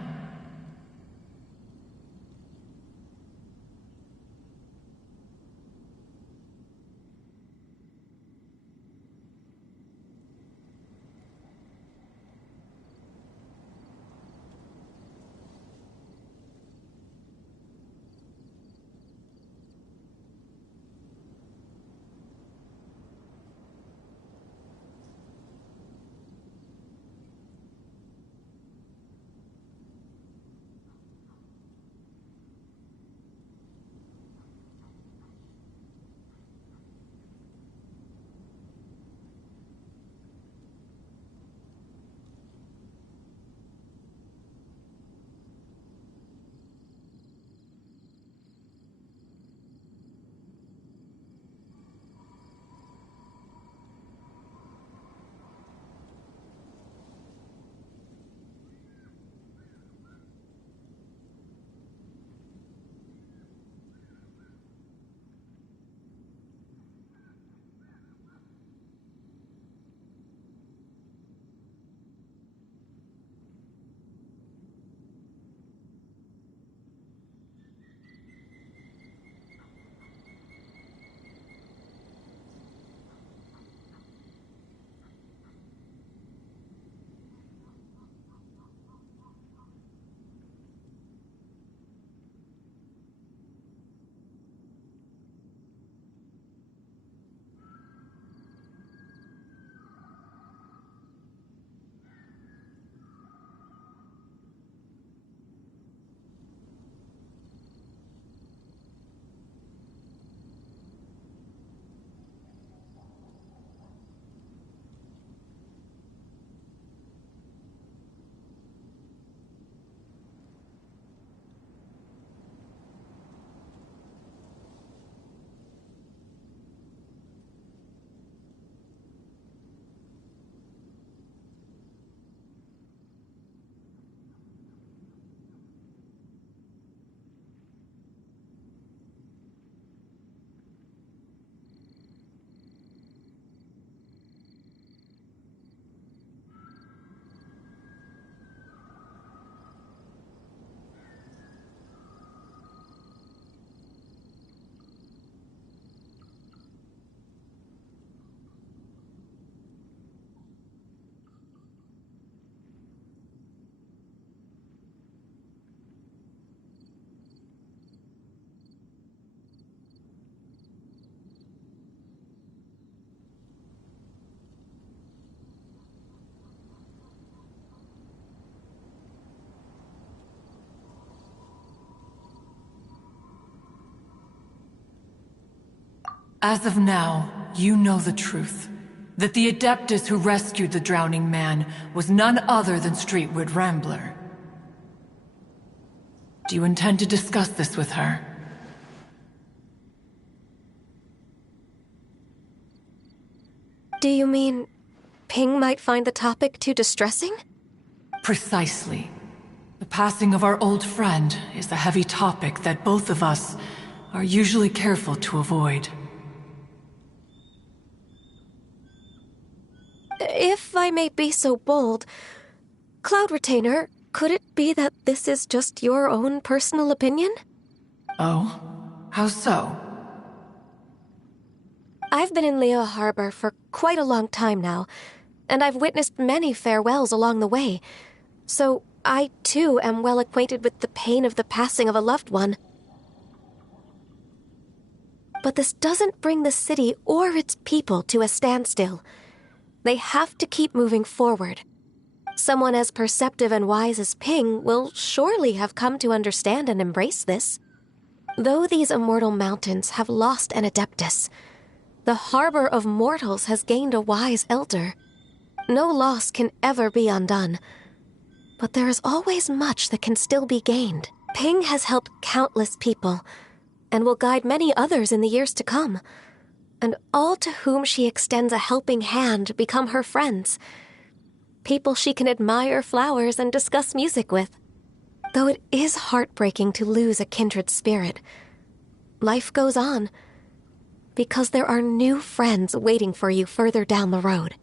As of now, you know the truth. That the Adeptus who rescued the drowning man was none other than Streetwood Rambler. Do you intend to discuss this with her? Do you mean Ping might find the topic too distressing? Precisely. The passing of our old friend is a heavy topic that both of us are usually careful to avoid. If I may be so bold, Cloud Retainer, could it be that this is just your own personal opinion? Oh? How so? I've been in Leo Harbor for quite a long time now, and I've witnessed many farewells along the way, so I too am well acquainted with the pain of the passing of a loved one. But this doesn't bring the city or its people to a standstill. They have to keep moving forward. Someone as perceptive and wise as Ping will surely have come to understand and embrace this. Though these immortal mountains have lost an Adeptus, the harbor of mortals has gained a wise elder. No loss can ever be undone, but there is always much that can still be gained. Ping has helped countless people, and will guide many others in the years to come. And all to whom she extends a helping hand become her friends. People she can admire flowers and discuss music with. Though it is heartbreaking to lose a kindred spirit, life goes on, because there are new friends waiting for you further down the road.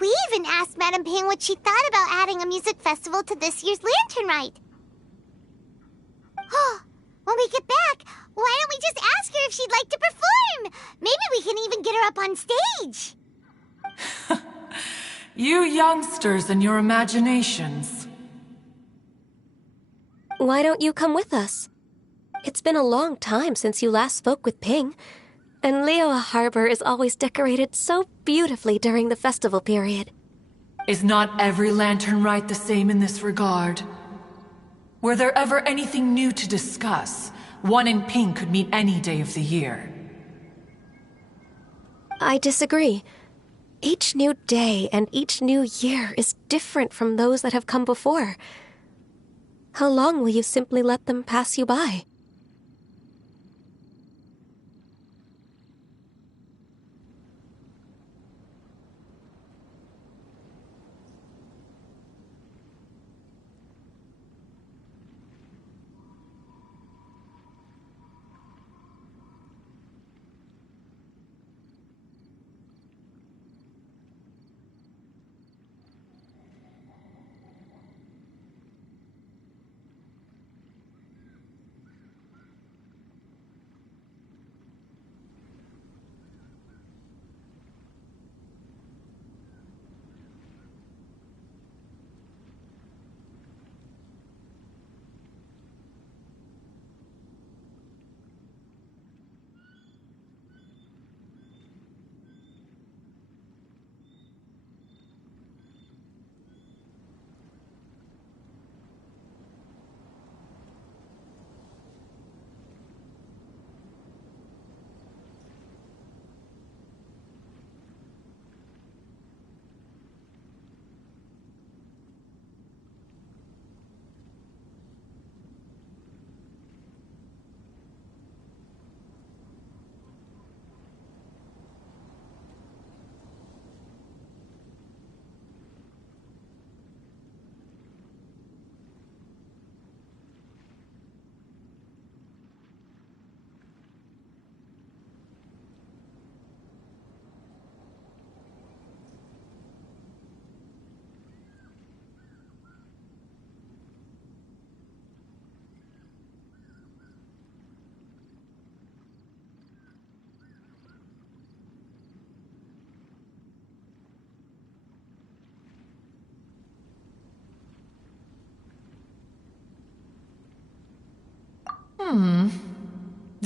We even asked Madame Ping what she thought about adding a music festival to this year's Lantern Rite. Oh, when we get back, why don't we just ask her if she'd like to perform? Maybe we can even get her up on stage. You youngsters and your imaginations. Why don't you come with us? It's been a long time since you last spoke with Ping, and Leo Harbor is always decorated so beautifully during the festival period. Is not every Lantern Rite the same in this regard? Were there ever anything new to discuss, one in Ping could meet any day of the year? I disagree. Each new day and each new year is different from those that have come before. How long will you simply let them pass you by?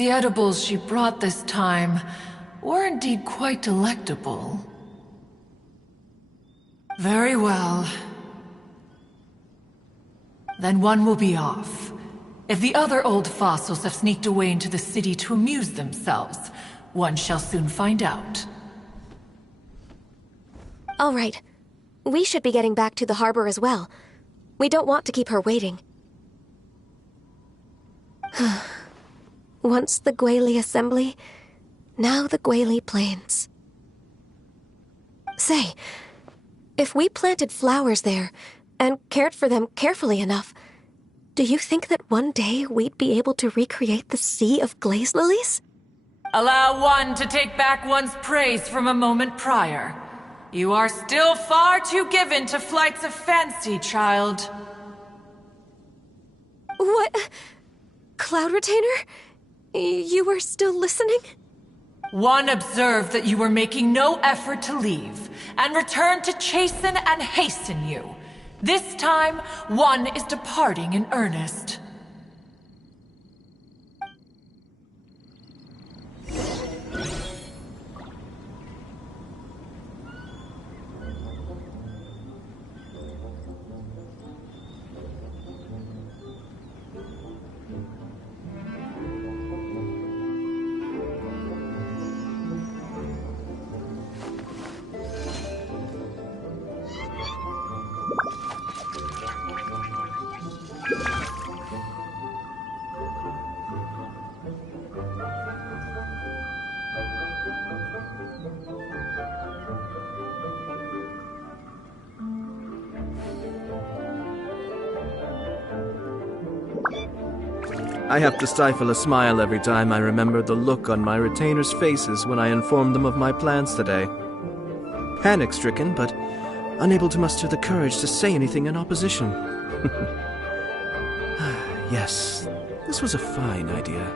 The edibles she brought this time were indeed quite delectable. Very well. Then one will be off. If the other old fossils have sneaked away into the city to amuse themselves, one shall soon find out. All right. We should be getting back to the harbor as well. We don't want to keep her waiting. Once the Guili Assembly, now the Guili Plains. Say, if we planted flowers there and cared for them carefully enough, do you think that one day we'd be able to recreate the Sea of Glaze Lilies? Allow one to take back one's praise from a moment prior. You are still far too given to flights of fancy, child. What? Cloud Retainer? You were still listening? One observed that you were making no effort to leave, and returned to chasten and hasten you. This time, one is departing in earnest. I have to stifle a smile every time I remember the look on my retainers' faces when I informed them of my plans today. Panic-stricken, but unable to muster the courage to say anything in opposition. Yes, this was a fine idea.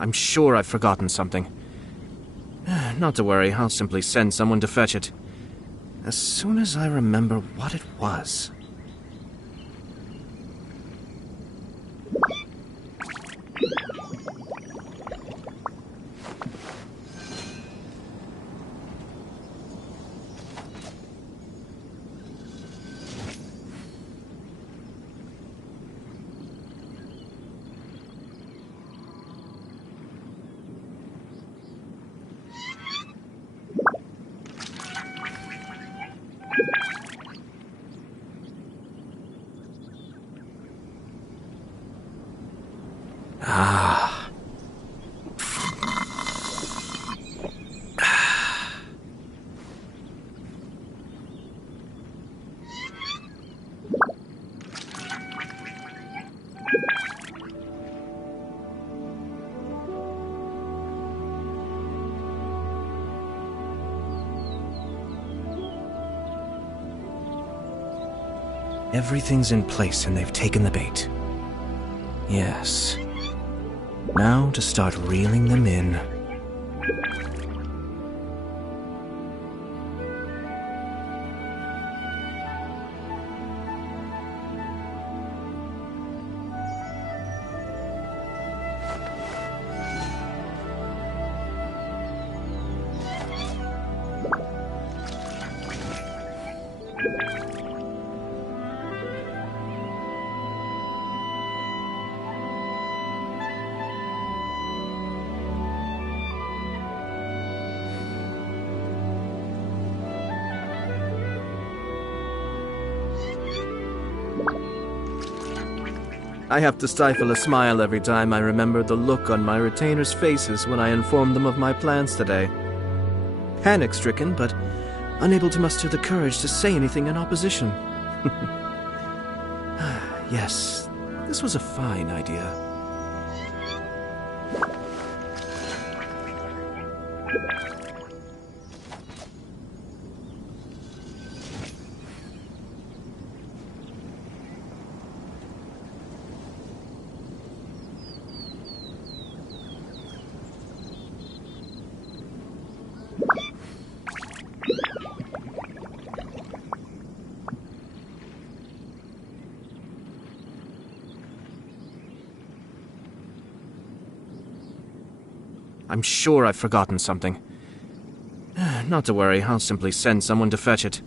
I'm sure I've forgotten something. Not to worry, I'll simply send someone to fetch it. As soon as I remember what it was. Everything's in place and they've taken the bait. Yes. Now to start reeling them in. you I have to stifle a smile every time I remember the look on my retainers' faces when I informed them of my plans today. Panic-stricken, but unable to muster the courage to say anything in opposition. Yes, this was a fine idea. I'm sure I've forgotten something. Not to worry, I'll simply send someone to fetch it.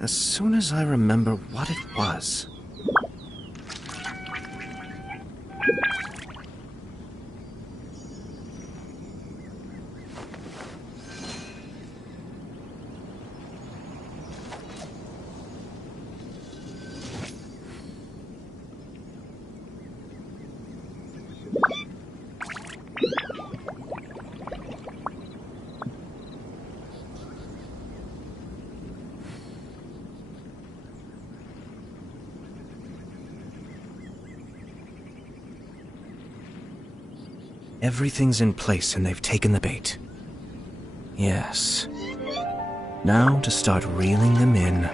As soon as I remember what it was. Everything's in place and they've taken the bait. Yes. Now to start reeling them in.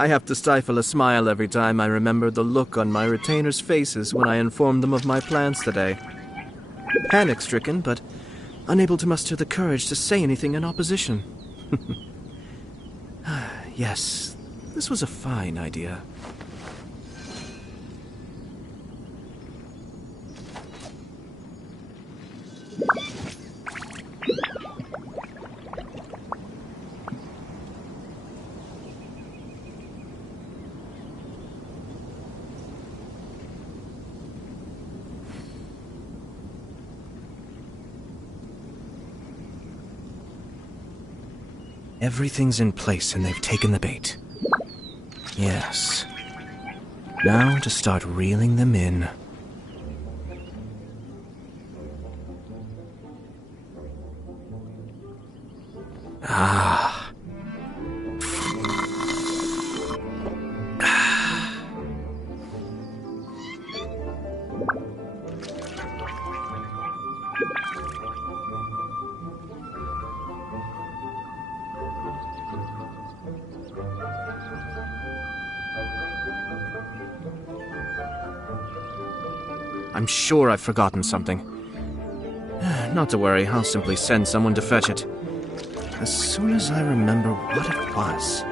I have to stifle a smile every time I remember the look on my retainers' faces when I informed them of my plans today. Panic-stricken, but unable to muster the courage to say anything in opposition. Yes, this was a fine idea. Everything's in place and they've taken the bait. Yes. Now to start reeling them in. I'm sure I've forgotten something. Not to worry, I'll simply send someone to fetch it. As soon as I remember what it was.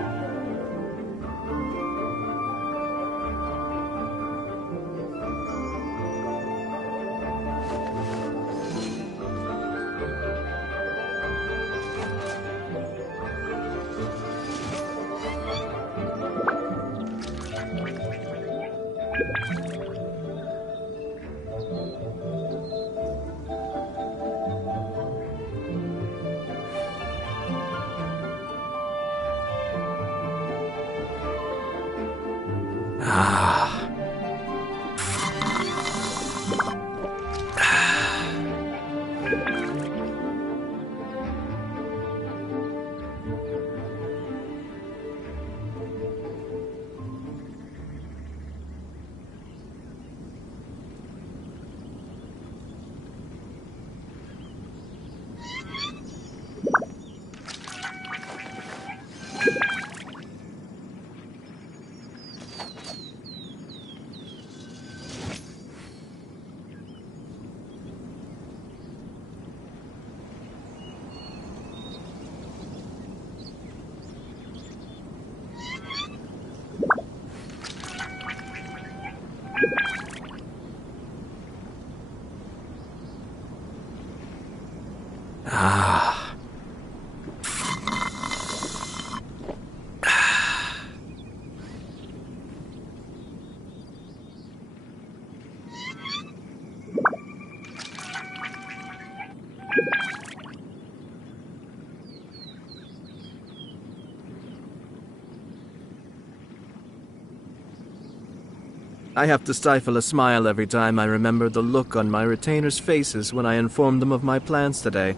I have to stifle a smile every time I remember the look on my retainers' faces when I informed them of my plans today.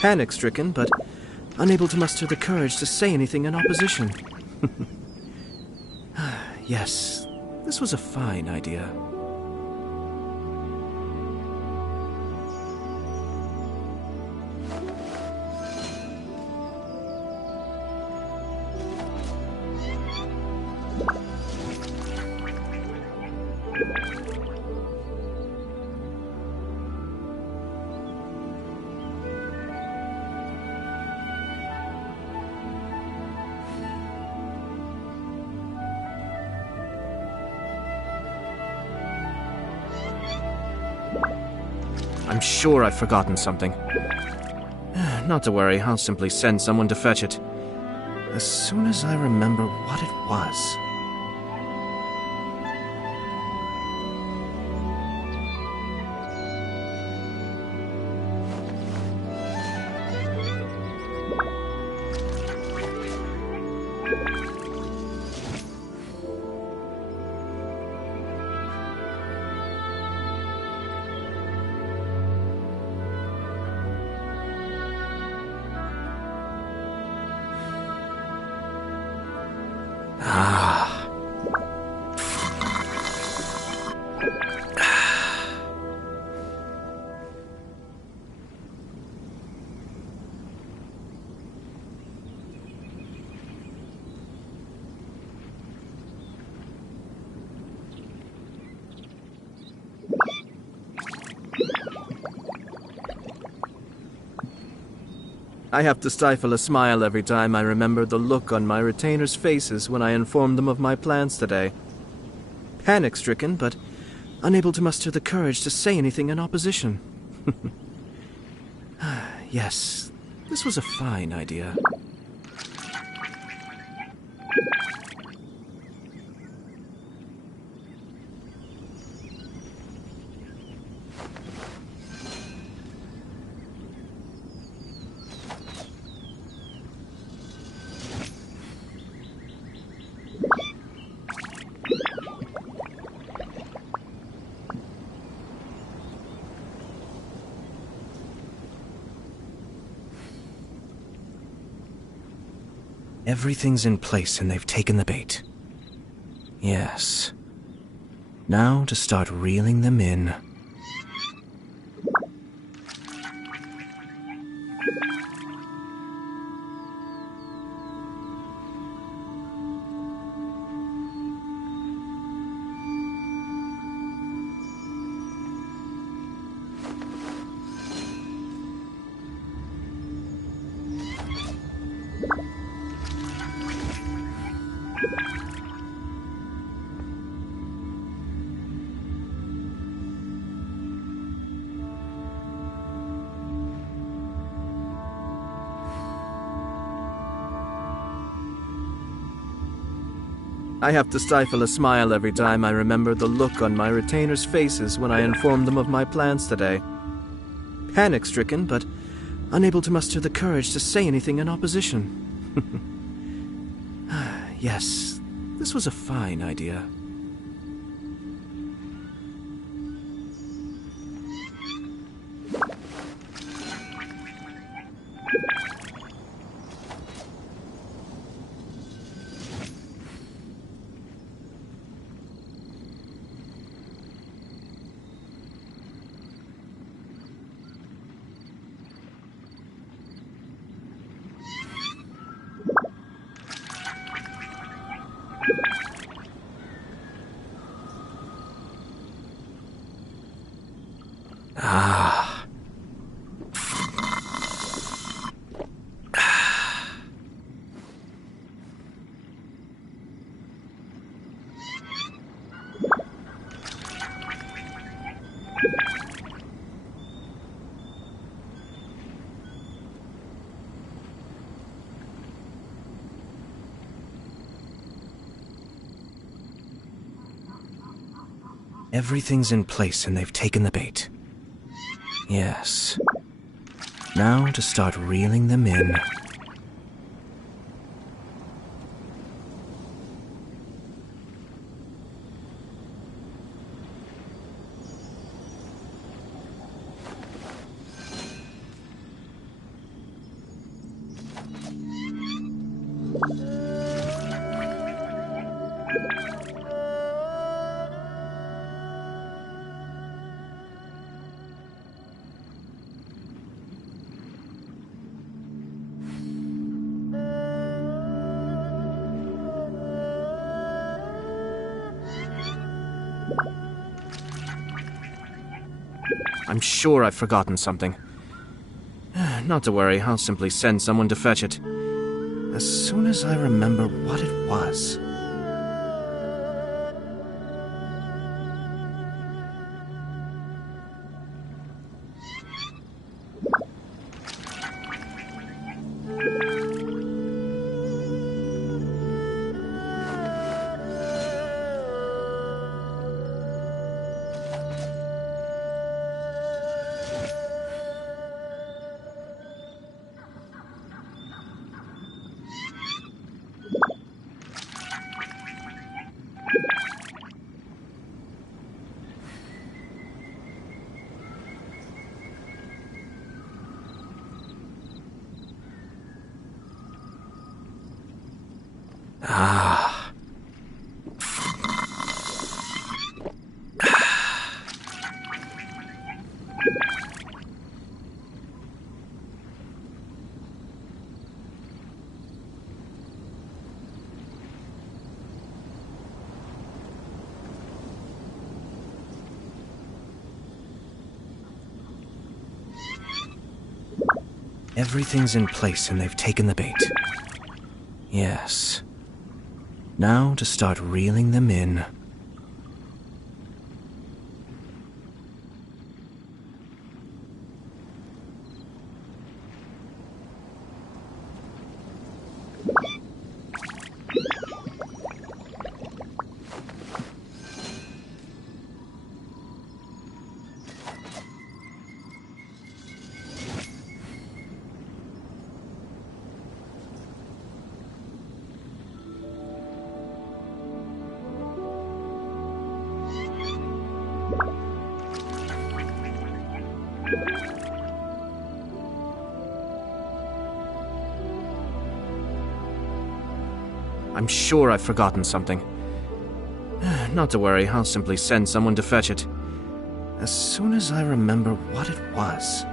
Panic-stricken, but unable to muster the courage to say anything in opposition. Yes, this was a fine idea. I'm sure I've forgotten something. Not to worry, I'll simply send someone to fetch it. As soon as I remember what it was. I have to stifle a smile every time I remember the look on my retainers' faces when I informed them of my plans today. Panic-stricken, but unable to muster the courage to say anything in opposition. Yes, this was a fine idea. Everything's in place and they've taken the bait. Yes. Now to start reeling them in. I have to stifle a smile every time I remember the look on my retainers' faces when I informed them of my plans today. Panic-stricken, but unable to muster the courage to say anything in opposition. Yes, this was a fine idea. Everything's in place and they've taken the bait. Yes. Now to start reeling them in. I'm sure I've forgotten something. Not to worry, I'll simply send someone to fetch it. As soon as I remember what it was. Everything's in place and they've taken the bait. Yes. Now to start reeling them in. I'm sure I've forgotten something. Not to worry, I'll simply send someone to fetch it. As soon as I remember what it was.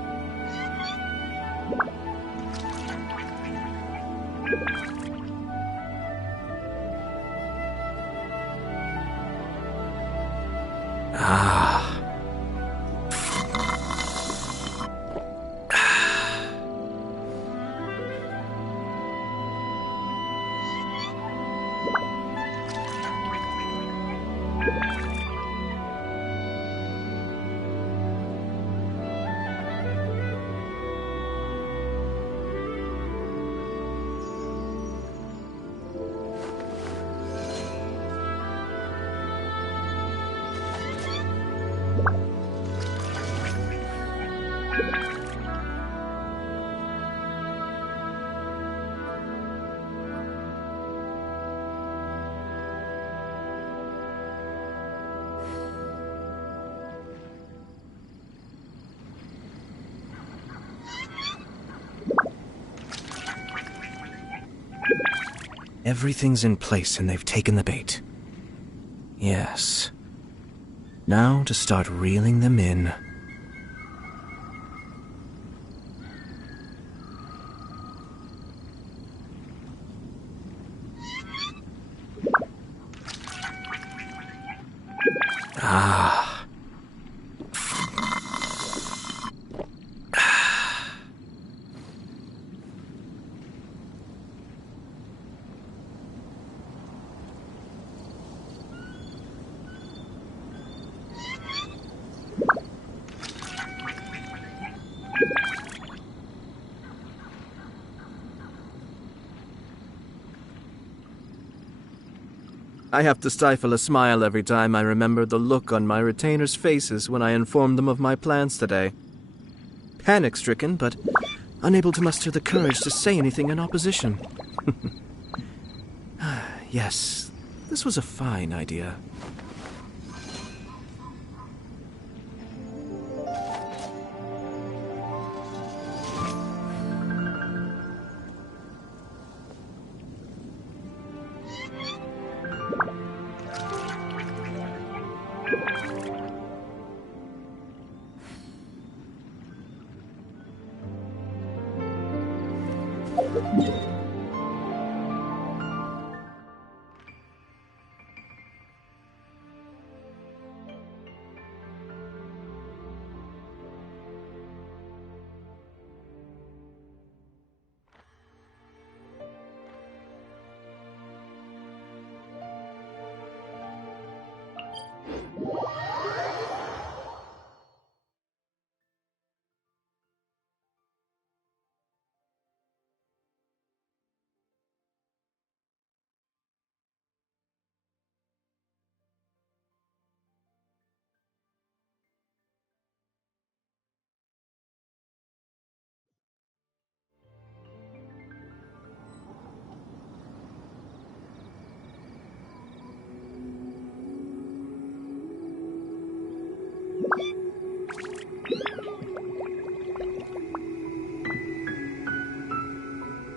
Everything's in place and they've taken the bait. Yes. Now to start reeling them in. Ah. I have to stifle a smile every time I remember the look on my retainers' faces when I informed them of my plans today. Panic-stricken, but unable to muster the courage to say anything in opposition. Yes, this was a fine idea.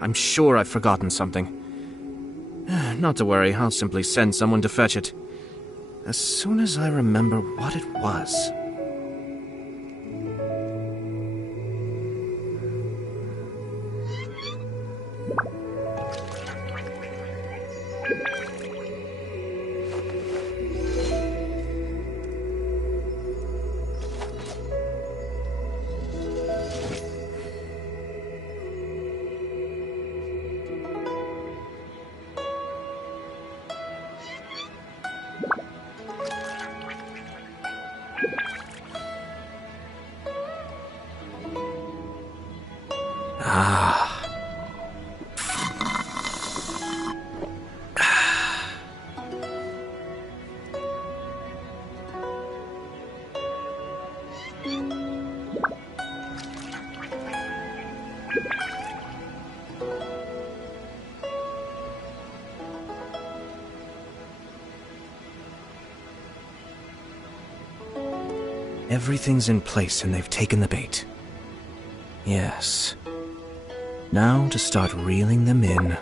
I'm sure I've forgotten something. Not to worry, I'll simply send someone to fetch it. As soon as I remember what it was. Everything's in place and they've taken the bait. Yes. Now to start reeling them in.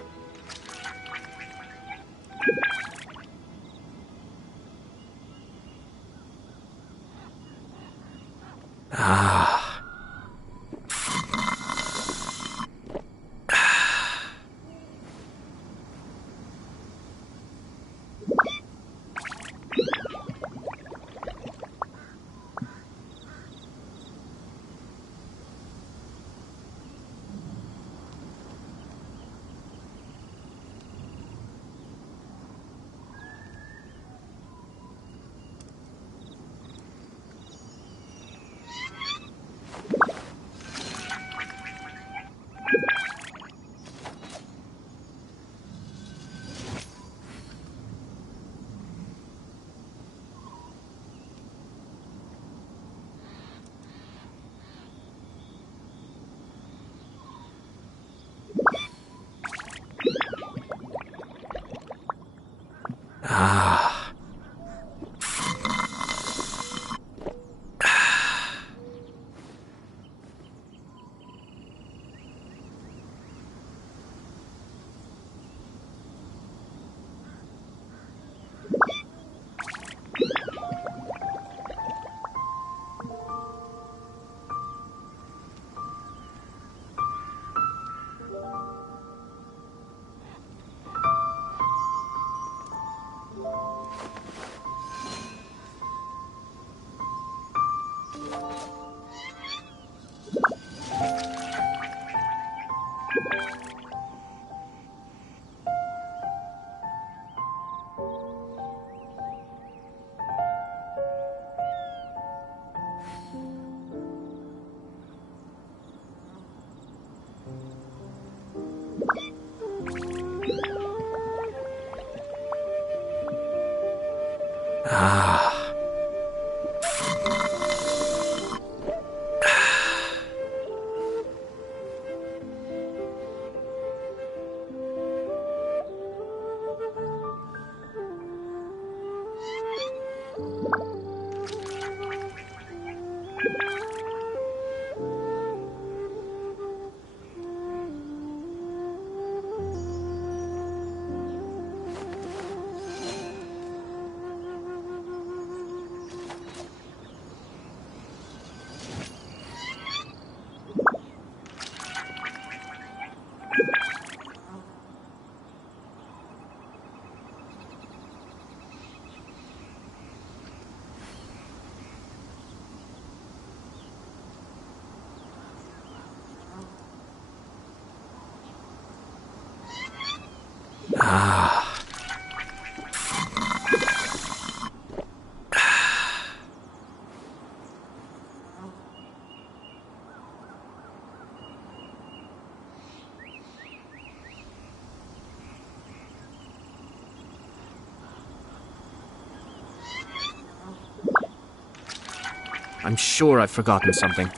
I'm sure I've forgotten something.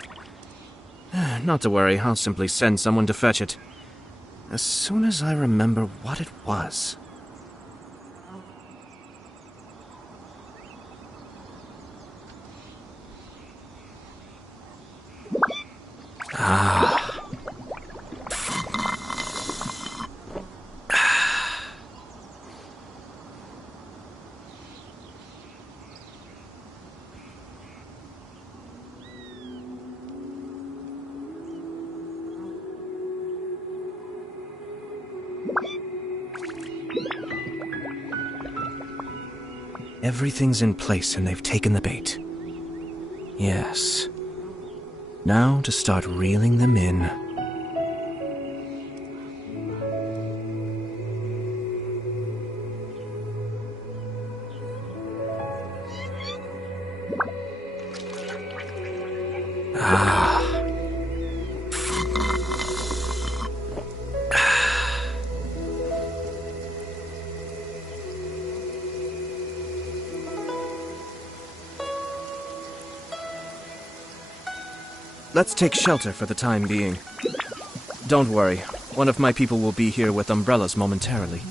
Not to worry, I'll simply send someone to fetch it. As soon as I remember what it was. Everything's in place and they've taken the bait. Yes. Now to start reeling them in. Let's take shelter for the time being. Don't worry, one of my people will be here with umbrellas momentarily.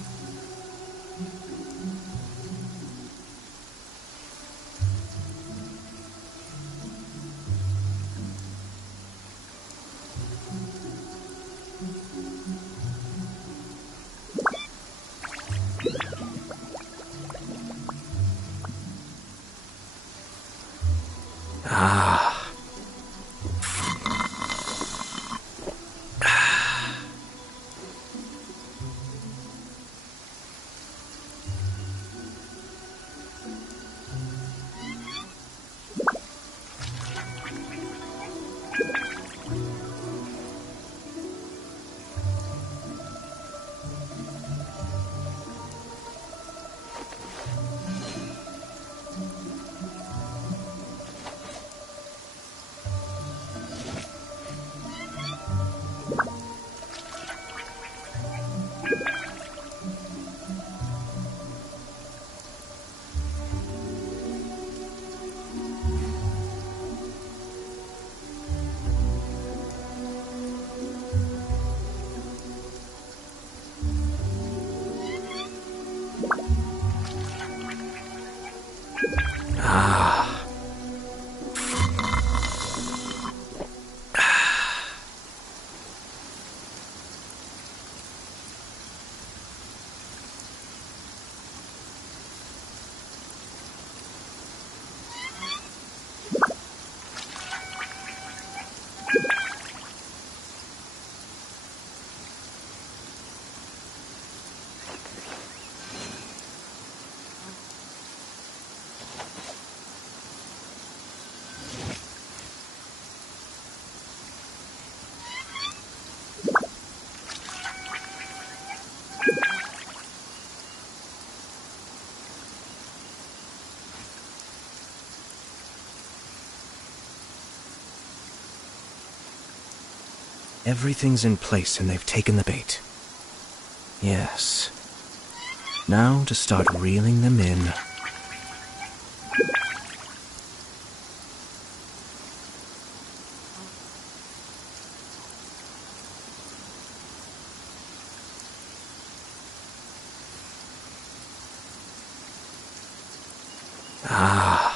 Everything's in place and they've taken the bait. Yes. Now to start reeling them in. Ah.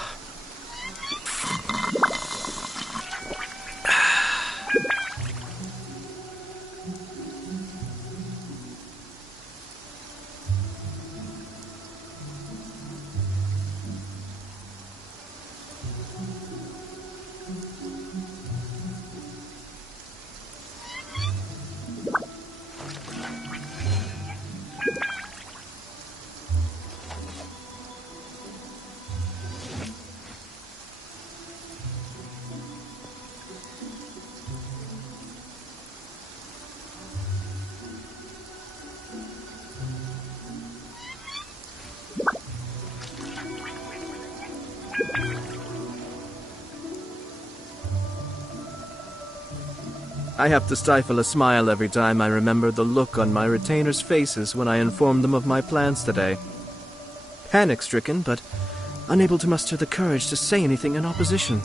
I have to stifle a smile every time I remember the look on my retainers' faces when I informed them of my plans today. Panic-stricken, but unable to muster the courage to say anything in opposition.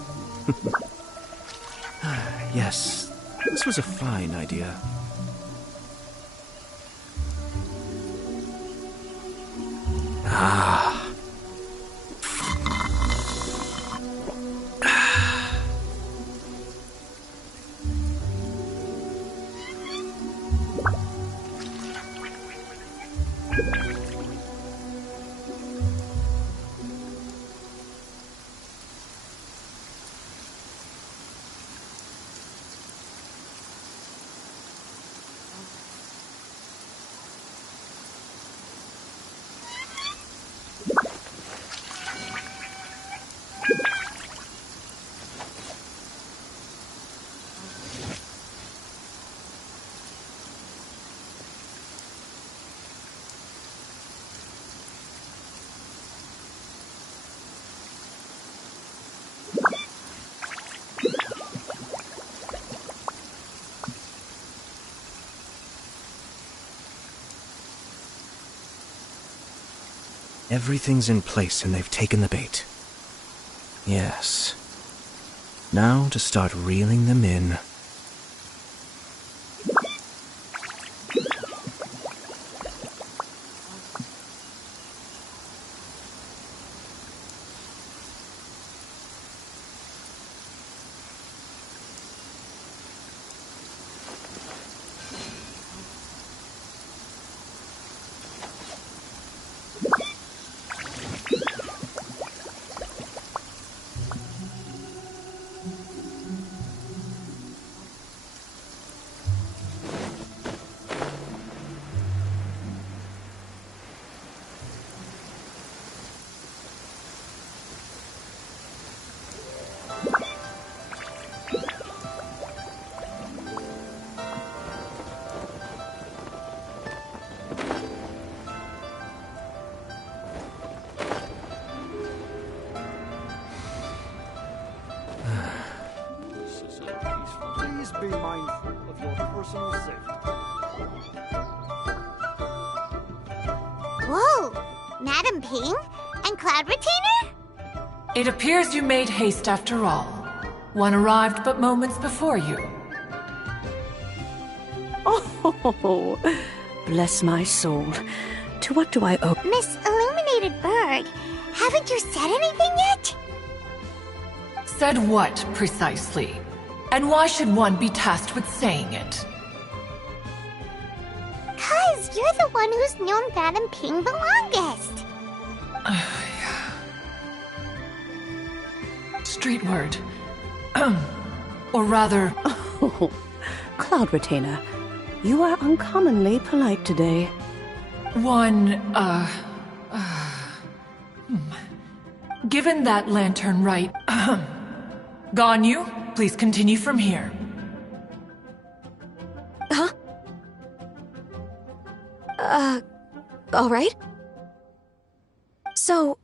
Yes, this was a fine idea. Ah. Everything's in place and they've taken the bait. Yes. Now to start reeling them in. Please be mindful of your personal safety. Whoa! Madam Ping? And Cloud Retainer? It appears you made haste after all. One arrived but moments before you. Oh, bless my soul. To what do I owe? Miss Illuminated Bird, haven't you said anything yet? Said what, precisely? And why should one be tasked with saying it? 'Cause you're the one who's known Madam Ping the longest. Street word. Or rather... Oh, Cloud Retainer, you are uncommonly polite today. Given that lantern right... Ganyu, please continue from here. Huh? All right. So,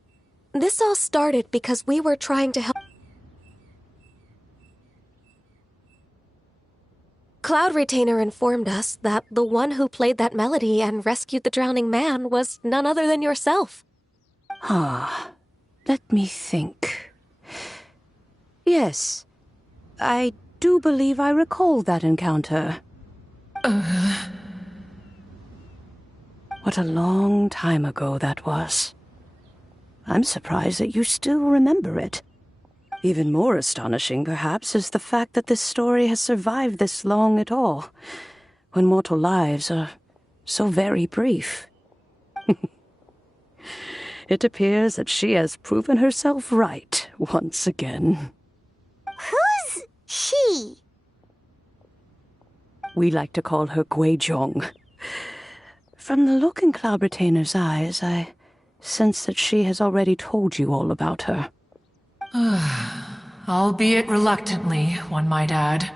this all started because we were trying to help... Cloud Retainer informed us that the one who played that melody and rescued the drowning man was none other than yourself. Let me think. Yes, I do believe I recall that encounter. What a long time ago that was. I'm surprised that you still remember it. Even more astonishing, perhaps, is the fact that this story has survived this long at all, when mortal lives are so very brief. It appears that she has proven herself right once again. Who's she? We like to call her Guizhong. From the look in Cloud Retainer's eyes, I sense that she has already told you all about her. Albeit reluctantly, one might add.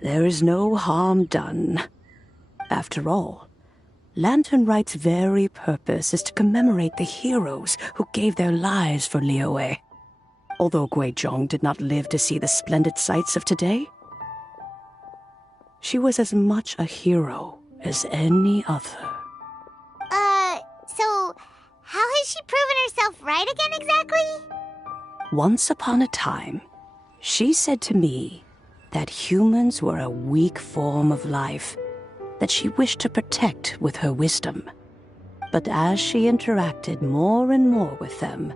There is no harm done. After all, Lantern Right's very purpose is to commemorate the heroes who gave their lives for Liyue. Although Guizhong did not live to see the splendid sights of today, she was as much a hero as any other. So how has she proven herself right again exactly? Once upon a time, she said to me that humans were a weak form of life that she wished to protect with her wisdom. But as she interacted more and more with them,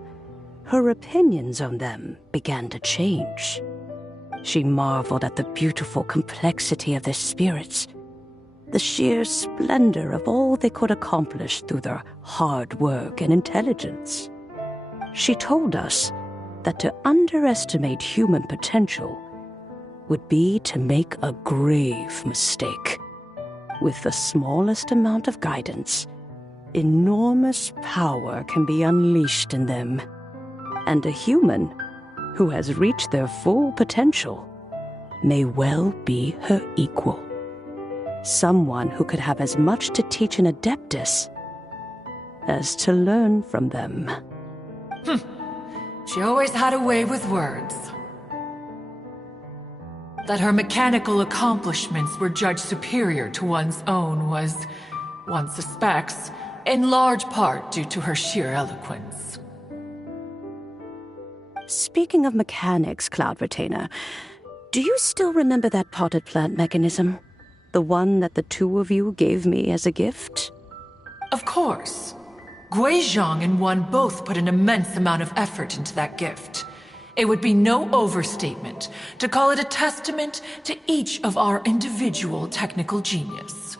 her opinions on them began to change. She marveled at the beautiful complexity of their spirits, the sheer splendor of all they could accomplish through their hard work and intelligence. She told us that to underestimate human potential would be to make a grave mistake. With the smallest amount of guidance, enormous power can be unleashed in them. And a human who has reached their full potential may well be her equal. Someone who could have as much to teach an Adeptus as to learn from them. She always had a way with words. That her mechanical accomplishments were judged superior to one's own was, one suspects, in large part due to her sheer eloquence. Speaking of mechanics, Cloud Retainer, do you still remember that potted plant mechanism? The one that the two of you gave me as a gift? Of course. Guizhong and one both put an immense amount of effort into that gift. It would be no overstatement to call it a testament to each of our individual technical genius.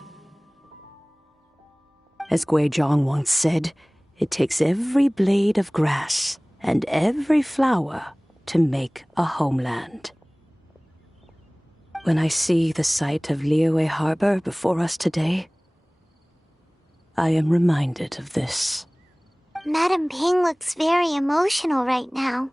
As Guizhong once said, it takes every blade of grass and every flower to make a homeland. When I see the sight of Liyue Harbor before us today, I am reminded of this. Madame Ping looks very emotional right now.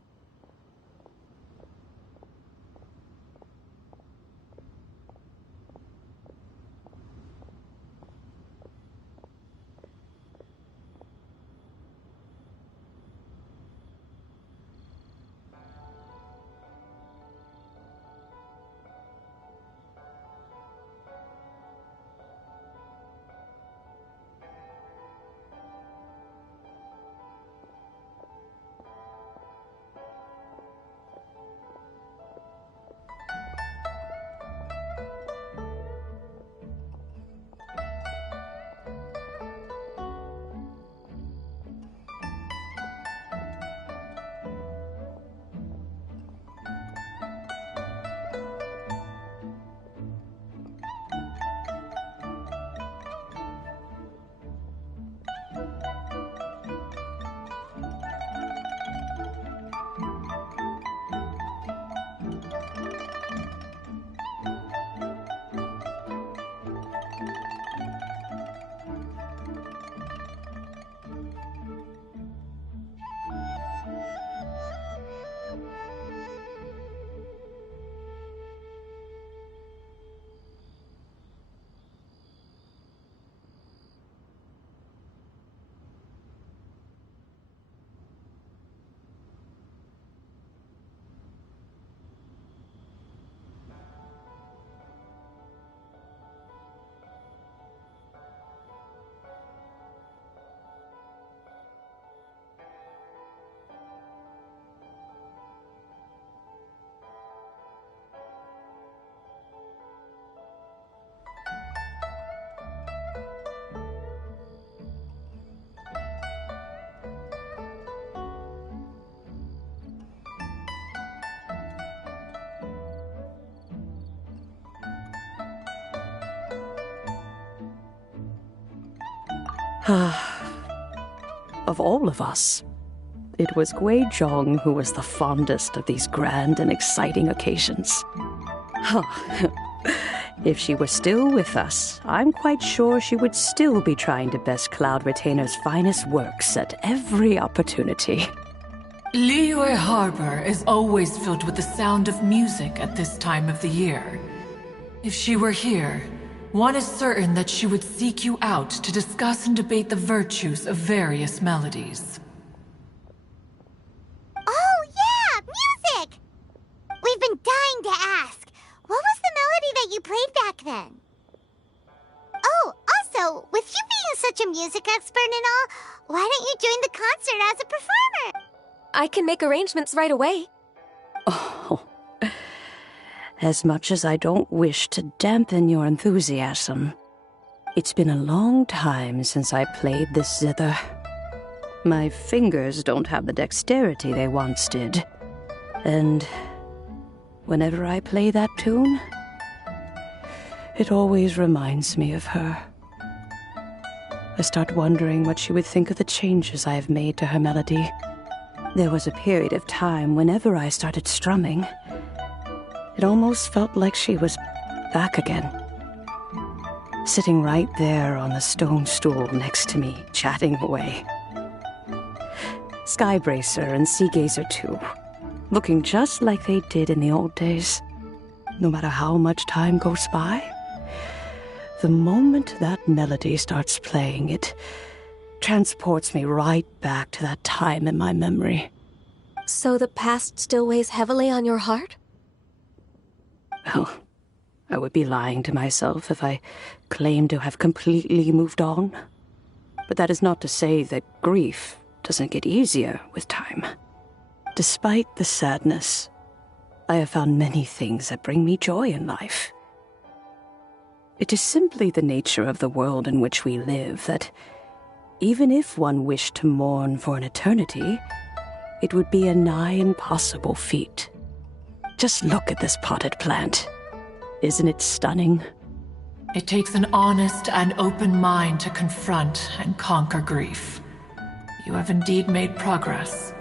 Of all of us, it was Gui Zhong who was the fondest of these grand and exciting occasions. If she were still with us, I'm quite sure she would still be trying to best Cloud Retainer's finest works at every opportunity. Liyue Harbor is always filled with the sound of music at this time of the year. If she were here, one is certain that she would seek you out to discuss and debate the virtues of various melodies. Oh, yeah! Music! We've been dying to ask. What was the melody that you played back then? Oh, also, with you being such a music expert and all, why don't you join the concert as a performer? I can make arrangements right away. Oh, as much as I don't wish to dampen your enthusiasm, it's been a long time since I played this zither. My fingers don't have the dexterity they once did, and whenever I play that tune, it always reminds me of her. I start wondering what she would think of the changes I have made to her melody. There was a period of time whenever I started strumming, it almost felt like she was back again. Sitting right there on the stone stool next to me, chatting away. Skybracer and Seagazer too, looking just like they did in the old days. No matter how much time goes by, the moment that melody starts playing, it transports me right back to that time in my memory. So the past still weighs heavily on your heart? Well, I would be lying to myself if I claimed to have completely moved on. But that is not to say that grief doesn't get easier with time. Despite the sadness, I have found many things that bring me joy in life. It is simply the nature of the world in which we live that, even if one wished to mourn for an eternity, it would be a nigh impossible feat. Just look at this potted plant. Isn't it stunning? It takes an honest and open mind to confront and conquer grief. You have indeed made progress.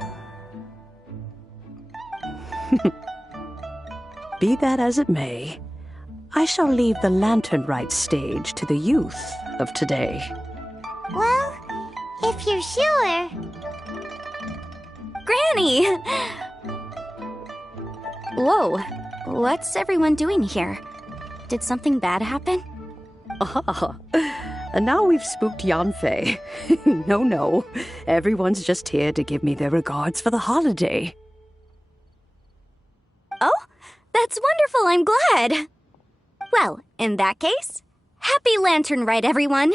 Be that as it may, I shall leave the lantern rite stage to the youth of today. Well, if you're sure. Granny! Whoa, what's everyone doing here? Did something bad happen? Ah, and now we've spooked Yanfei. No, everyone's just here to give me their regards for the holiday. Oh, that's wonderful, I'm glad. Well, in that case, happy Lantern Rite, everyone!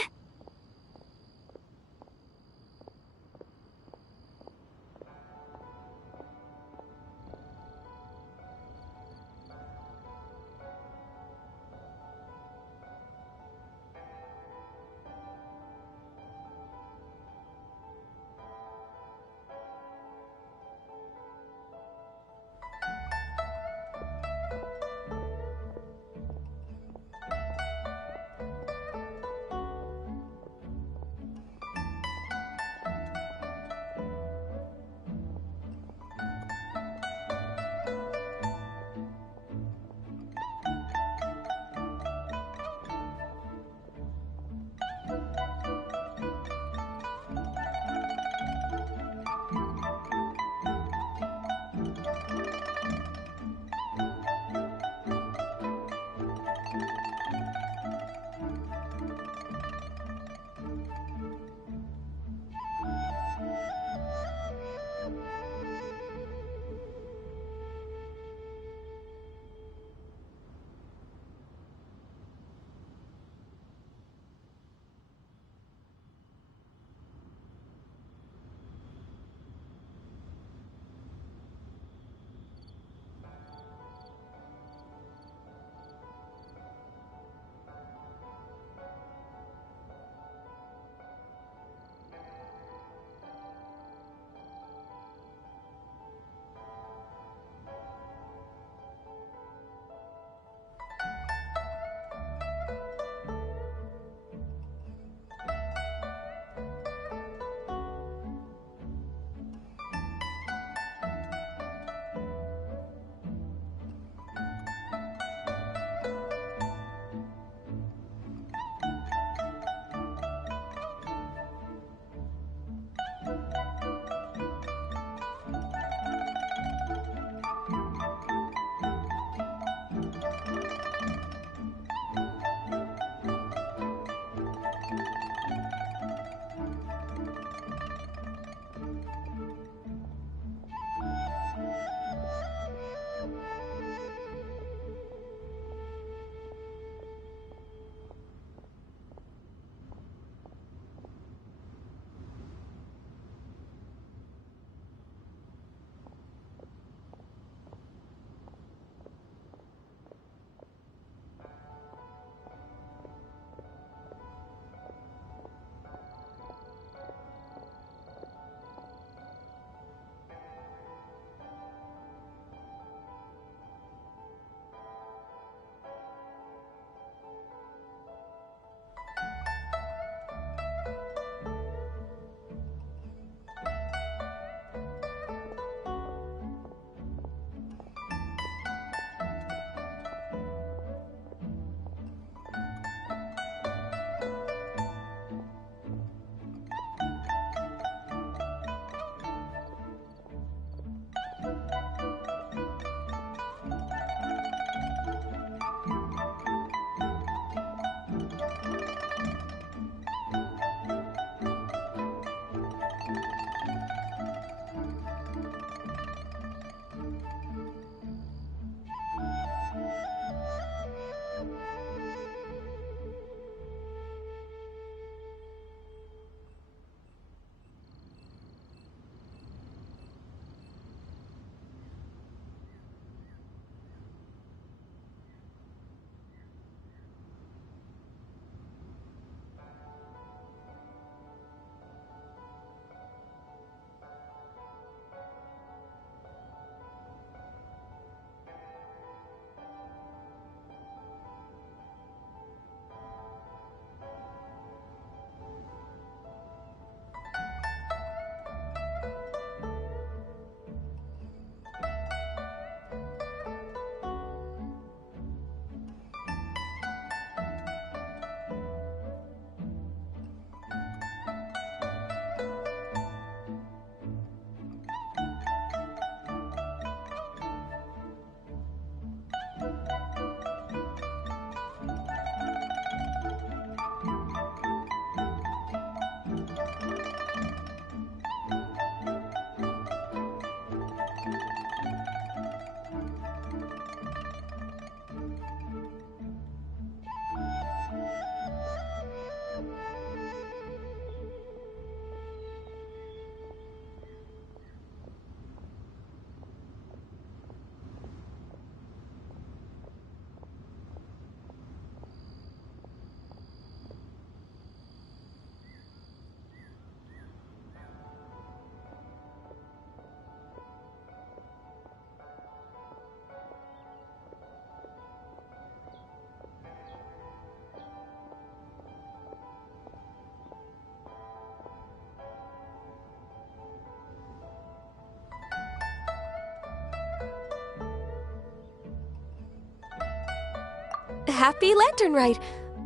Happy Lantern Rite.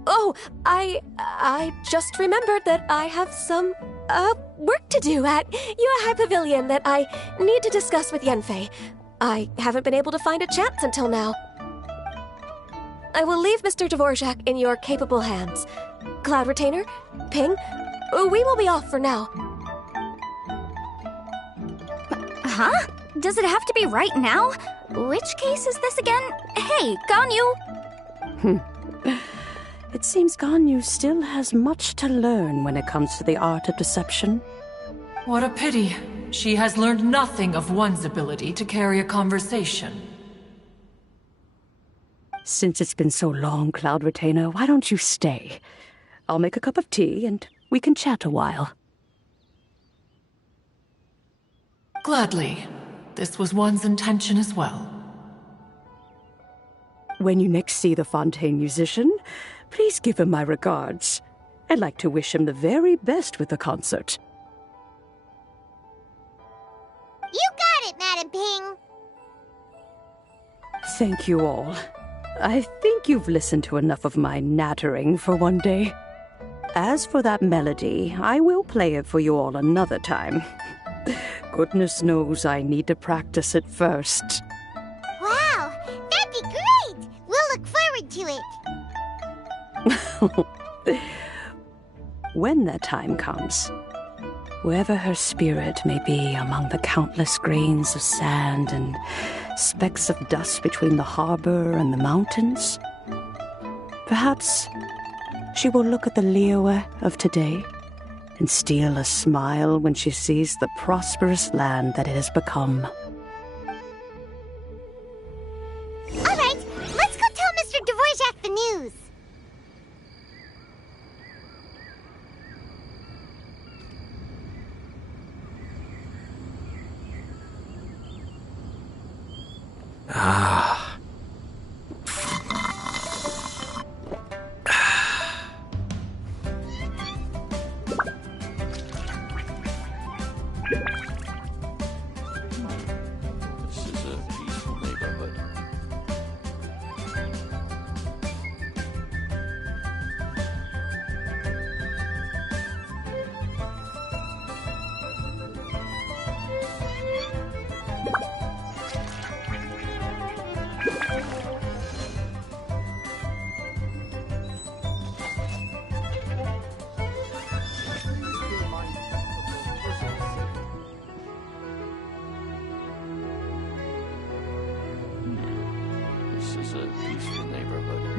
Oh, I just remembered that I have some, work to do at Yuehai Pavilion that I need to discuss with Yanfei. I haven't been able to find a chance until now. I will leave Mr. Dvorak in your capable hands. Cloud Retainer, Ping, we will be off for now. Huh? Does it have to be right now? Which case is this again? Hey, Ganyu! It seems Ganyu still has much to learn when it comes to the art of deception. What a pity. She has learned nothing of one's ability to carry a conversation. Since it's been so long, Cloud Retainer, why don't you stay? I'll make a cup of tea and we can chat a while. Gladly. This was one's intention as well. When you next see the Fontaine musician, please give him my regards. I'd like to wish him the very best with the concert. You got it, Madam Ping. Thank you all. I think you've listened to enough of my nattering for one day. As for that melody, I will play it for you all another time. Goodness knows I need to practice it first. Wow, that'd be great! We'll look forward to it. When that time comes, wherever her spirit may be among the countless grains of sand and specks of dust between the harbor and the mountains, perhaps she will look at the Liyue of today and steal a smile when she sees the prosperous land that it has become. All right, let's go tell Mr. Dvorak the news. This is a peaceful neighborhood. This is a peaceful neighborhood.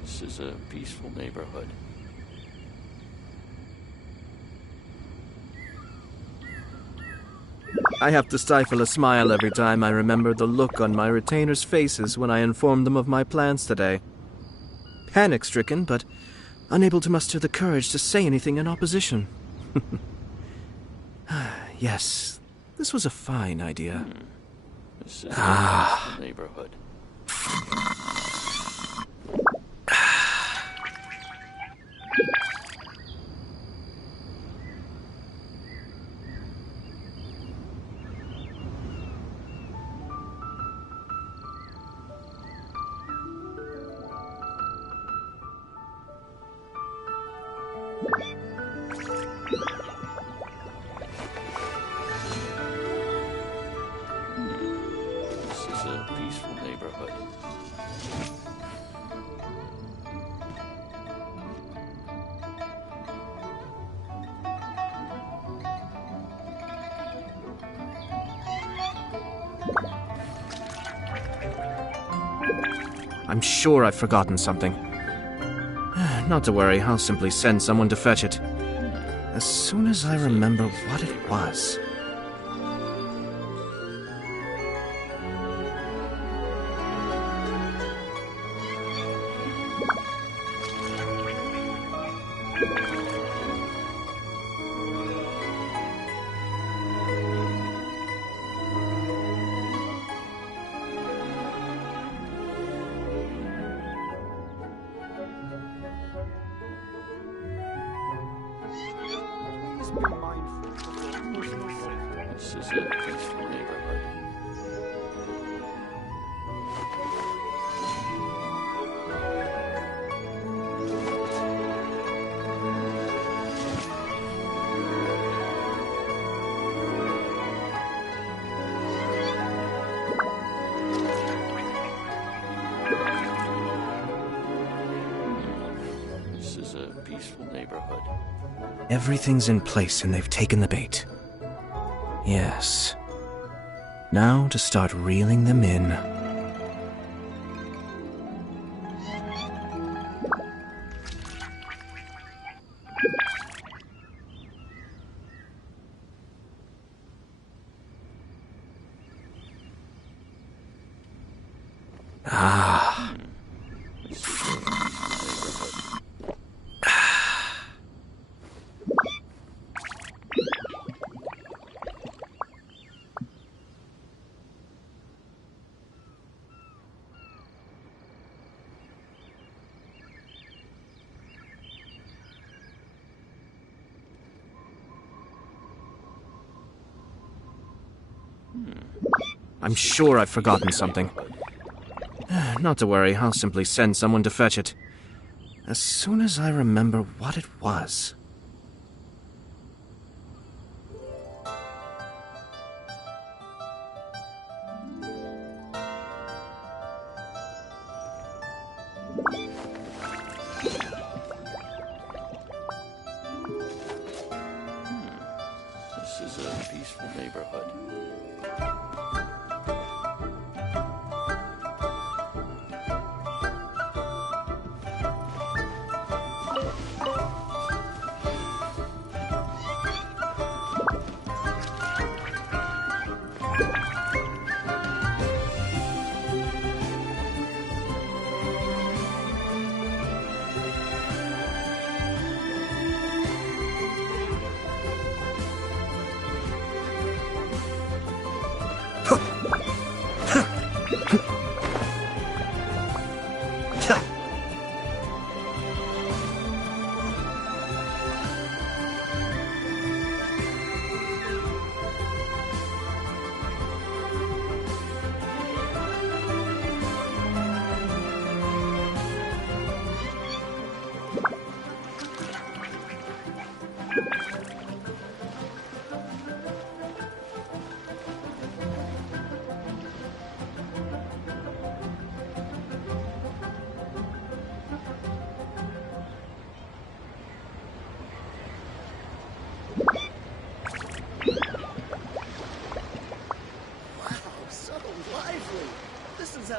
This is a peaceful neighborhood. I have to stifle a smile every time I remember the look on my retainers' faces when I informed them of my plans today. Panic-stricken, but unable to muster the courage to say anything in opposition. Yes, this was a fine idea. This is a peaceful neighborhood. This is a peaceful neighborhood. I'm sure I've forgotten something. Not to worry, I'll simply send someone to fetch it. As soon as I remember what it was. Please be mindful of your personal safety. This is a peaceful neighborhood. This is a peaceful neighborhood. Everything's in place and they've taken the bait. Yes. Now to start reeling them in. Ah. This is a peaceful neighborhood. I'm sure I've forgotten something. Not to worry, I'll simply send someone to fetch it. As soon as I remember what it was. This is a peaceful neighborhood.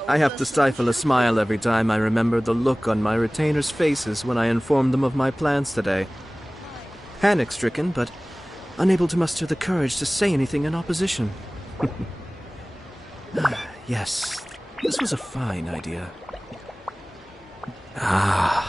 I have to stifle a smile every time I remember the look on my retainers' faces when I informed them of my plans today. Panic-stricken, but unable to muster the courage to say anything in opposition. Yes, this was a fine idea. Ah.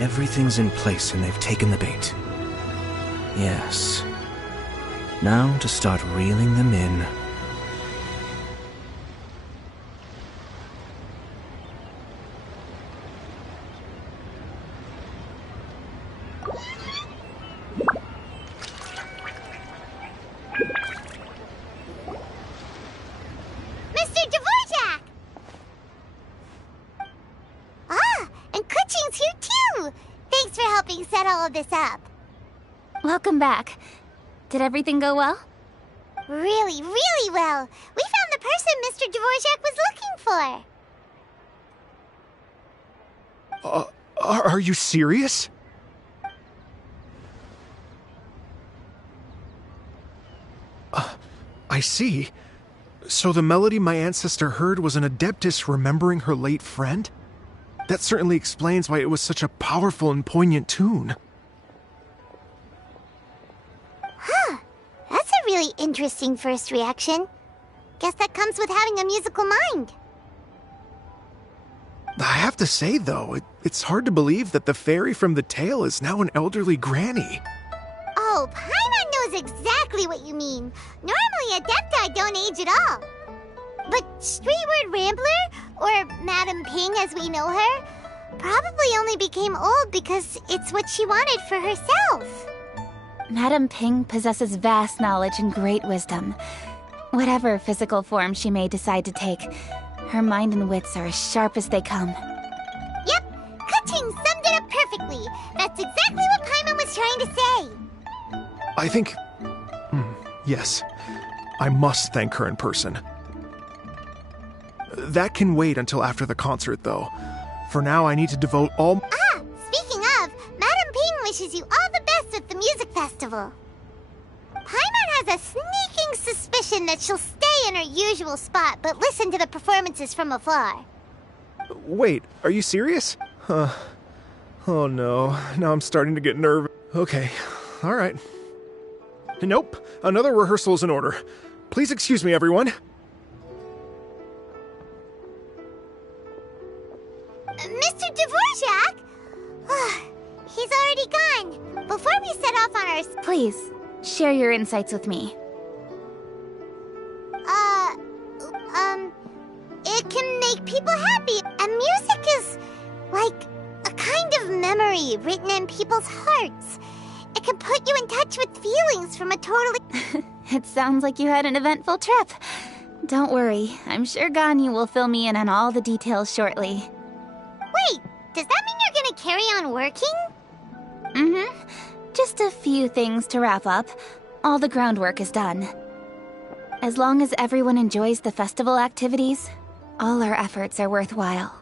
Everything's in place and they've taken the bait. Yes. Now to start reeling them in. Mr. Dvorak! Ah, and Kuchin's here too! Thanks for helping set all of this up. Welcome back. Did everything go well? Really, really well. We found the person Mr. Dvorak was looking for. Are you serious? I see. So the melody my ancestor heard was an adeptus remembering her late friend? That certainly explains why it was such a powerful and poignant tune. Huh. That's a really interesting first reaction. Guess that comes with having a musical mind. I have to say, though, it's hard to believe that the fairy from the tale is now an elderly granny. Oh, Paimon knows exactly what you mean. Normally, Adepti don't age at all. But Streetward Rambler, or Madame Ping as we know her, probably only became old because it's what she wanted for herself. Madame Ping possesses vast knowledge and great wisdom. Whatever physical form she may decide to take, her mind and wits are as sharp as they come. Yep, Kuching summed it up perfectly. That's exactly what Paimon was trying to say. I think... yes. I must thank her in person. That can wait until after the concert, though. For now, I need to devote all... Ah, speaking of, Madame Ping wishes you all the best with the music festival. Paimon has a sneaking suspicion that she'll stay in her usual spot, but listen to the performances from afar. Wait, are you serious? Oh no, now I'm starting to get nervous. Okay, alright. Nope, another rehearsal is in order. Please excuse me, everyone. Mr. Dvorak? He's already gone. Before we set off on our... Please, share your insights with me. It can make people happy. And music is like a kind of memory written in people's hearts. It can put you in touch with feelings from a totally... It sounds like you had an eventful trip. Don't worry, I'm sure Ganyu will fill me in on all the details shortly. Wait, does that mean you're gonna carry on working? Mm-hmm. Just a few things to wrap up. All the groundwork is done. As long as everyone enjoys the festival activities, all our efforts are worthwhile.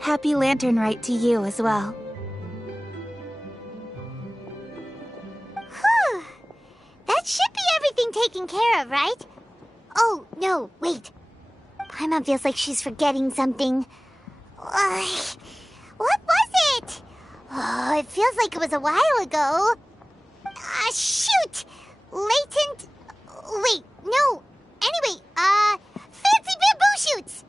Happy Lantern Rite to you as well. Whew. That should be everything taken care of, right? Oh, no, wait. Paimon feels like she's forgetting something. What was it? Oh, it feels like it was a while ago. Ah, shoot! Latent... Wait, no. Anyway, fancy bamboo shoots!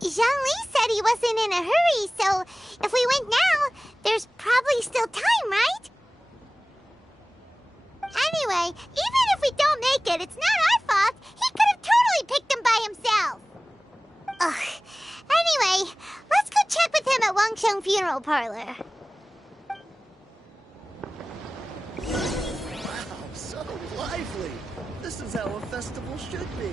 Zhangli said he wasn't in a hurry, so if we went now, there's probably still time, right? Anyway, even if we don't make it, it's not our fault. He could have totally picked him by himself. Ugh. Anyway, let's go check with him at Wangsheng Funeral Parlor. Wow, so lively. This is how a festival should be.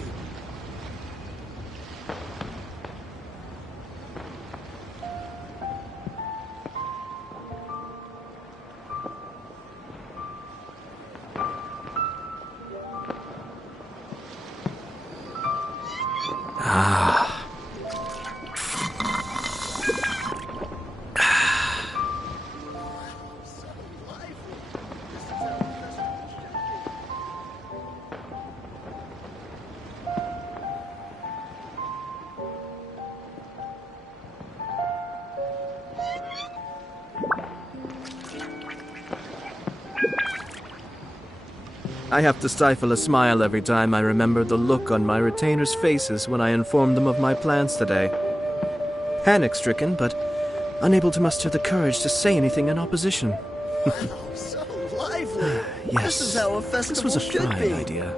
I have to stifle a smile every time I remember the look on my retainers' faces when I informed them of my plans today. Panic-stricken, but unable to muster the courage to say anything in opposition. Wow, so lively. Yes, This is how a festival this was a should fine be. idea.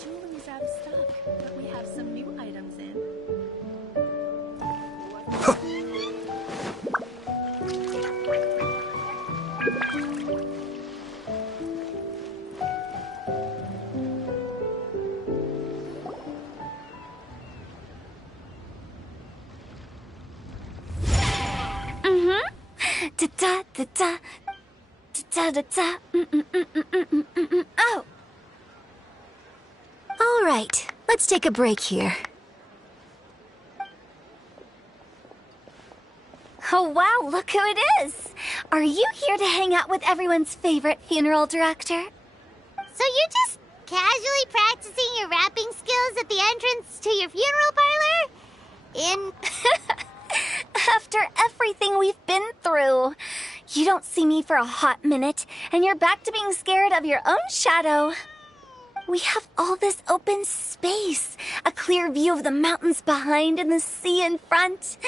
Jewelry's out of stock, but we have some new items in. Da-da-da-da. Da-da-da. Oh! All right, let's take a break here. Oh wow, look who it is! Are you here to hang out with everyone's favorite funeral director? So you're just casually practicing your rapping skills at the entrance to your funeral parlor? After everything we've been through. You don't see me for a hot minute, and you're back to being scared of your own shadow. We have all this open space, a clear view of the mountains behind and the sea in front.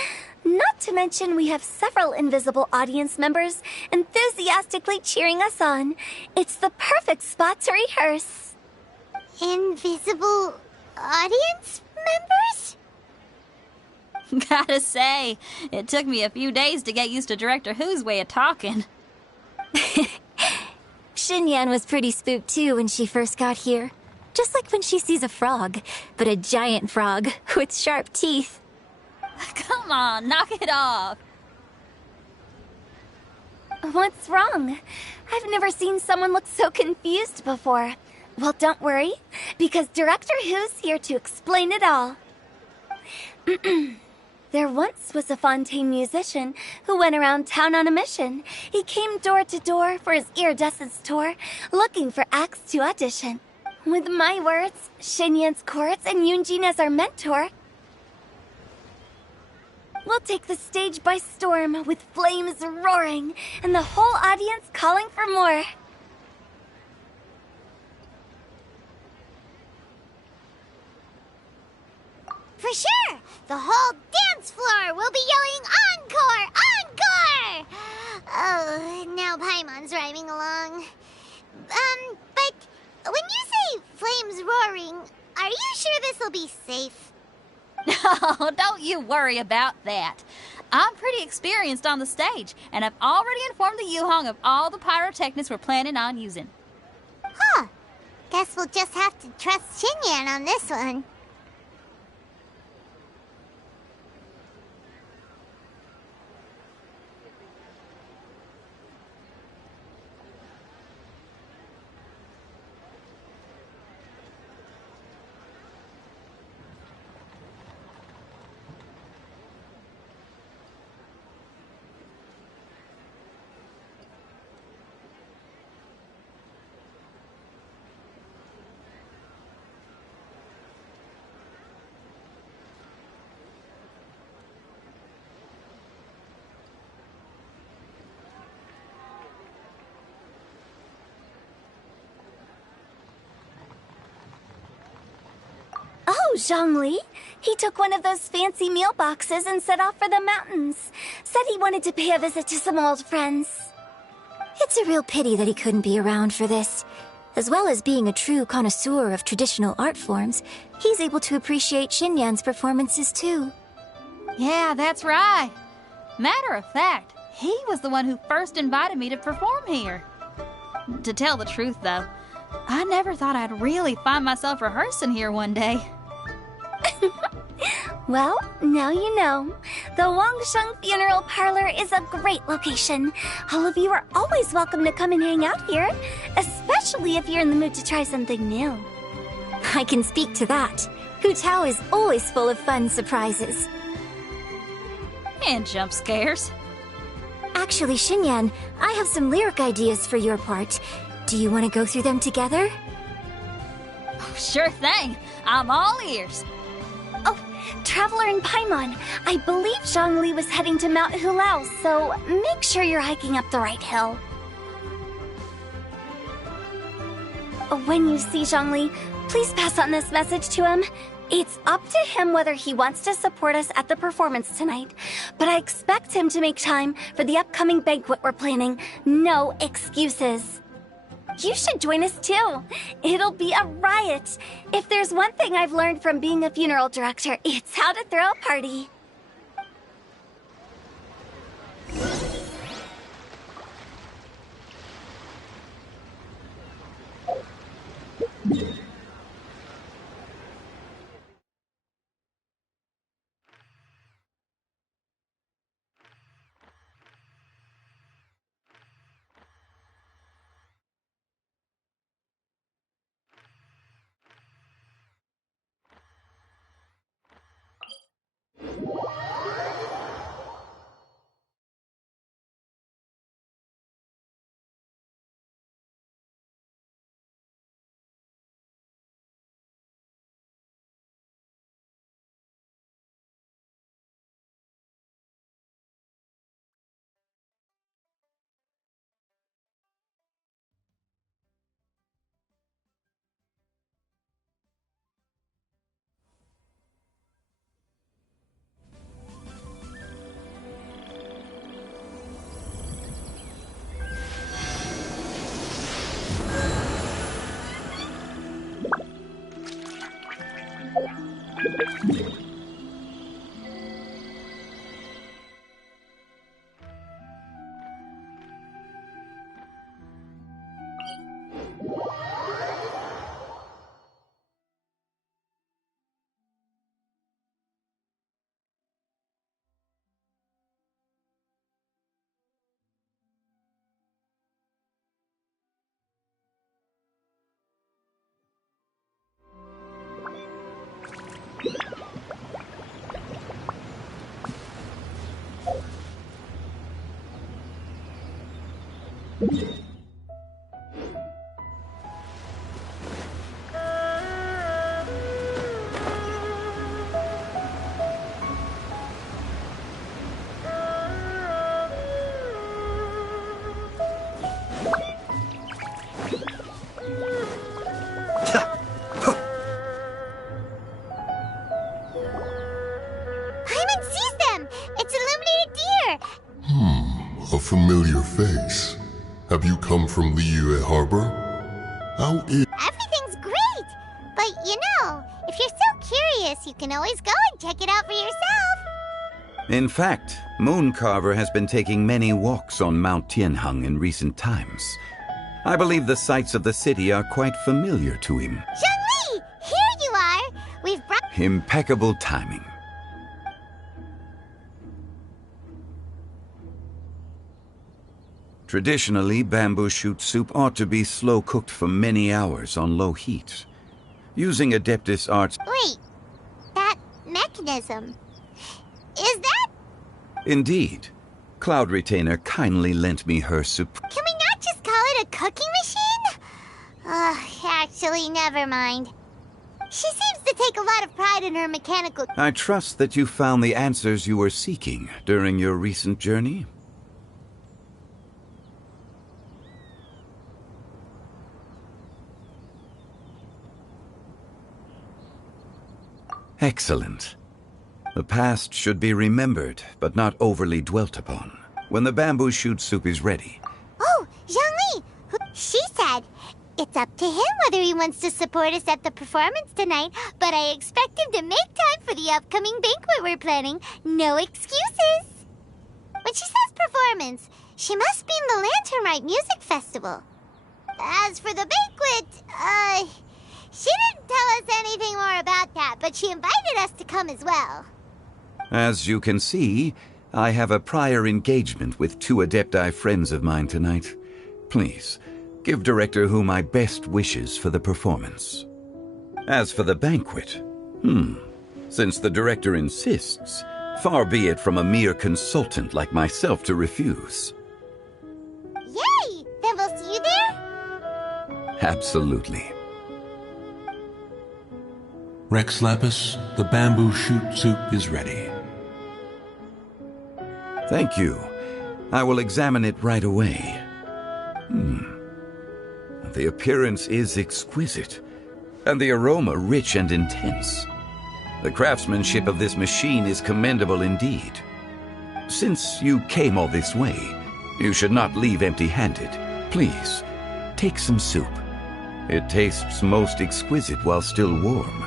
Not to mention we have several invisible audience members enthusiastically cheering us on. It's the perfect spot to rehearse. Invisible audience members? Gotta say, it took me a few days to get used to Director Who's way of talking. Xinyan was pretty spooked too when she first got here. Just like when she sees a frog, but a giant frog with sharp teeth. Come on, knock it off. What's wrong? I've never seen someone look so confused before. Well, don't worry, because Director Who's here to explain it all. There once was a Fontaine musician who went around town on a mission. He came door to door for his iridescence tour, looking for acts to audition. With my words, Xinyan's chords, and Yunjin as our mentor, we'll take the stage by storm with flames roaring and the whole audience calling for more. For sure! The whole dance floor will be yelling encore! Encore! Oh, now Paimon's rhyming along. But when you say flames roaring, are you sure this will be safe? No, don't you worry about that. I'm pretty experienced on the stage, and I've already informed the Yuhong of all the pyrotechnics we're planning on using. Huh. Guess we'll just have to trust Xinyan on this one. Oh, Zhongli. He took one of those fancy meal boxes and set off for the mountains. Said he wanted to pay a visit to some old friends. It's a real pity that he couldn't be around for this. As well as being a true connoisseur of traditional art forms, he's able to appreciate Xinyan's performances too. Yeah, that's right. Matter of fact, he was the one who first invited me to perform here. To tell the truth, though, I never thought I'd really find myself rehearsing here one day. Well, now you know. The Wangsheng Funeral Parlor is a great location. All of you are always welcome to come and hang out here, especially if you're in the mood to try something new. I can speak to that. Hu Tao is always full of fun surprises. And jump scares. Actually, Xinyan, I have some lyric ideas for your part. Do you want to go through them together? Sure thing. I'm all ears. Oh, Traveler and Paimon, I believe Zhongli was heading to Mount Hulao, so make sure you're hiking up the right hill. When you see Zhongli, please pass on this message to him. It's up to him whether he wants to support us at the performance tonight, but I expect him to make time for the upcoming banquet we're planning. No excuses. You should join us too. It'll be a riot. If there's one thing I've learned from being a funeral director, it's how to throw a party. Paimon sees them! It's illuminated deer! A familiar face. Have you come from Liyue Harbor? How is... Everything's great! But you know, if you're so curious, you can always go and check it out for yourself. In fact, Mooncarver has been taking many walks on Mount Tianheng in recent times. I believe the sights of the city are quite familiar to him. Zhongli! Here you are! We've brought... Impeccable timing. Traditionally, bamboo shoot soup ought to be slow-cooked for many hours on low heat. Using Adeptus arts... Wait, that mechanism... Is that... Indeed. Cloud Retainer kindly lent me her soup. Can we not just call it a cooking machine? Actually, never mind. She seems to take a lot of pride in her mechanical... I trust that you found the answers you were seeking during your recent journey. Excellent. The past should be remembered, but not overly dwelt upon. When the bamboo shoot soup is ready. Oh, Zhongli! She said, it's up to him whether he wants to support us at the performance tonight, but I expect him to make time for the upcoming banquet we're planning. No excuses! When she says performance, she must mean the Lantern Rite Music Festival. As for the banquet, she didn't tell us anything more about that, but she invited us to come as well. As you can see, I have a prior engagement with 2 Adepti friends of mine tonight. Please, give Director Hu my best wishes for the performance. As for the banquet, since the Director insists, far be it from a mere consultant like myself to refuse. Yay! Then we'll see you there? Absolutely. Rex Lapis, the bamboo shoot soup is ready. Thank you. I will examine it right away. The appearance is exquisite, and the aroma rich and intense. The craftsmanship of this machine is commendable indeed. Since you came all this way, you should not leave empty-handed. Please, take some soup. It tastes most exquisite while still warm.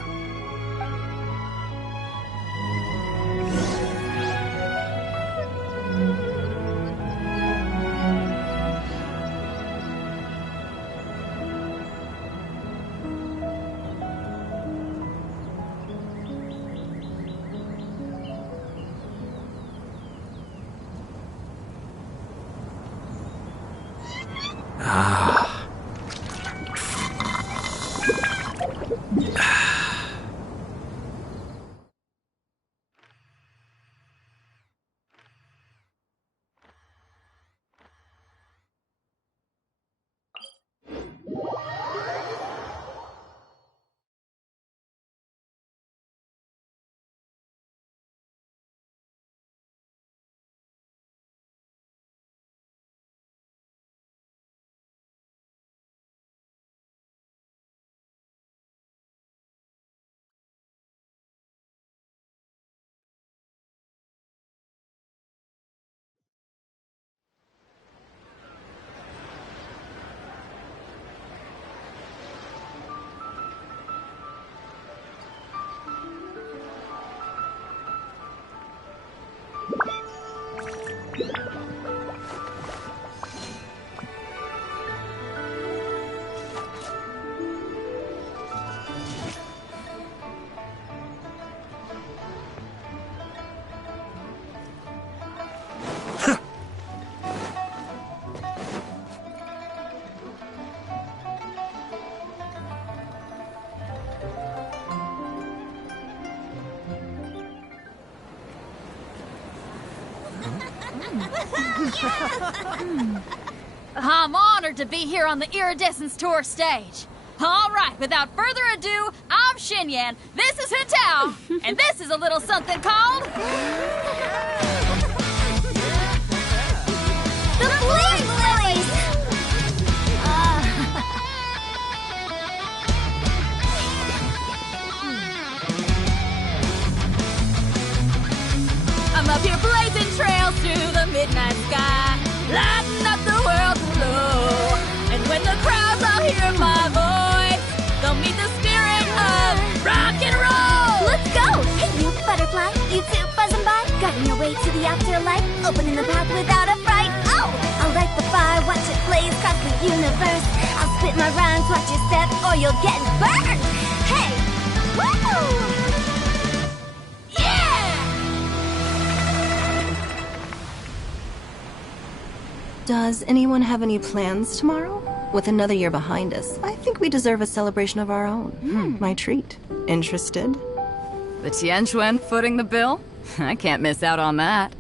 I'm honored to be here on the Iridescence Tour stage. All right, without further ado, I'm Xinyan, this is Hetao, and this is a little something called... The Flame Lilies! I'm up here blazing trails through the midnight sky, lighting up the world below. And when the crowds all hear my voice, they'll meet the spirit of rock and roll. Let's go! Hey, you butterfly, you too buzzing by, guiding your way to the afterlife, opening the path without a fright. Oh, I'll light the fire, watch it blaze across the universe. I'll spit my rhymes, watch you step, or you'll get burned. Hey, woo! Does anyone have any plans tomorrow? With another year behind us, I think we deserve a celebration of our own. My treat. Interested? The Tianquan footing the bill? I can't miss out on that.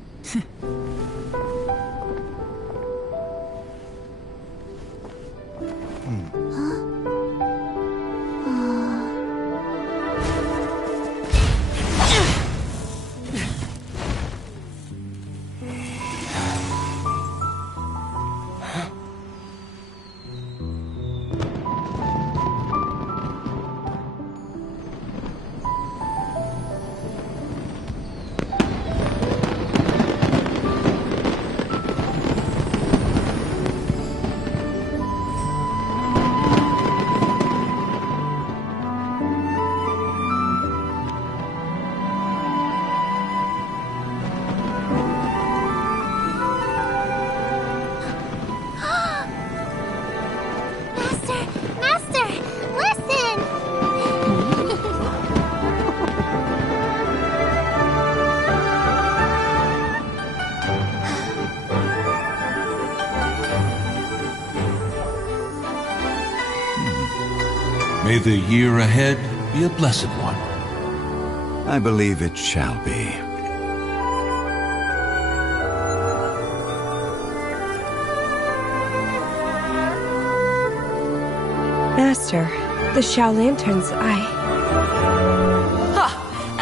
May the year ahead be a blessed one. I believe it shall be. Master, the Xiao Lanterns, Ha!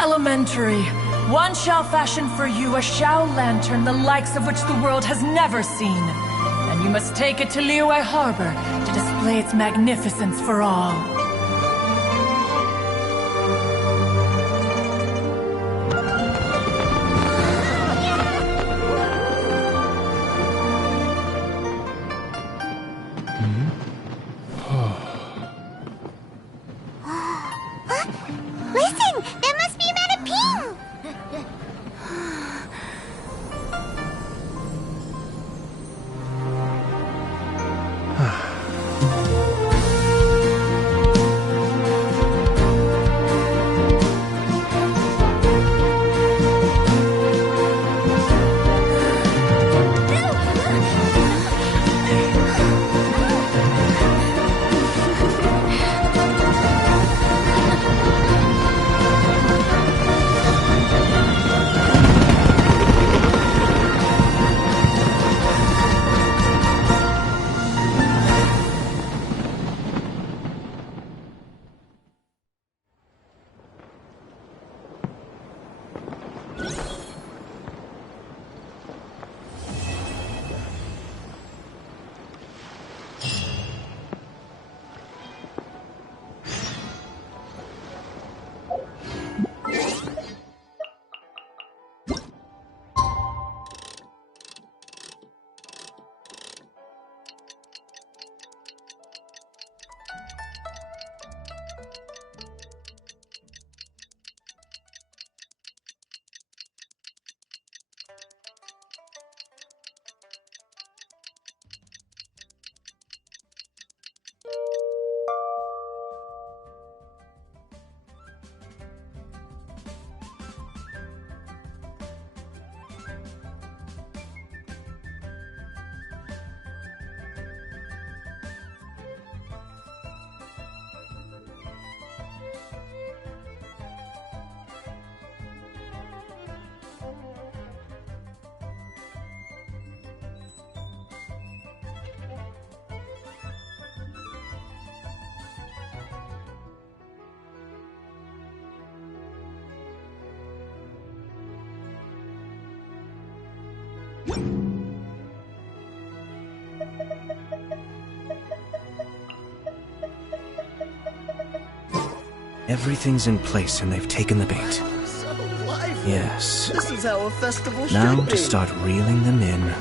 Elementary. One shall fashion for you a Xiao Lantern the likes of which the world has never seen. And you must take it to Liyue Harbor to display its magnificence for all. Listen! That must be Manaping! Everything's in place and they've taken the bait. So lively. Yes. This is how a festival should Now be. to start reeling them in.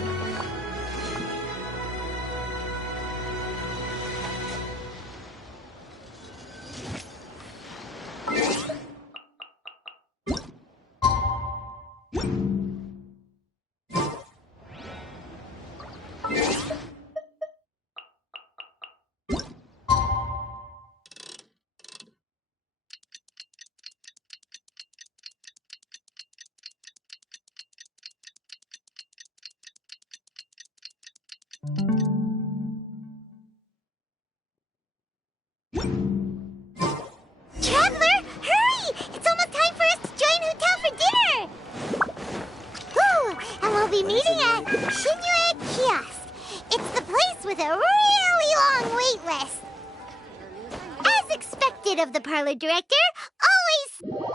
Traveler, hurry! It's almost time for us to join Hotel for dinner! Whew, and we'll be meeting at Shinue Kiosk. It's the place with a really long wait list. As expected of the parlor director, always...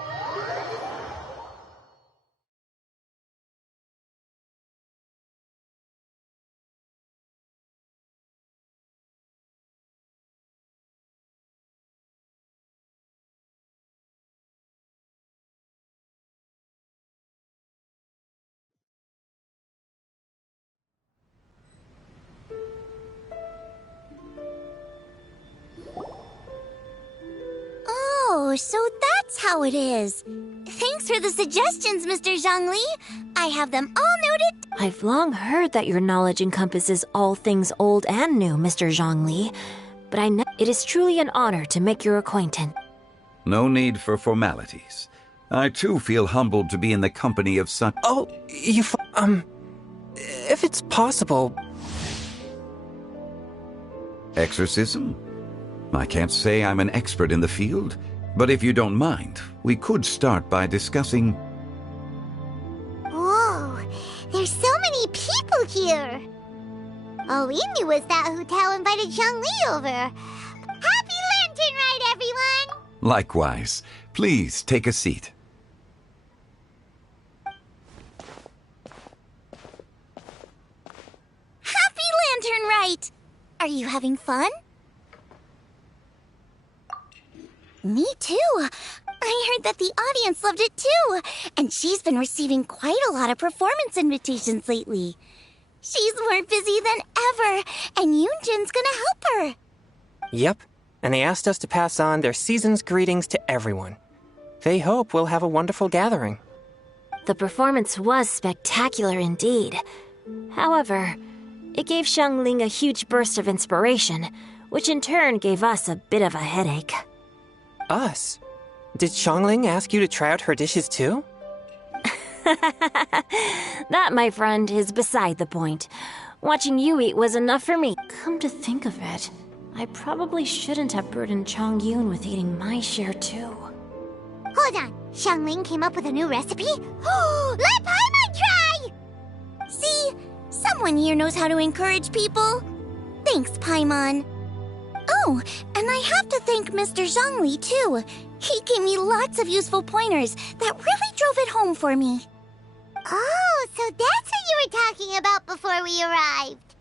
Oh, so that's how it is. Thanks for the suggestions, Mr. Zhongli. I have them all noted. I've long heard that your knowledge encompasses all things old and new, Mr. Zhongli. But I know it is truly an honor to make your acquaintance. No need for formalities. I too feel humbled to be in the company of such... Oh, if it's possible... Exorcism? I can't say I'm an expert in the field, but if you don't mind, we could start by discussing... Whoa, there's so many people here! All we knew was that Hotel invited Zhongli over. Happy Lantern Ride, everyone! Likewise. Please take a seat. Happy Lantern Rite! Are you having fun? Me too. I heard that the audience loved it too. And she's been receiving quite a lot of performance invitations lately. She's more busy than ever, and Yoonjin's gonna help her. Yep, and they asked us to pass on their season's greetings to everyone. They hope we'll have a wonderful gathering. The performance was spectacular indeed. However, it gave Xiangling a huge burst of inspiration, which in turn gave us a bit of a headache. Us? Did Xiangling ask you to try out her dishes too? That, my friend, is beside the point. Watching you eat was enough for me. Come to think of it, I probably shouldn't have burdened Chongyun with eating my share too. Hold on, Xiangling came up with a new recipe? Let Paimon try! See? Someone here knows how to encourage people. Thanks, Paimon. Oh, and I have to thank Mr. Zhongli, too. He gave me lots of useful pointers that really drove it home for me. Oh, so that's what you were talking about before we arrived.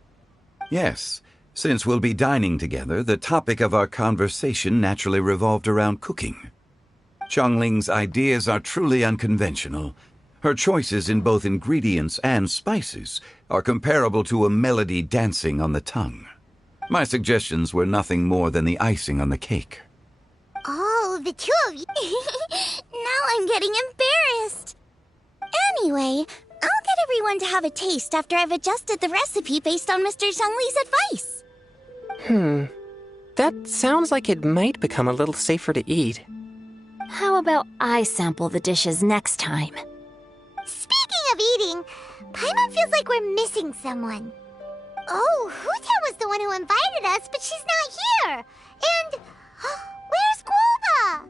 Yes. Since we'll be dining together, the topic of our conversation naturally revolved around cooking. Xiangling's ideas are truly unconventional. Her choices in both ingredients and spices are comparable to a melody dancing on the tongue. My suggestions were nothing more than the icing on the cake. Oh, the two of you. Now I'm getting embarrassed. Anyway, I'll get everyone to have a taste after I've adjusted the recipe based on Mr. Zhongli's advice. That sounds like it might become a little safer to eat. How about I sample the dishes next time? Speaking of eating, Paimon feels like we're missing someone. Oh, Huta was the one who invited us, but she's not here. And where's Guoba?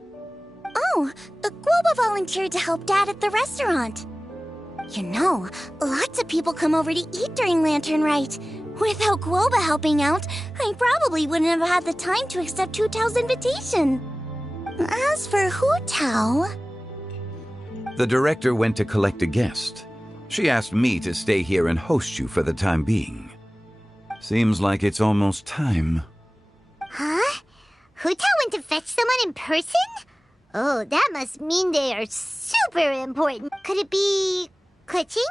Oh, Guoba volunteered to help Dad at the restaurant. You know, lots of people come over to eat during Lantern Rite. Without Guoba helping out, I probably wouldn't have had the time to accept Hu Tao's invitation. As for Hu Tao... The director went to collect a guest. She asked me to stay here and host you for the time being. Seems like it's almost time. Huh? Hu Tao went to fetch someone in person? Oh, that must mean they are super important. Could it be... Keqing?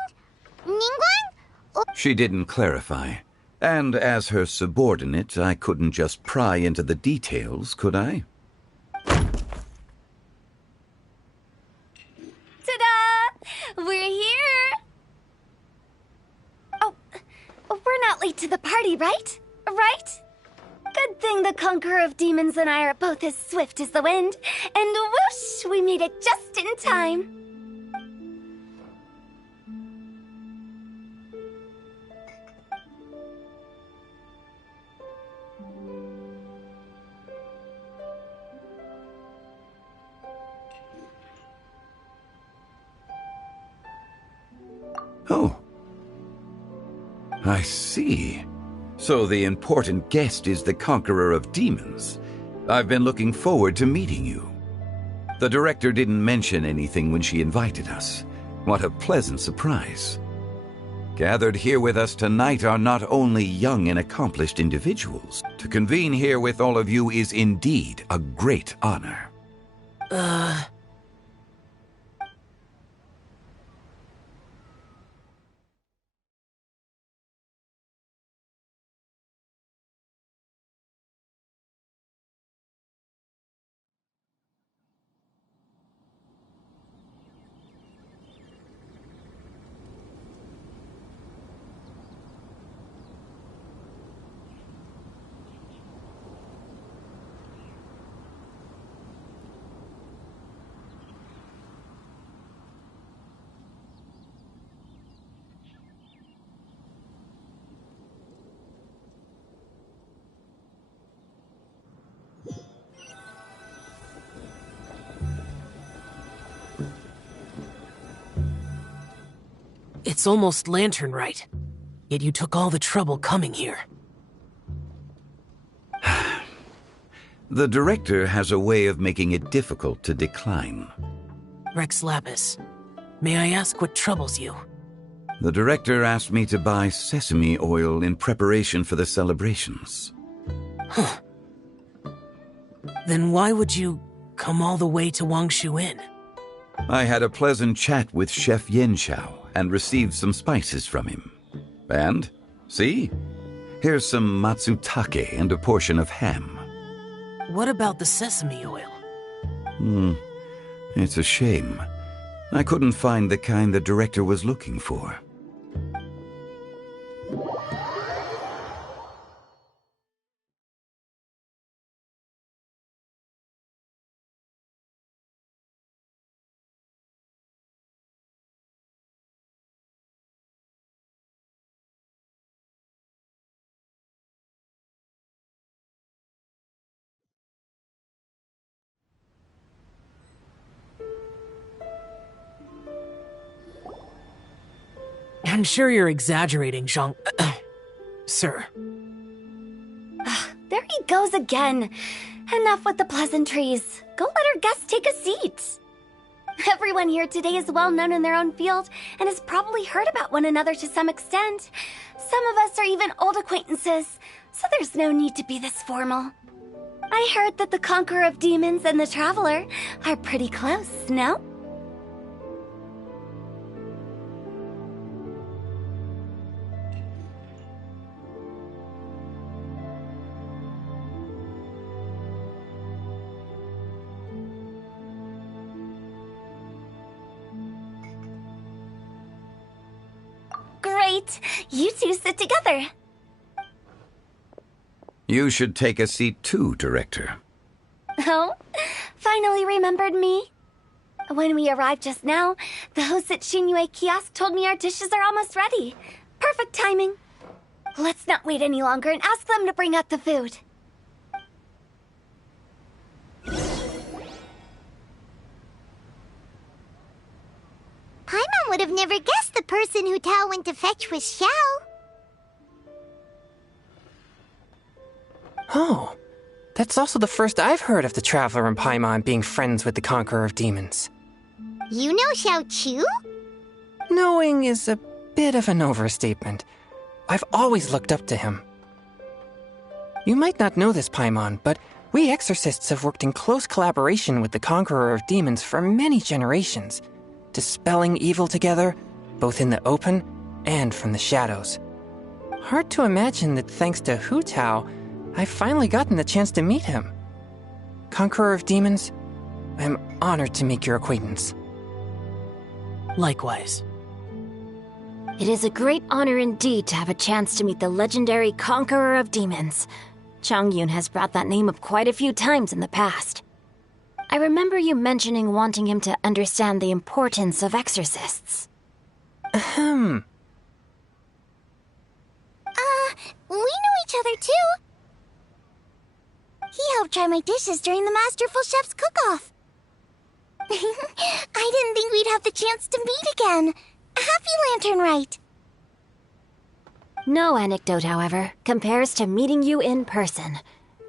Ningguang? She didn't clarify. And as her subordinate, I couldn't just pry into the details, could I? Ta-da! We're here! Oh, we're not late to the party, right? Right? Good thing the Conqueror of Demons and I are both as swift as the wind. And whoosh, we made it just in time. Oh. I see. So the important guest is the Conqueror of Demons. I've been looking forward to meeting you. The director didn't mention anything when she invited us. What a pleasant surprise. Gathered here with us tonight are not only young and accomplished individuals. To convene here with all of you is indeed a great honor. It's almost lantern right. Yet you took all the trouble coming here. The director has a way of making it difficult to decline. Rex Lapis, may I ask what troubles you? The director asked me to buy sesame oil in preparation for the celebrations. Huh. Then why would you come all the way to Wangshu Inn? I had a pleasant chat with Chef Yenshao and received some spices from him. And, see? Here's some matsutake and a portion of ham. What about the sesame oil? It's a shame. I couldn't find the kind the director was looking for. I'm sure you're exaggerating, Zhang... Sir. There he goes again. Enough with the pleasantries. Go let our guests take a seat. Everyone here today is well known in their own field and has probably heard about one another to some extent. Some of us are even old acquaintances, so there's no need to be this formal. I heard that the Conqueror of Demons and the Traveler are pretty close, no? Great! You two sit together. You should take a seat too, Director. Oh, finally remembered me? When we arrived just now, the host at Xinyue Kiosk told me our dishes are almost ready. Perfect timing. Let's not wait any longer and ask them to bring out the food. Paimon would have never guessed the person Hu Tao went to fetch was Xiao. Oh, that's also the first I've heard of the Traveler and Paimon being friends with the Conqueror of Demons. You know Xiao Chu? Knowing is a bit of an overstatement. I've always looked up to him. You might not know this, Paimon, but we exorcists have worked in close collaboration with the Conqueror of Demons for many generations, dispelling evil together, both in the open and from the shadows. Hard to imagine that thanks to Hu Tao, I've finally gotten the chance to meet him. Conqueror of Demons, I'm honored to make your acquaintance. Likewise. It is a great honor indeed to have a chance to meet the legendary Conqueror of Demons. Changyun has brought that name up quite a few times in the past. I remember you mentioning wanting him to understand the importance of exorcists. We know each other too. He helped try my dishes during the Masterful Chef's cook-off. I didn't think we'd have the chance to meet again. Happy Lantern Rite. No anecdote, however, compares to meeting you in person.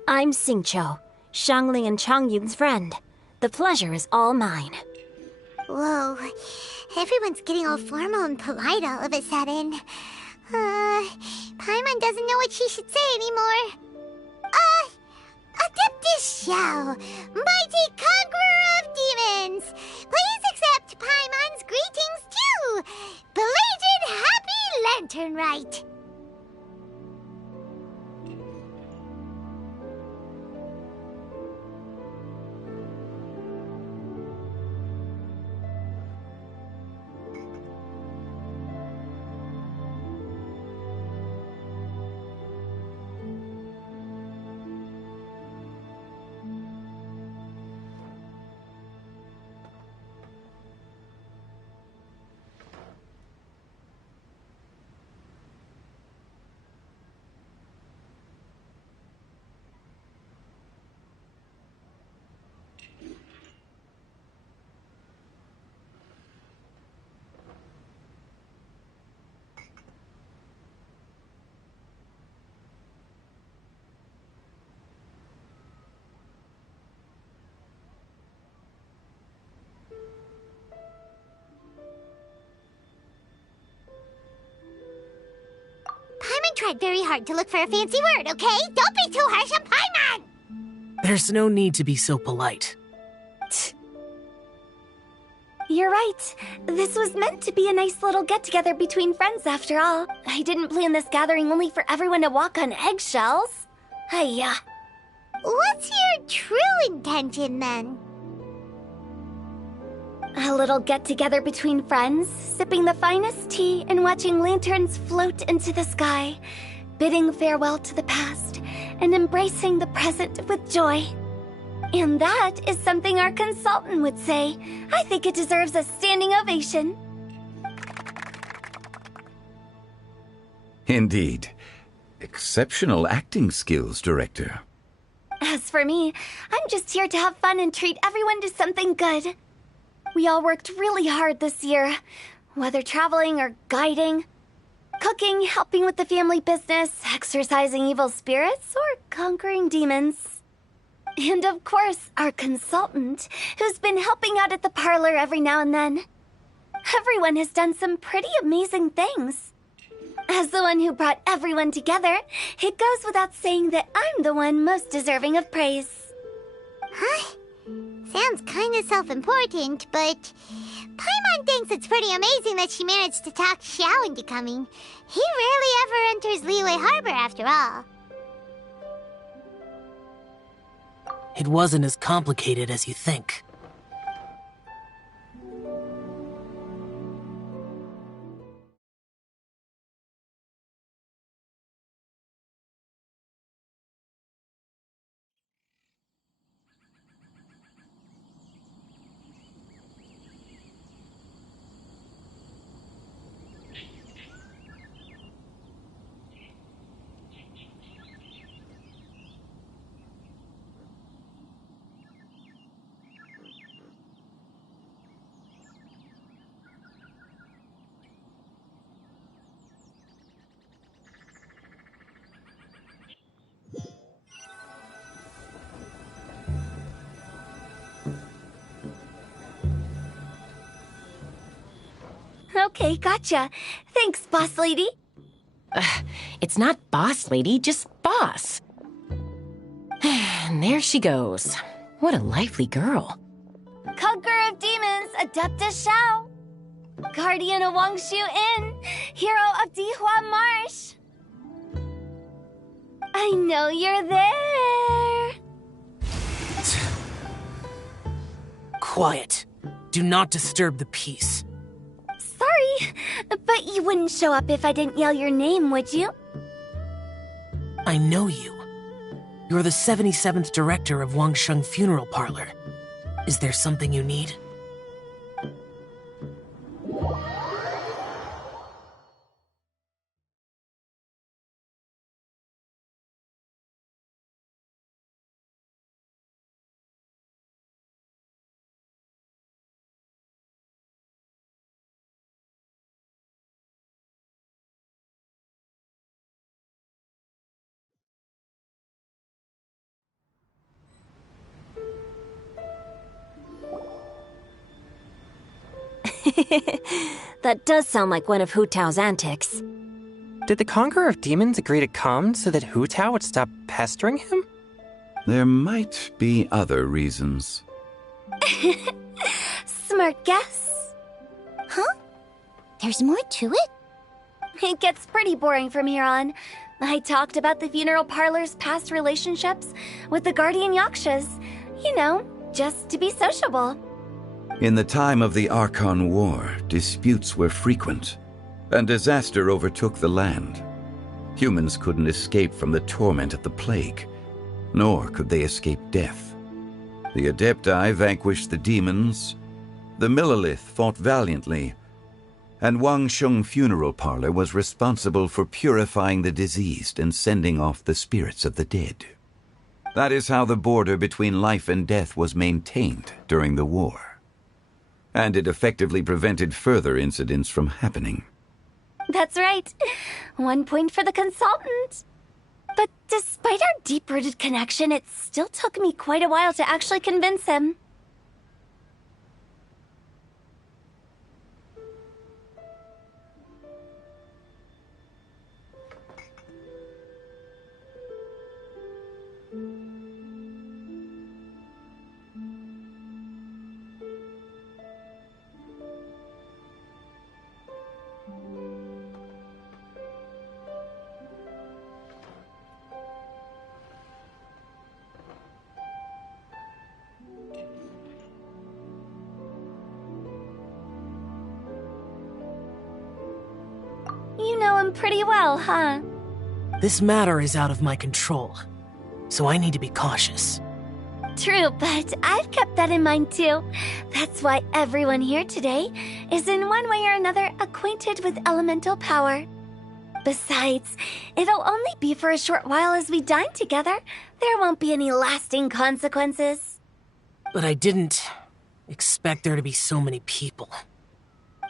I'm Xingqiu, Xiangling and Changyun's friend. The pleasure is all mine. Whoa, everyone's getting all formal and polite all of a sudden. Paimon doesn't know what she should say anymore. Adeptus Xiao, mighty conqueror of demons, please accept Paimon's greetings too. Belated Happy Lantern Rite. Paimon tried very hard to look for a fancy word, okay? Don't be too harsh on Paimon! There's no need to be so polite. You're right. This was meant to be a nice little get-together between friends after all. I didn't plan this gathering only for everyone to walk on eggshells. Hiya. What's your true intention, then? A little get-together between friends, sipping the finest tea and watching lanterns float into the sky, bidding farewell to the past, and embracing the present with joy. And that is something our consultant would say. I think it deserves a standing ovation. Indeed. Exceptional acting skills, Director. As for me, I'm just here to have fun and treat everyone to something good. We all worked really hard this year, whether traveling or guiding, cooking, helping with the family business, exorcising evil spirits, or conquering demons. And of course, our consultant, who's been helping out at the parlor every now and then. Everyone has done some pretty amazing things. As the one who brought everyone together, it goes without saying that I'm the one most deserving of praise. Huh? Sounds kinda self-important, but Paimon thinks it's pretty amazing that she managed to talk Xiao into coming. He rarely ever enters Liyue Harbor after all. It wasn't as complicated as you think. Okay, gotcha. Thanks, boss lady. It's not boss lady, just boss. And there she goes. What a lively girl. Conqueror of demons, Adeptus Shao. Guardian of Wangshu Inn, hero of Dihua Marsh. I know you're there. Quiet. Do not disturb the peace. Sorry, but you wouldn't show up if I didn't yell your name, would you? I know you. You're the 77th director of Wangsheng Funeral Parlor. Is there something you need? That does sound like one of Hu Tao's antics. Did the Conqueror of Demons agree to come so that Hu Tao would stop pestering him? There might be other reasons. Smart guess. Huh? There's more to it? It gets pretty boring from here on. I talked about the funeral parlor's past relationships with the guardian yakshas. You know, just to be sociable. In the time of the Archon War, disputes were frequent, and disaster overtook the land. Humans couldn't escape from the torment of the plague, nor could they escape death. The Adepti vanquished the demons, the Millelith fought valiantly, and Wangsheng Funeral Parlor was responsible for purifying the diseased and sending off the spirits of the dead. That is how the border between life and death was maintained during the war. And it effectively prevented further incidents from happening. That's right. 1 point for the consultant. But despite our deep-rooted connection, it still took me quite a while to actually convince him. You know him pretty well, huh? This matter is out of my control, so I need to be cautious. True, but I've kept that in mind too. That's why everyone here today is in one way or another acquainted with elemental power. Besides, it'll only be for a short while as we dine together. There won't be any lasting consequences. But I didn't expect there to be so many people.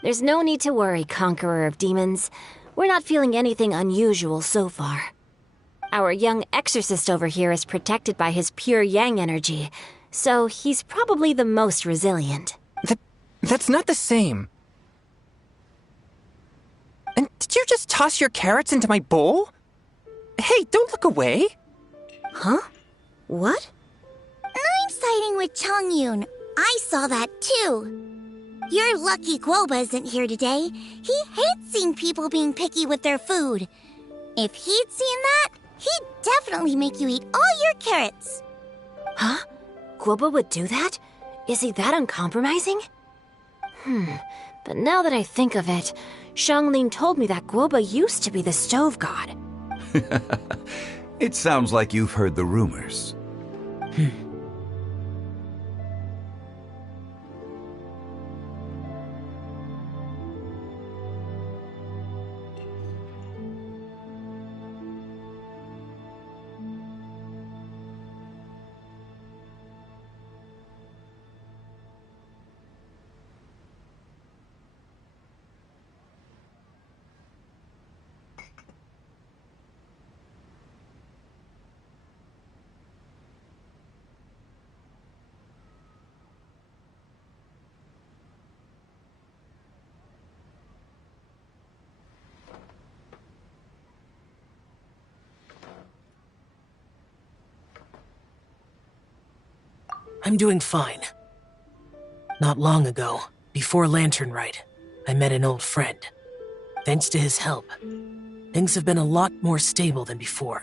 There's no need to worry, Conqueror of Demons. We're not feeling anything unusual so far. Our young exorcist over here is protected by his pure yang energy, so he's probably the most resilient. That's not the same. And did you just toss your carrots into my bowl? Hey, don't look away. Huh? What? I'm siding with Chongyun. I saw that too. You're lucky Guoba isn't here today. He hates seeing people being picky with their food. If he'd seen that, he'd definitely make you eat all your carrots. Huh? Guoba would do that? Is he that uncompromising? But now that I think of it, Xianglin told me that Guoba used to be the stove god. It sounds like you've heard the rumors. I'm doing fine. Not long ago, before Lantern Rite, I met an old friend. Thanks to his help, things have been a lot more stable than before.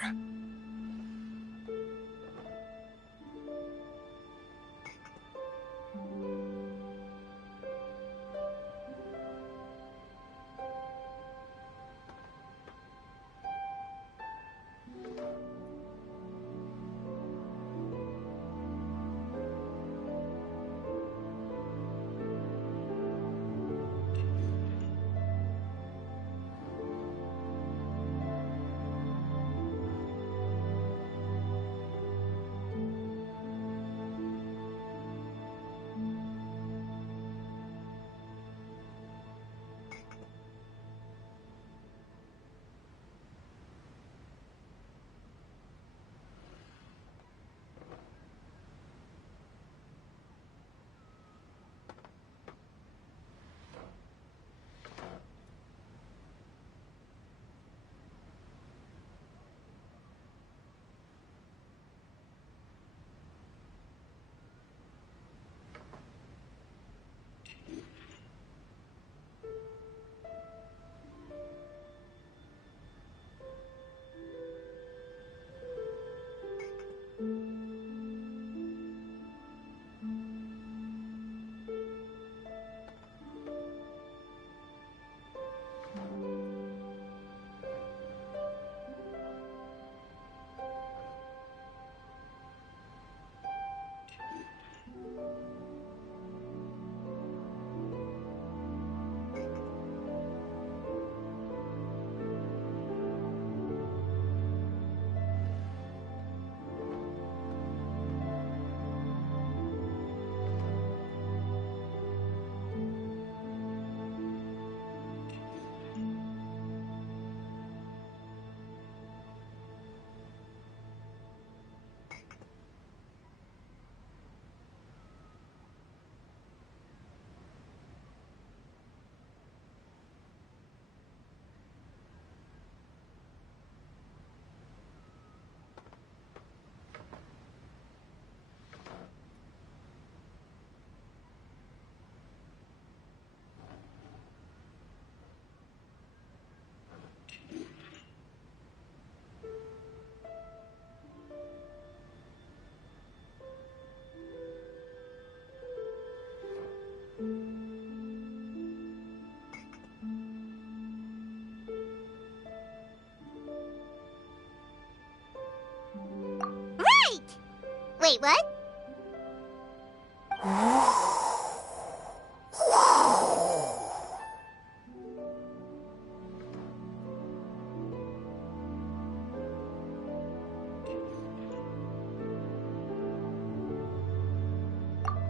Wait, what?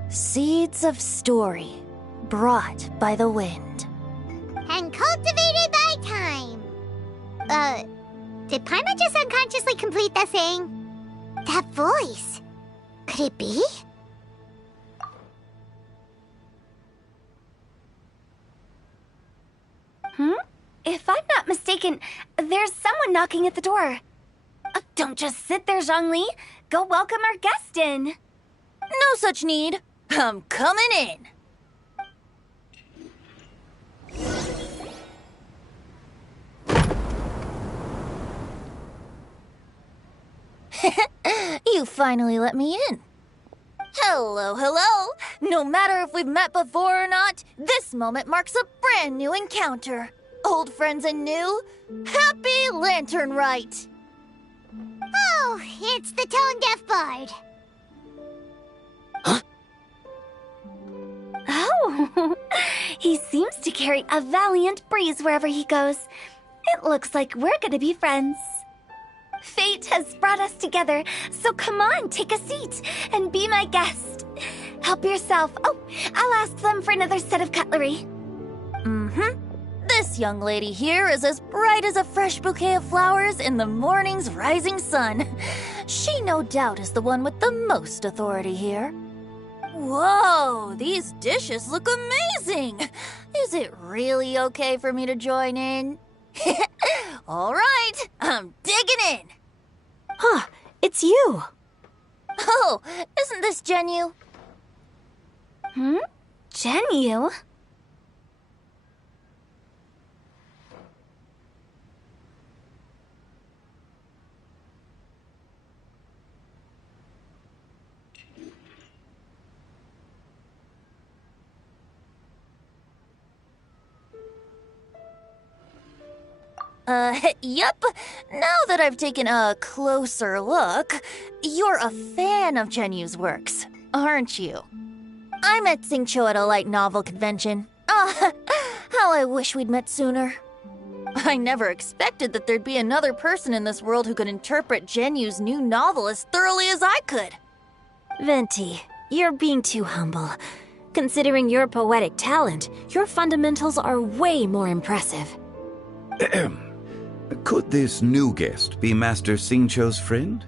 Seeds of story, brought by the wind. And cultivated by time. Did Paimon just unconsciously complete that thing? That voice. Could it be? If I'm not mistaken, there's someone knocking at the door. Don't just sit there, Zhongli. Go welcome our guest in. No such need. I'm coming in. You finally let me in. Hello, hello. No matter if we've met before or not, this moment marks a brand new encounter. Old friends and new, happy Lantern Rite. Oh, it's the tone-deaf bard. Oh, he seems to carry a valiant breeze wherever he goes. It looks like we're gonna be friends. Fate has brought us together, so come on, take a seat and be my guest. Help yourself. Oh, I'll ask them for another set of cutlery. This young lady here is as bright as a fresh bouquet of flowers in the morning's rising sun. She no doubt is the one with the most authority here. Whoa, these dishes look amazing! Is it really okay for me to join in? All right, I'm digging in. Huh, it's you. Oh, isn't this Genu? Hmm? Genyu? Yep. Now that I've taken a closer look, you're a fan of Genyu's works, aren't you? I met Xingqiu at a light novel convention. Ah, how I wish we'd met sooner. I never expected that there'd be another person in this world who could interpret Genyu's new novel as thoroughly as I could. Venti, you're being too humble. Considering your poetic talent, your fundamentals are way more impressive. Could this new guest be Master Xingqiu's friend?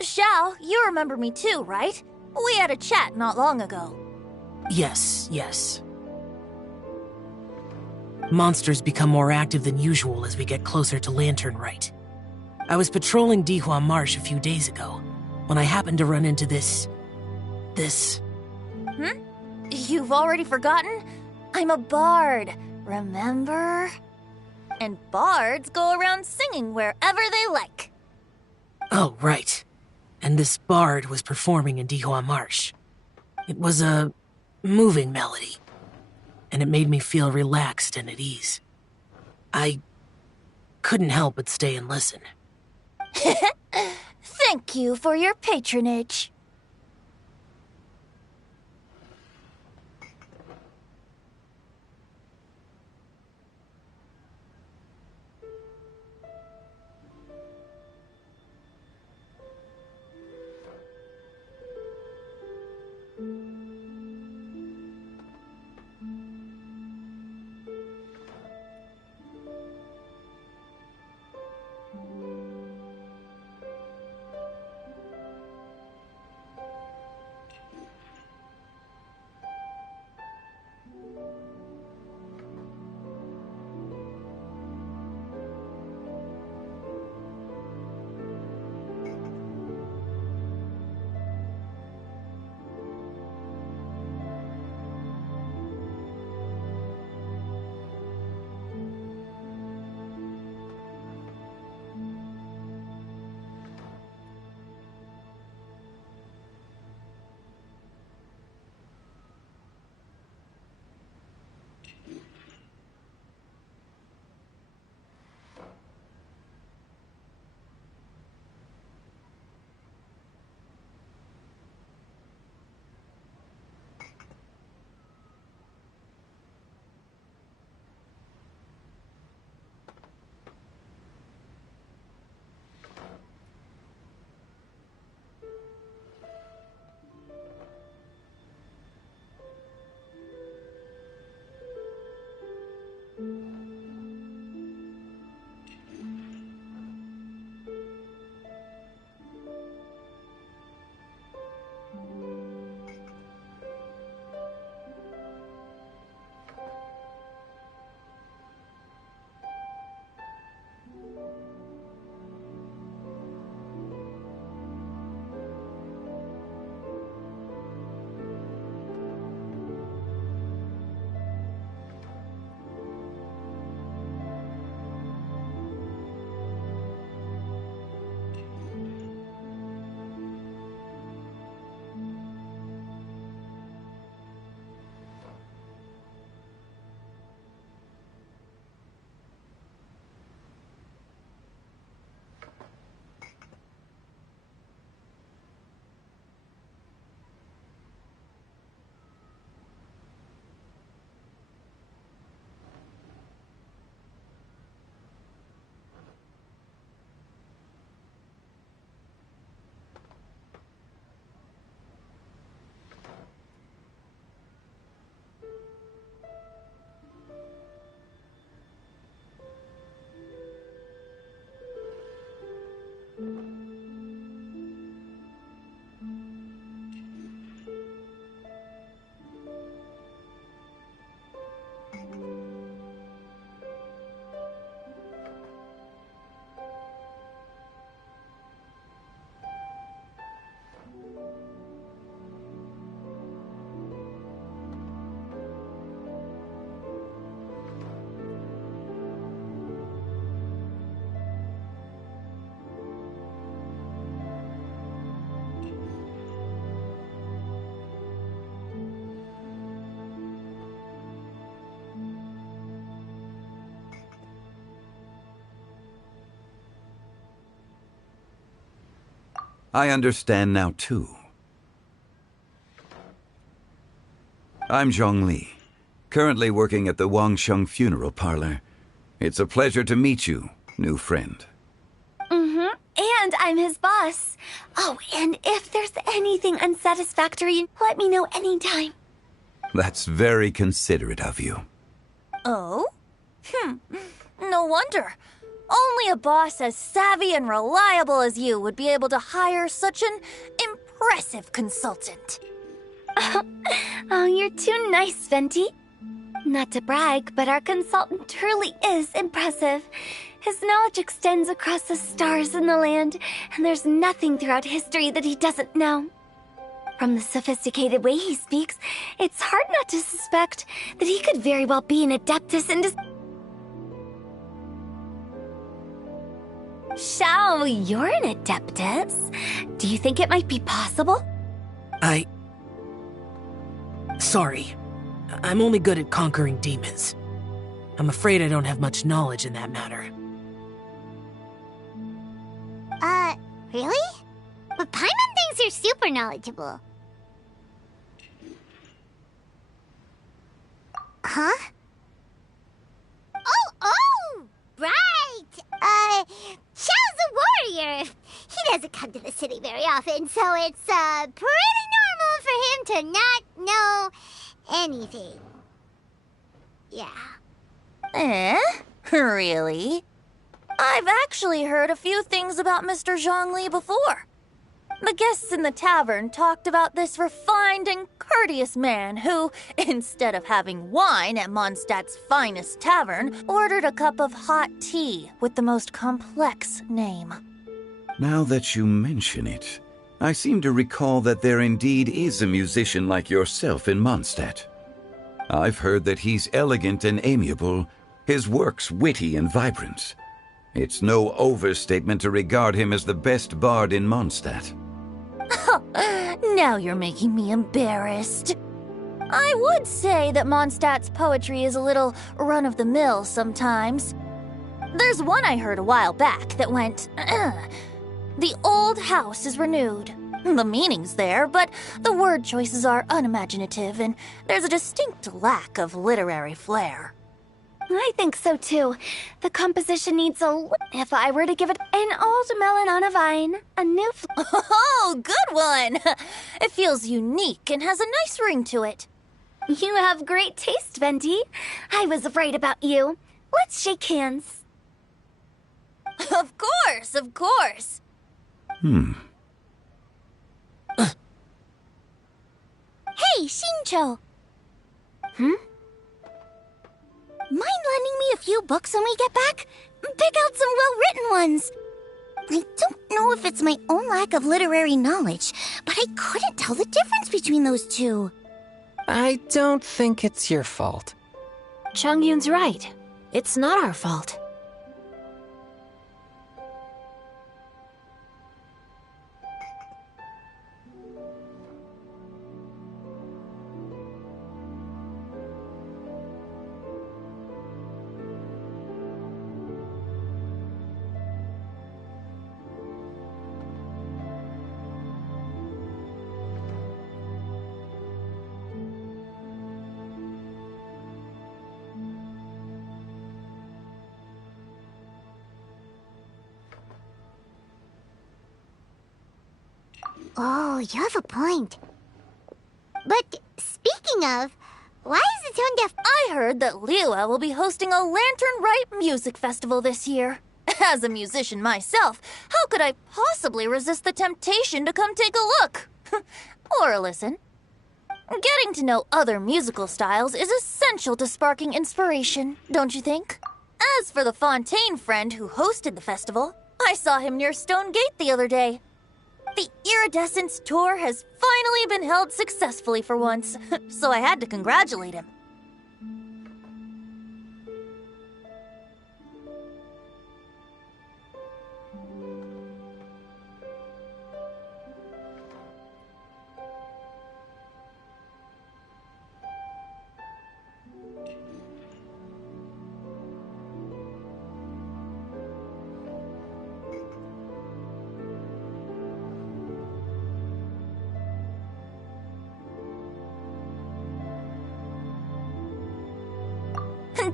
Xiao, you remember me too, right? We had a chat not long ago. Yes. Monsters become more active than usual as we get closer to Lantern Rite. I was patrolling Dihua Marsh a few days ago, when I happened to run into this... You've already forgotten? I'm a bard, remember? And bards go around singing wherever they like. Oh, right. And this bard was performing in Dihua Marsh. It was a moving melody, and it made me feel relaxed and at ease. I couldn't help but stay and listen. Thank you for your patronage. I understand now, too. I'm Zhongli, currently working at the Wangsheng Funeral Parlor. It's a pleasure to meet you, new friend. And I'm his boss. Oh, and if there's anything unsatisfactory, let me know anytime. That's very considerate of you. Oh? No wonder. Only a boss as savvy and reliable as you would be able to hire such an impressive consultant. Oh, you're too nice, Venti. Not to brag, but our consultant truly is impressive. His knowledge extends across the stars and the land, and there's nothing throughout history that he doesn't know. From the sophisticated way he speaks, it's hard not to suspect that he could very well be an adeptus in Shao, you're an adeptus. Do you think it might be possible? Sorry. I'm only good at conquering demons. I'm afraid I don't have much knowledge in that matter. Really? But Paimon thinks you're super knowledgeable. Huh? Oh! Right! Xiao's a warrior. He doesn't come to the city very often, so it's, pretty normal for him to not know anything. Yeah. Really? I've actually heard a few things about Mr. Zhongli before. The guests in the tavern talked about this refined and courteous man who, instead of having wine at Mondstadt's finest tavern, ordered a cup of hot tea with the most complex name. Now that you mention it, I seem to recall that there indeed is a musician like yourself in Mondstadt. I've heard that he's elegant and amiable, his works witty and vibrant. It's no overstatement to regard him as the best bard in Mondstadt. Now you're making me embarrassed. I would say that Mondstadt's poetry is a little run-of-the-mill sometimes. There's one I heard a while back that went, "The old house is renewed." The meaning's there, but the word choices are unimaginative, and there's a distinct lack of literary flair. I think so too. The composition needs if I were to give it an old melon on a vine, a new Oh, good one! It feels unique and has a nice ring to it. You have great taste, Venti. I was right about you. Let's shake hands. Of course. Hey, Xingqiu! Mind lending me a few books when we get back? Pick out some well-written ones. I don't know if it's my own lack of literary knowledge, but I couldn't tell the difference between those two. I don't think it's your fault. Changyun's right. It's not our fault. Oh, you have a point. But speaking of, why is the tone deaf? I heard that Liyue will be hosting a Lantern-Rite music festival this year. As a musician myself, how could I possibly resist the temptation to come take a look? Or listen. Getting to know other musical styles is essential to sparking inspiration, don't you think? As for the Fontaine friend who hosted the festival, I saw him near Stone Gate the other day. The Iridescence tour has finally been held successfully for once, so I had to congratulate him.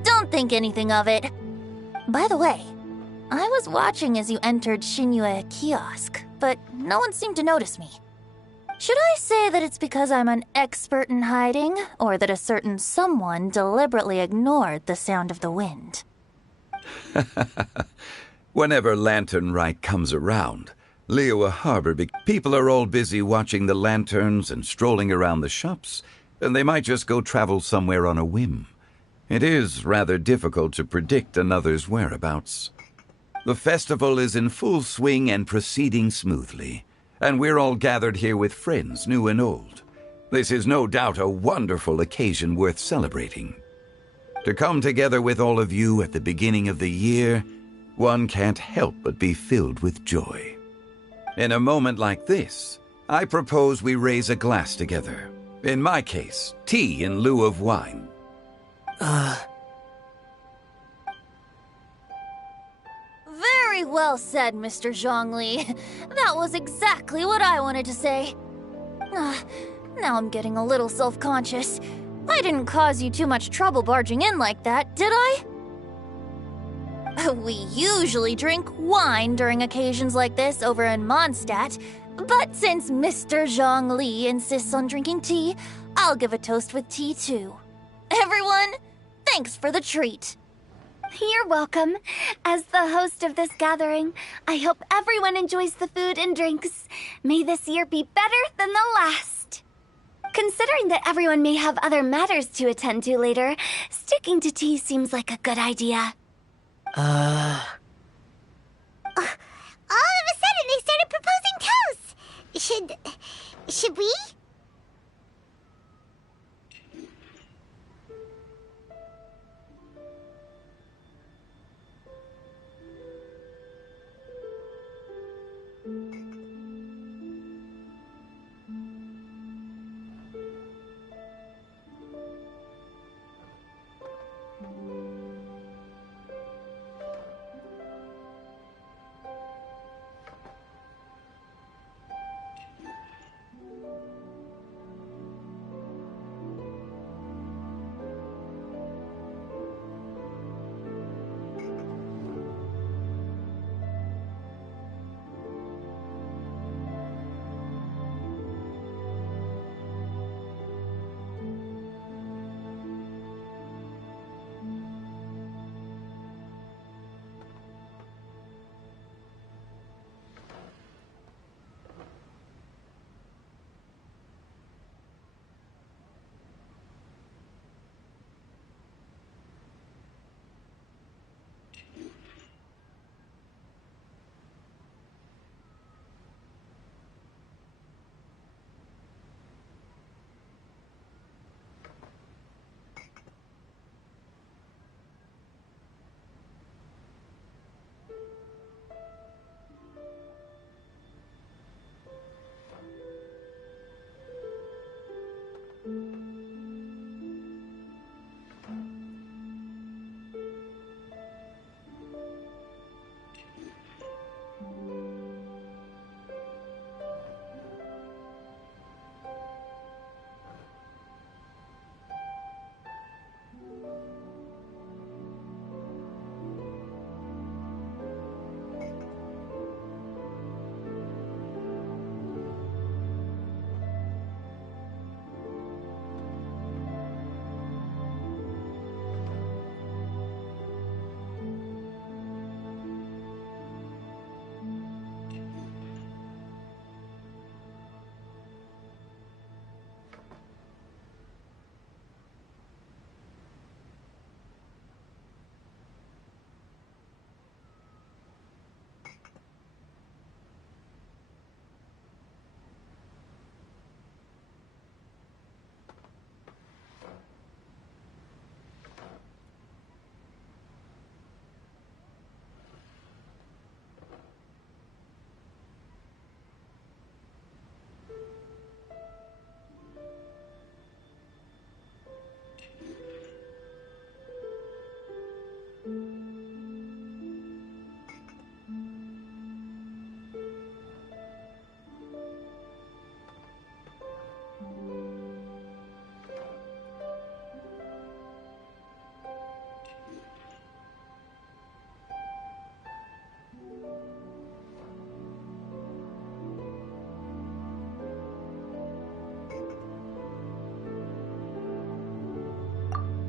Don't think anything of it. By the way, I was watching as you entered Xinyue Kiosk, but no one seemed to notice me. Should I say that it's because I'm an expert in hiding, or that a certain someone deliberately ignored the sound of the wind? Whenever Lantern Rite comes around, Liyue Harbor, people are all busy watching the lanterns and strolling around the shops, and they might just go travel somewhere on a whim. It is rather difficult to predict another's whereabouts. The festival is in full swing and proceeding smoothly, and we're all gathered here with friends, new and old. This is no doubt a wonderful occasion worth celebrating. To come together with all of you at the beginning of the year, one can't help but be filled with joy. In a moment like this, I propose we raise a glass together. In my case, tea in lieu of wine. Very well said, Mr. Zhongli. That was exactly what I wanted to say. Now I'm getting a little self-conscious. I didn't cause you too much trouble barging in like that, did I? We usually drink wine during occasions like this over in Mondstadt, but since Mr. Zhongli insists on drinking tea, I'll give a toast with tea too. Everyone, thanks for the treat. You're welcome. As the host of this gathering, I hope everyone enjoys the food and drinks. May this year be better than the last. Considering that everyone may have other matters to attend to later, sticking to tea seems like a good idea. All of a sudden, they started proposing toasts. Should we?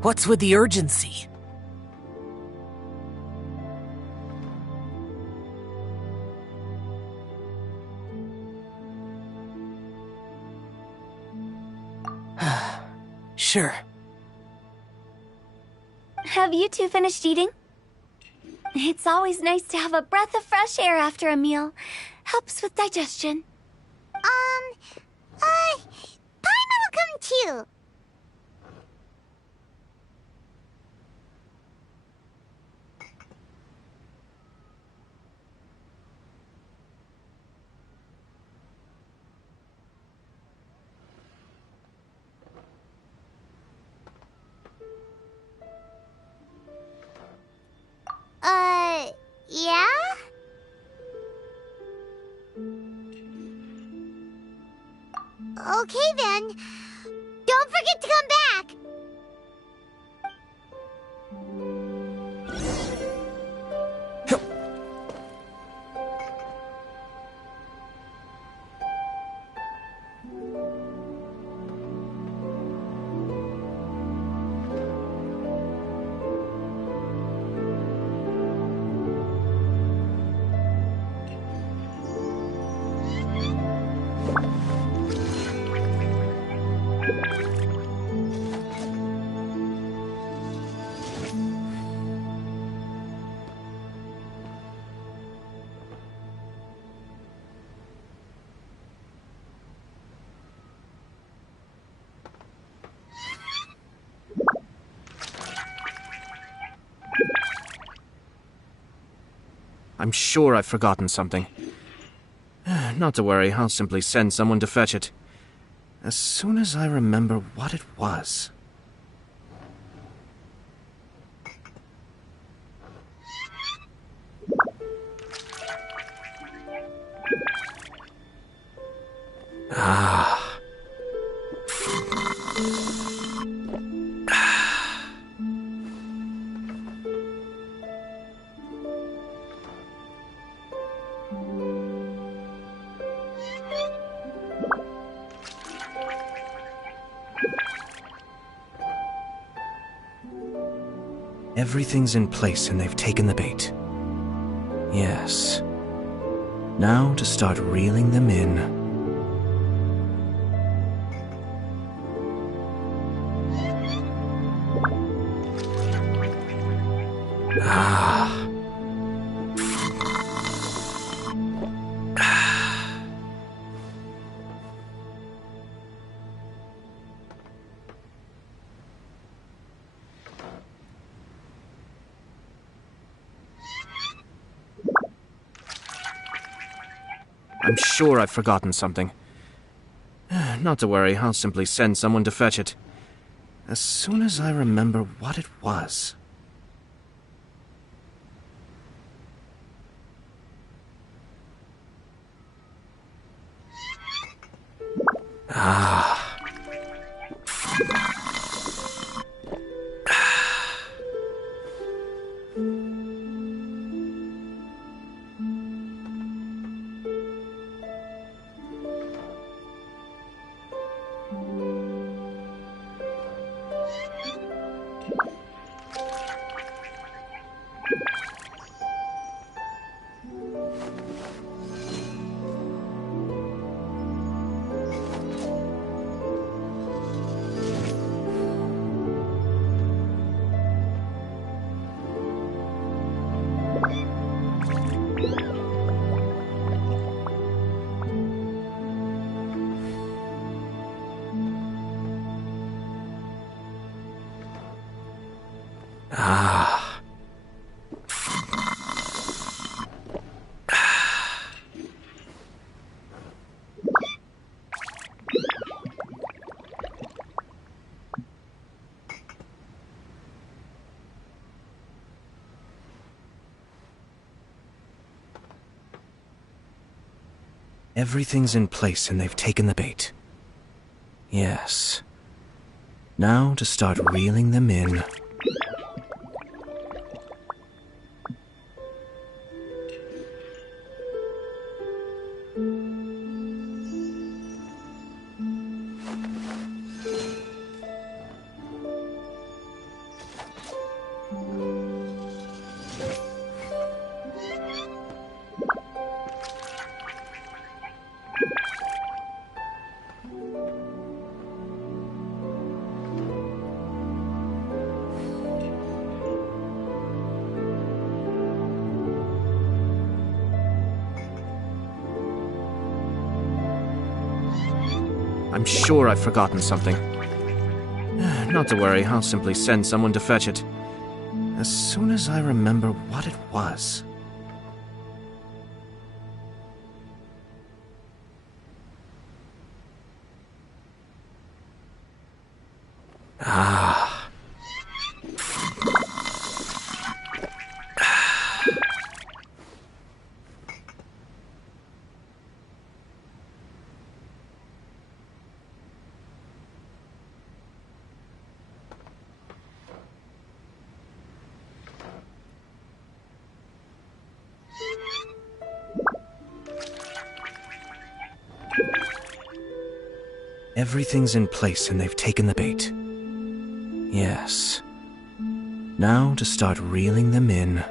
What's with the urgency? Sure. Have you two finished eating? It's always nice to have a breath of fresh air after a meal. Helps with digestion. Paimon will come too. Yeah? Okay then. Don't forget to come back. I'm sure I've forgotten something. Not to worry, I'll simply send someone to fetch it. As soon as I remember what it was. Ah. Everything's in place and they've taken the bait. Yes. Now to start reeling them in. Ah. I'm sure I've forgotten something. Not to worry, I'll simply send someone to fetch it. As soon as I remember what it was. Ah. Ah. Everything's in place and they've taken the bait. Yes. Now to start reeling them in. I'm sure I've forgotten something. Not to worry, I'll simply send someone to fetch it. As soon as I remember what it was. Ah. Everything's in place and they've taken the bait. Yes. Now to start reeling them in.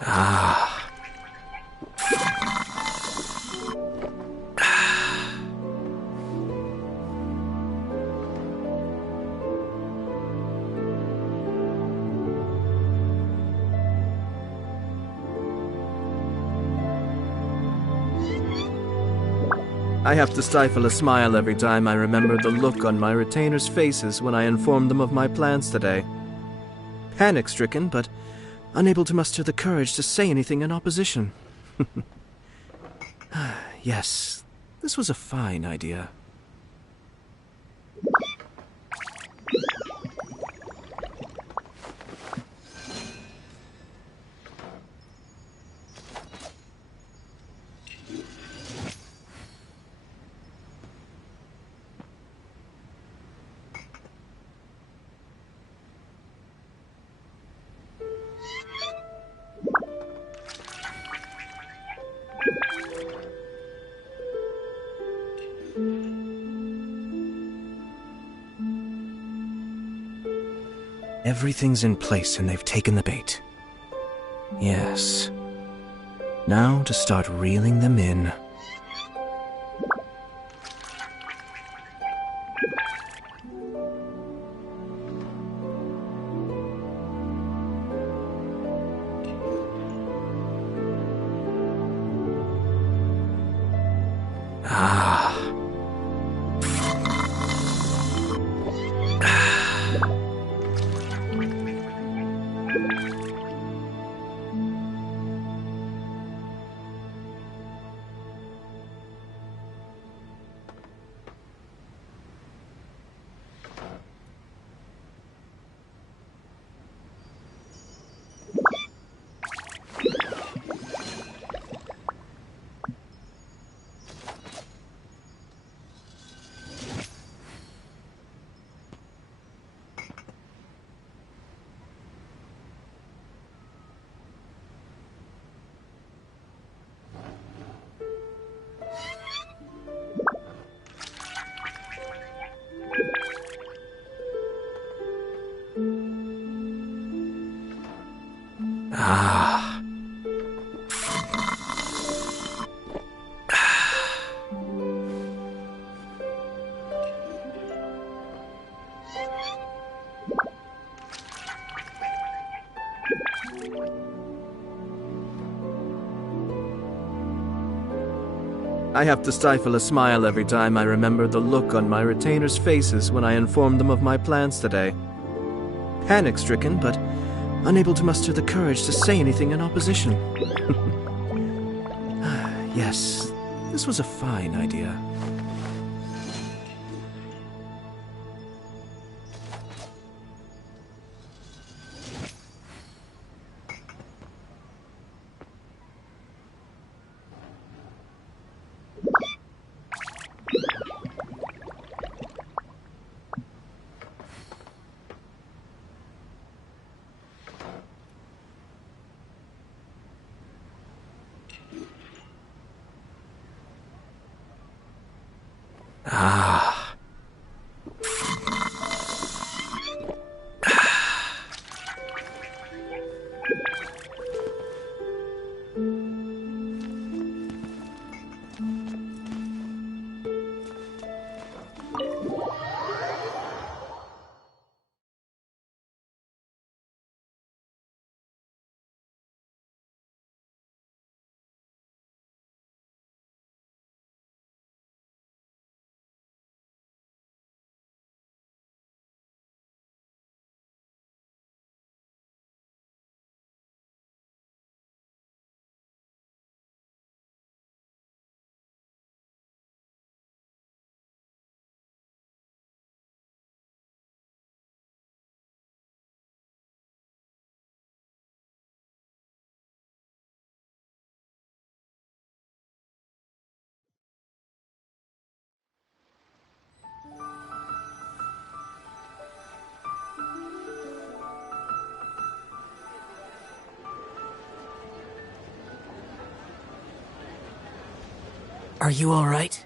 Ah. I have to stifle a smile every time I remember the look on my retainers' faces when I informed them of my plans today. Panic-stricken, but unable to muster the courage to say anything in opposition. Yes, this was a fine idea. Everything's in place and they've taken the bait. Yes. Now to start reeling them in. Ah. Ah. I have to stifle a smile every time I remember the look on my retainers' faces when I informed them of my plans today. Panic-stricken, but unable to muster the courage to say anything in opposition. Yes, this was a fine idea. Ah. Are you alright?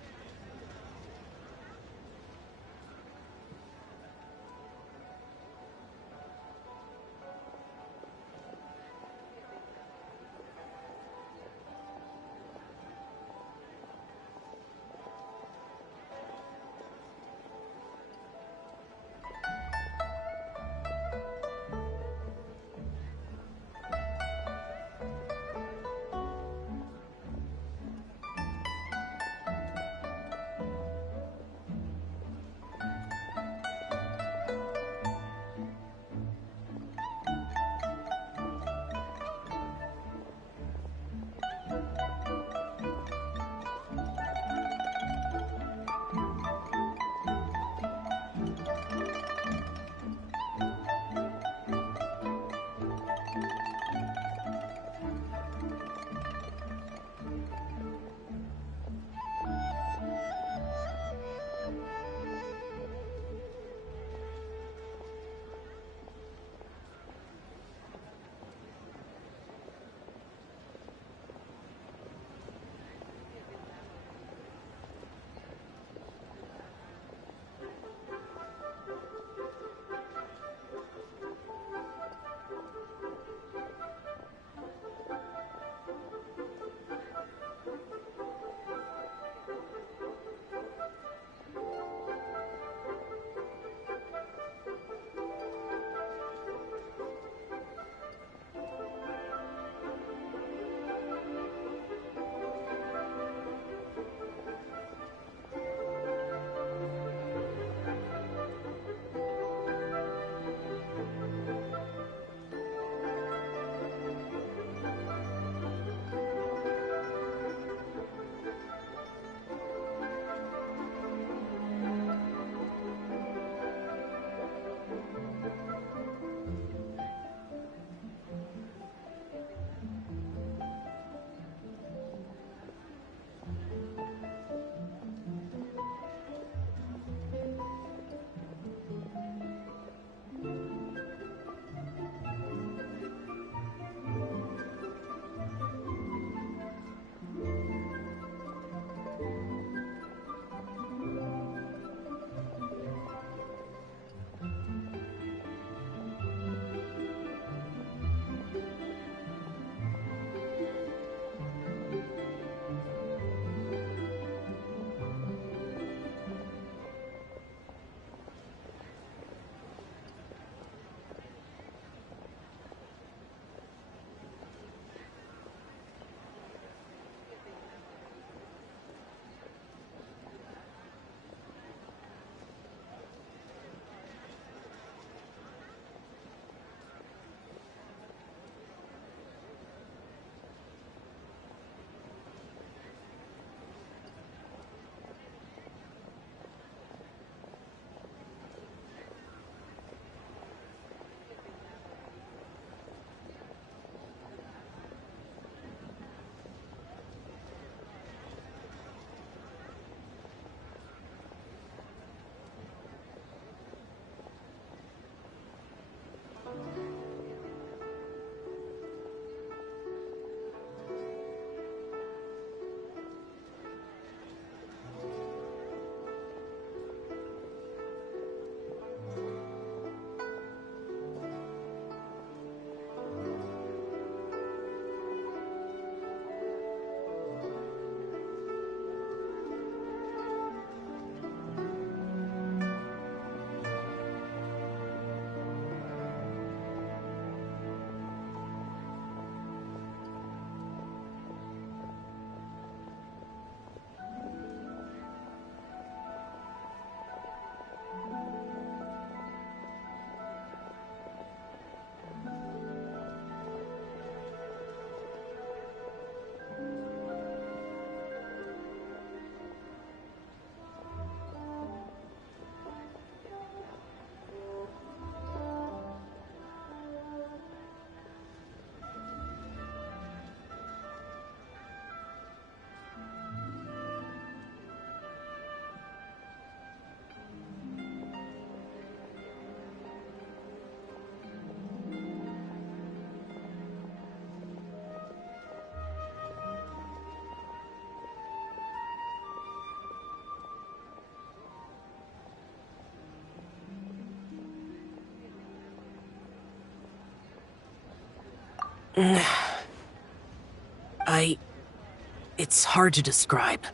It's hard to describe.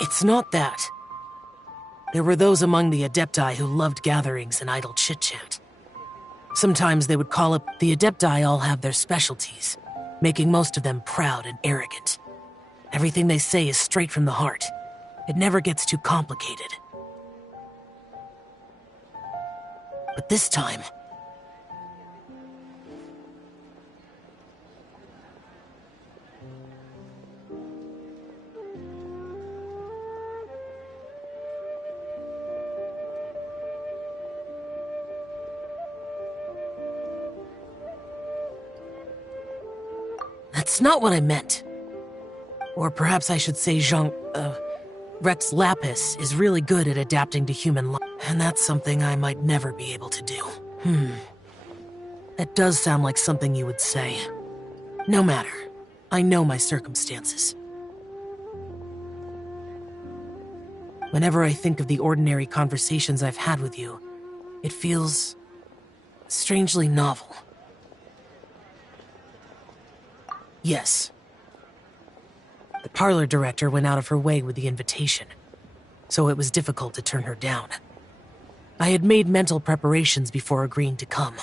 It's not that. There were those among the Adepti who loved gatherings and idle chit-chat. Sometimes they would call up the Adepti all have their specialties, making most of them proud and arrogant. Everything they say is straight from the heart. It never gets too complicated. But this time... That's not what I meant. Or perhaps I should say Rex Lapis is really good at adapting to human life, and that's something I might never be able to do. That does sound like something you would say. No matter. I know my circumstances. Whenever I think of the ordinary conversations I've had with you, it feels strangely novel. Yes. The parlor director went out of her way with the invitation, so it was difficult to turn her down. I had made mental preparations before agreeing to come.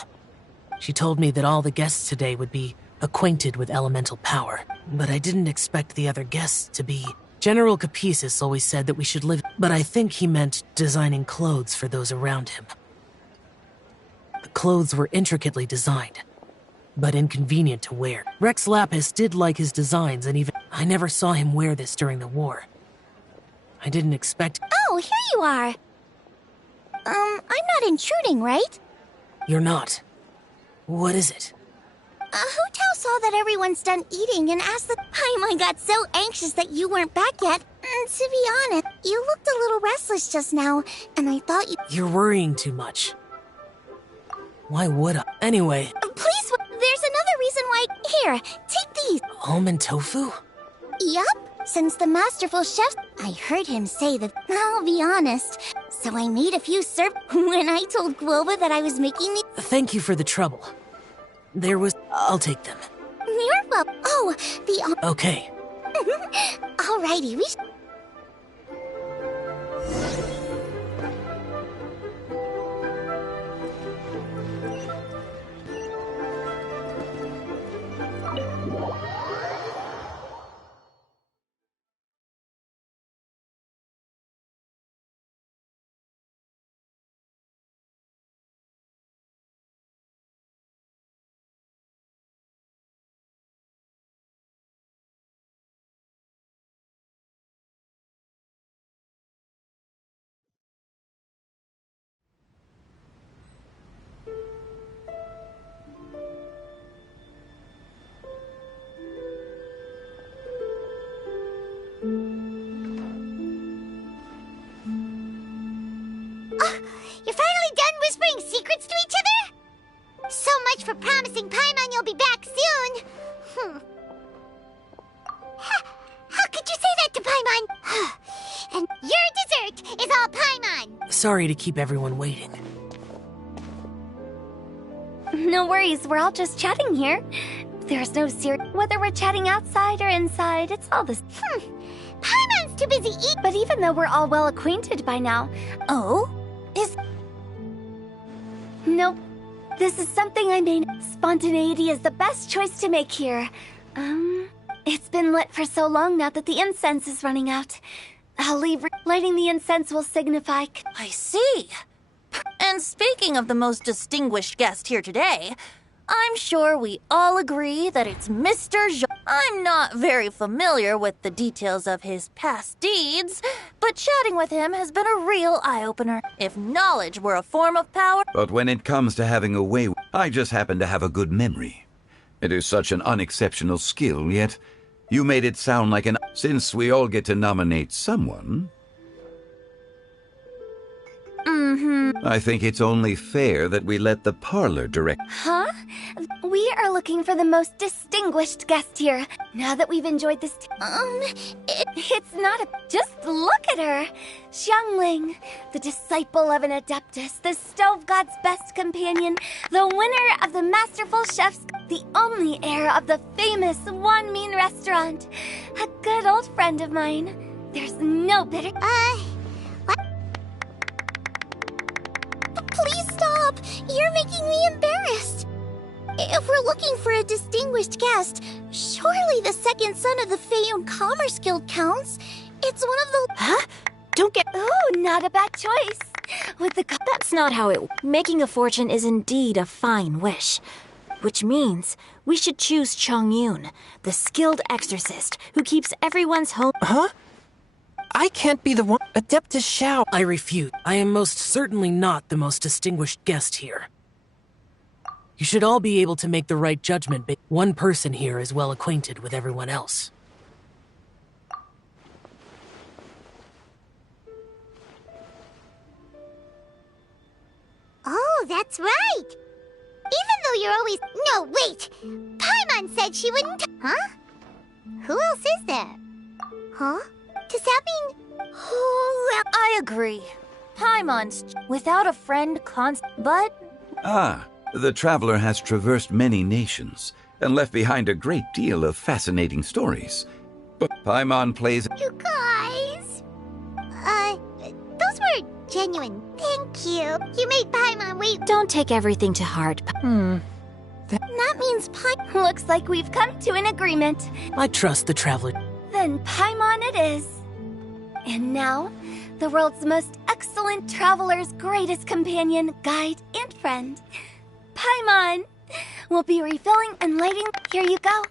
She told me that all the guests today would be acquainted with elemental power, but I didn't expect the other guests to be. General Capisis always said that we should live, but I think he meant designing clothes for those around him. The clothes were intricately designed, but inconvenient to wear. Rex Lapis did like his designs, and even I never saw him wear this during the war. I didn't expect... Oh, here you are! I'm not intruding, right? You're not. What is it? Hu Tao saw that everyone's done eating and asked that Paimon got so anxious that you weren't back yet. And to be honest, you looked a little restless just now, and I thought you... You're worrying too much. Why would I? Anyway... Please, there's another reason why... Here, take these. Almond tofu? Yup. Since the masterful chef... I heard him say that... I'll be honest. So I made a few when I told Guoba that I was making these... Thank you for the trouble. There was... I'll take them. You're welcome. Oh, the... Okay. Alrighty, we... You're finally done whispering secrets to each other? So much for promising Paimon you'll be back soon. How could you say that to Paimon? And your dessert is all Paimon. Sorry to keep everyone waiting. No worries, we're all just chatting here. There's no serious... Whether we're chatting outside or inside, it's all this... Paimon's too busy eating. But even though we're all well acquainted by now... Oh? Is... Nope. This is something I made. Spontaneity is the best choice to make here. It's been lit for so long now that the incense is running out. I'll leave. Lighting the incense will signify. I see. And speaking of the most distinguished guest here today, I'm sure we all agree that it's Mr. Jean. I'm not very familiar with the details of his past deeds, but chatting with him has been a real eye-opener. If knowledge were a form of power... But when it comes to having a way, I just happen to have a good memory. It is such an unexceptional skill, yet you made it sound like an... Since we all get to nominate someone... I think it's only fair that we let the parlor direct... Huh? We are looking for the most distinguished guest here. Now that we've enjoyed this... it's not a... Just look at her! Xiangling, the disciple of an adeptus, the stove god's best companion, the winner of the masterful chef's... The only heir of the famous Wan Min restaurant. A good old friend of mine. There's no bitter... Please stop! You're making me embarrassed. If we're looking for a distinguished guest, surely the second son of the Feiyun Commerce Guild counts. It's one of the... Huh? Don't get... Oh, not a bad choice. With the... That's not how it... Making a fortune is indeed a fine wish. Which means we should choose Chongyun, the skilled exorcist who keeps everyone's home... Huh? I can't be the one. Adeptus Xiao. I refute. I am most certainly not the most distinguished guest here. You should all be able to make the right judgment, but one person here is well acquainted with everyone else. Oh, that's right! Even though you're always... No, wait! Paimon said she wouldn't... Huh? Who else is there? Huh? Does that mean... Oh, I agree. Paimon's without a friend but... The traveler has traversed many nations and left behind a great deal of fascinating stories. But Paimon plays... You guys... those were genuine. Thank you. You made Paimon wait... Don't take everything to heart. That means Looks like we've come to an agreement. I trust the traveler. Then Paimon it is. And now, the world's most excellent traveler's greatest companion, guide, and friend, Paimon, will be refilling and lighting. Here you go.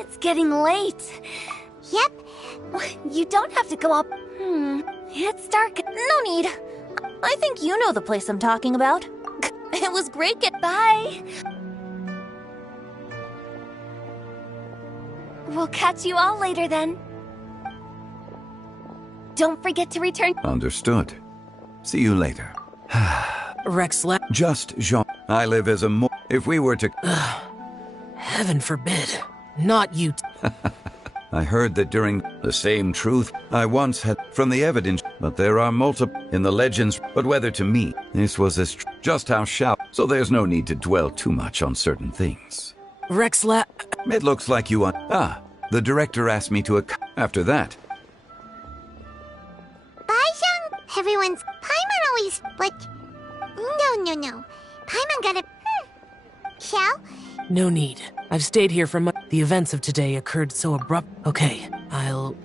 It's getting late. Yep. You don't have to go up. It's dark. No need. I think you know the place I'm talking about. It was great. Bye. We'll catch you all later then. Don't forget to return. Understood. See you later. Rexla. Just Jean. I live as a If we were to... Heaven forbid. Not you. I heard that during the same truth I once had from the evidence, but there are multiple in the legends, but whether to me, this was as just how Xiao, so there's no need to dwell too much on certain things. Rexla. It looks like you the director asked me to after that. Bye, Xiang. Everyone's... Paimon always... But... No. Paimon got a... Shall? No need. I've stayed here for the events of today occurred so abrupt. Okay, I'll...